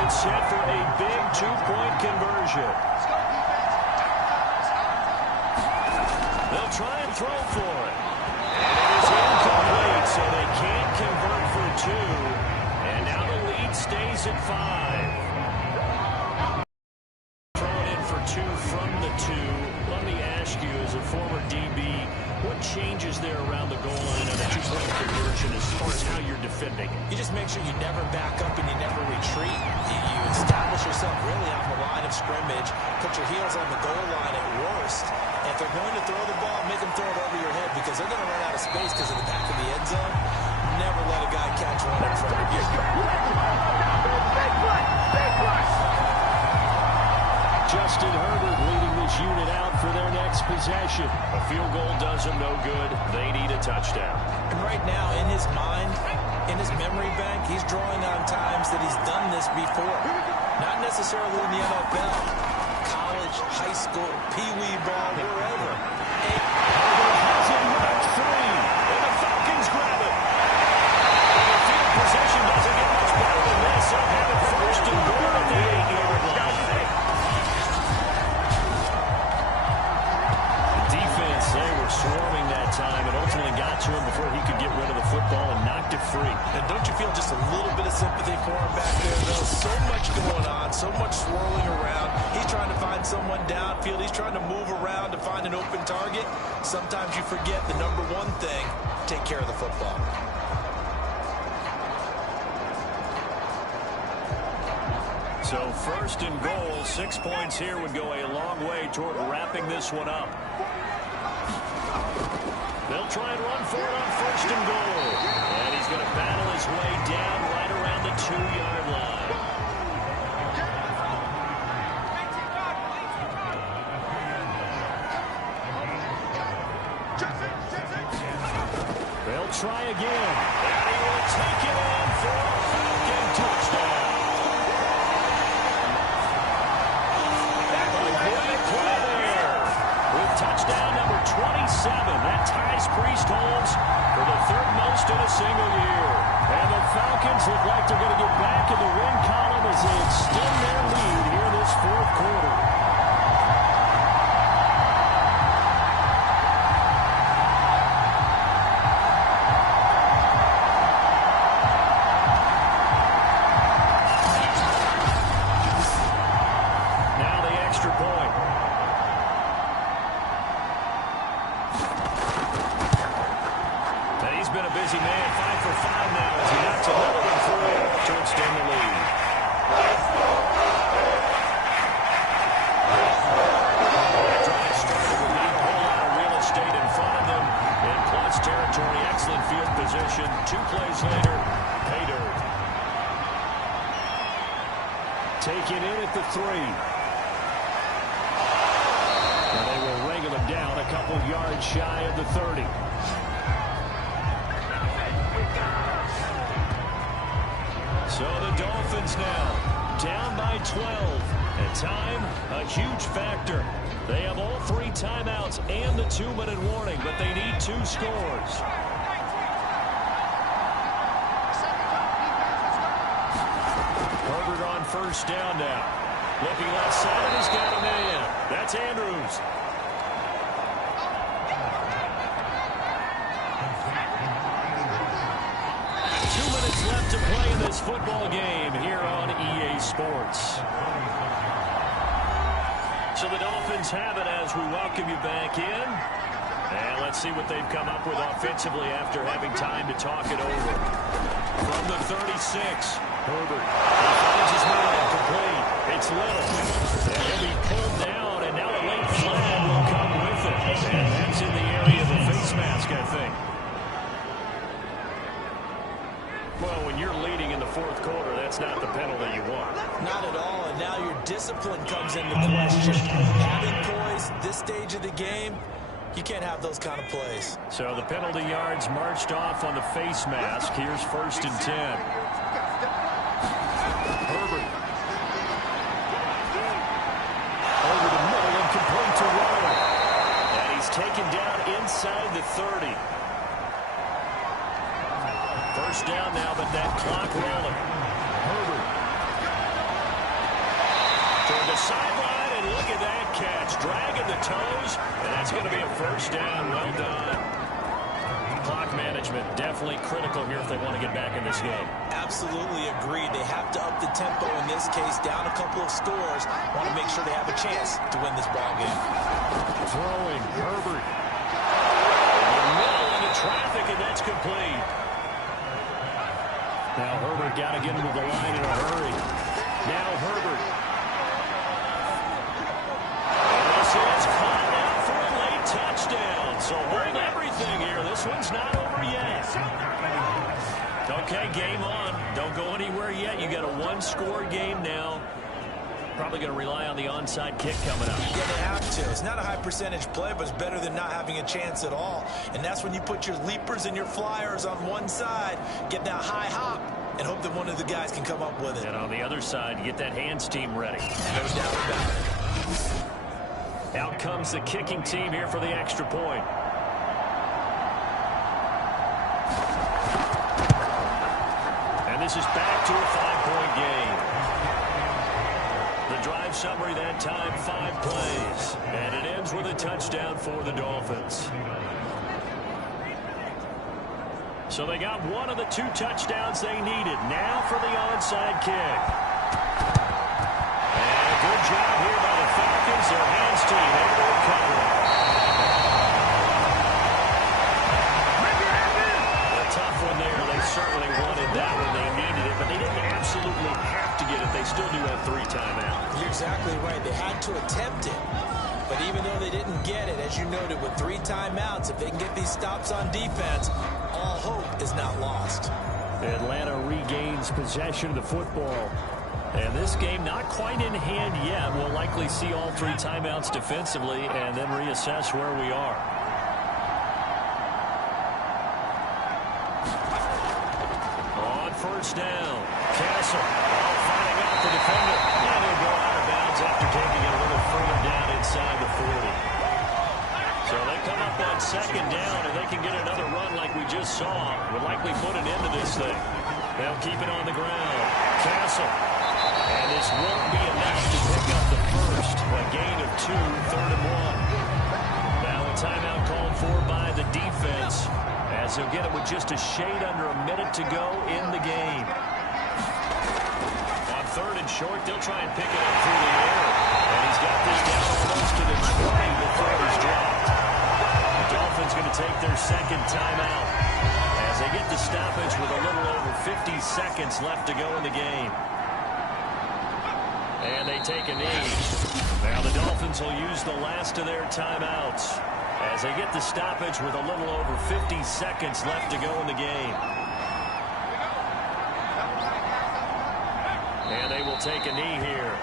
Set for a big 2-point conversion. They'll try and throw for it. And it is incomplete, so they can't convert for 2. And now the lead stays at 5. Thrown in for 2 from the 2. Let me ask you, as a former DB, what changes there around the goal line on a 2-point conversion as far as how you're defending? You just make sure you never back up and you never retreat. You establish yourself really on the line of scrimmage, put your heels on the goal line at worst. And if they're going to throw the ball, make them throw it over your head because they're going to run out of space because of the back of the end zone. Never let a guy catch one in front of you. Justin Herbert leading this unit out for their next possession. A field goal does them no good. They need a touchdown. And right now, in his mind, in his memory bank, he's drawing on times that he's done this before. Not necessarily in the NFL. College, high school, pee-wee ball, wherever. Herbert has it marked 3. And the Falcons grab it. And the field possession doesn't get much better than this. They'll have it 1st and goal at the 8-yard line. They were swarming that time and ultimately got to him before he could get rid of the football and knocked it free. And don't you feel just a little bit of sympathy for him back there, though? So much going on, so much swirling around. He's trying to find someone downfield. He's trying to move around to find an open target. Sometimes you forget the number one thing, take care of the football. So 1st and goal, 6 points here would go a long way toward wrapping this one up. They'll try and run for it on 1st and goal. And he's going to battle his way down right around the 2-yard line. They'll try again. And he will take it in for a Falcon touchdown. Touchdown number 27. That ties Priest Holmes for the 3rd most in a single year. And the Falcons look like they're going to get back in the win column as they extend their lead here this 4th quarter. Now the extra point. He's been a busy man, 5 for 5 now as he knocks another one through to extend the lead. Drive started with a whole lot of real estate in front of them in plus territory, excellent field position. 2 plays later, pay dirt. Taken in at the 3. And they will wrangle him down a couple yards shy of the 30. So the Dolphins now down by 12. And time, a huge factor. They have all 3 timeouts and the 2-minute warning, but they need 2 scores. Herbert on first down now. Looking left side, he's got him in. That's Andrews. Left to play in this football game here on EA Sports. So the Dolphins have it as we welcome you back in. And let's see what they've come up with offensively after having time to talk it over. From the 36, Herbert. He finds his man complete. It's Little. And he'll be pulled down, and now a late flag will come with it. And that's in the area of the face mask, I think. Well, when you're leading in the 4th quarter, that's not the penalty you want. Not at all, and now your discipline comes into question. Having poise this stage of the game, you can't have those kind of plays. So the penalty yards marched off on the face mask. Here's 1st and 10. Herbert. Over the middle and complete to Waller. And he's taken down inside the 30. First down now, but that clock rolling. Herbert. Toward the sideline, and look at that catch. Dragging the toes, and that's going to be a first down. Well done. Clock management definitely critical here if they want to get back in this game. Absolutely agreed. They have to up the tempo in this case, down a couple of scores. Want to make sure they have a chance to win this ball game. Throwing, Herbert. In the middle into traffic, and that's complete. Now Herbert got to get into the line in a hurry. Now Herbert. And this is caught out for a late touchdown. So hold everything here. This one's not over yet. Okay, game on. Don't go anywhere yet. You got a 1-score game now. Probably going to rely on the onside kick coming up. Yeah, they have to. It's not a high percentage play, but it's better than not having a chance at all. And that's when you put your leapers and your flyers on one side, get that high hop, and hope that one of the guys can come up with it. And on the other side, get that hands team ready. No doubt about it. Out comes the kicking team here for the extra point. And this is back to a 5-point game. The drive summary that time, 5 plays. And it ends with a touchdown for the Dolphins. So they got one of the 2 touchdowns they needed. Now for the onside kick. And a good job here by the Falcons. Their hands team able to recover. A tough one there. They certainly wanted that one. They needed it, but they didn't absolutely have to get it. They still do have 3 timeouts. You're exactly right. They had to attempt it. But even though they didn't get it, as you noted, with 3 timeouts, if they can get these stops on defense, all hope is not lost. Atlanta regains possession of the football. And this game not quite in hand yet. We'll likely see all 3 timeouts defensively and then reassess where we are. On first down, Castle fighting off the defender. And he'll go out of bounds after taking it a little further down inside the 40. So they come up on second down, and they can get another run like we just saw. Would likely put an end to this thing. They'll keep it on the ground. Castle. And this won't be enough to pick up the first. A gain of 2, 3rd and 1. Now a timeout called for by the defense, as he'll get it with just a shade under a minute to go in the game. On 3rd and short, they'll try and pick it up through the air. And he's got this down almost to the 20 before he's dropped. The Dolphins going to take their second timeout as they get the stoppage with a little over 50 seconds left to go in the game. And they take a knee. Now the Dolphins will use the last of their timeouts as they get the stoppage with a little over 50 seconds left to go in the game. And they will take a knee here.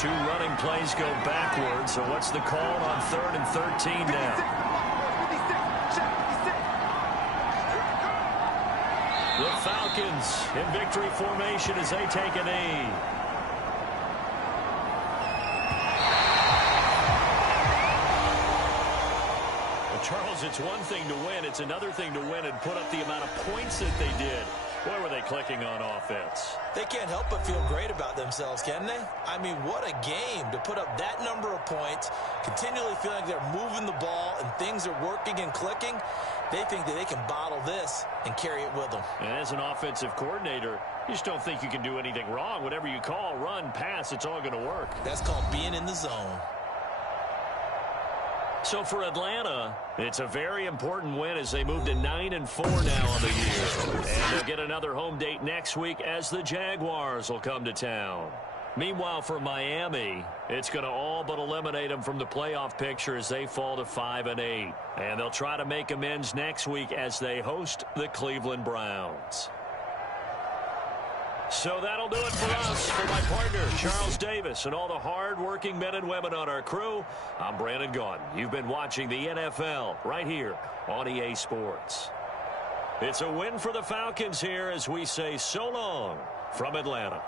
2 running plays go backwards. So what's the call on 3rd and 13 now? The Falcons in victory formation as they take a knee. Charles, it's one thing to win. It's another thing to win and put up the amount of points that they did. Boy, were they clicking on offense. They can't help but feel great about themselves, can they? I mean, what a game to put up that number of points, continually feeling like they're moving the ball and things are working and clicking. They think that they can bottle this and carry it with them. And as an offensive coordinator, you just don't think you can do anything wrong. Whatever you call, run, pass, it's all going to work. That's called being in the zone. So for Atlanta, it's a very important win as they move to 9-4 now on the year. And they'll get another home date next week as the Jaguars will come to town. Meanwhile, for Miami, it's going to all but eliminate them from the playoff picture as they fall to 5-8. And they'll try to make amends next week as they host the Cleveland Browns. So that'll do it for us. For my partner, Charles Davis, and all the hard-working men and women on our crew, I'm Brandon Gaudin. You've been watching the NFL right here on EA Sports. It's a win for the Falcons here as we say so long from Atlanta.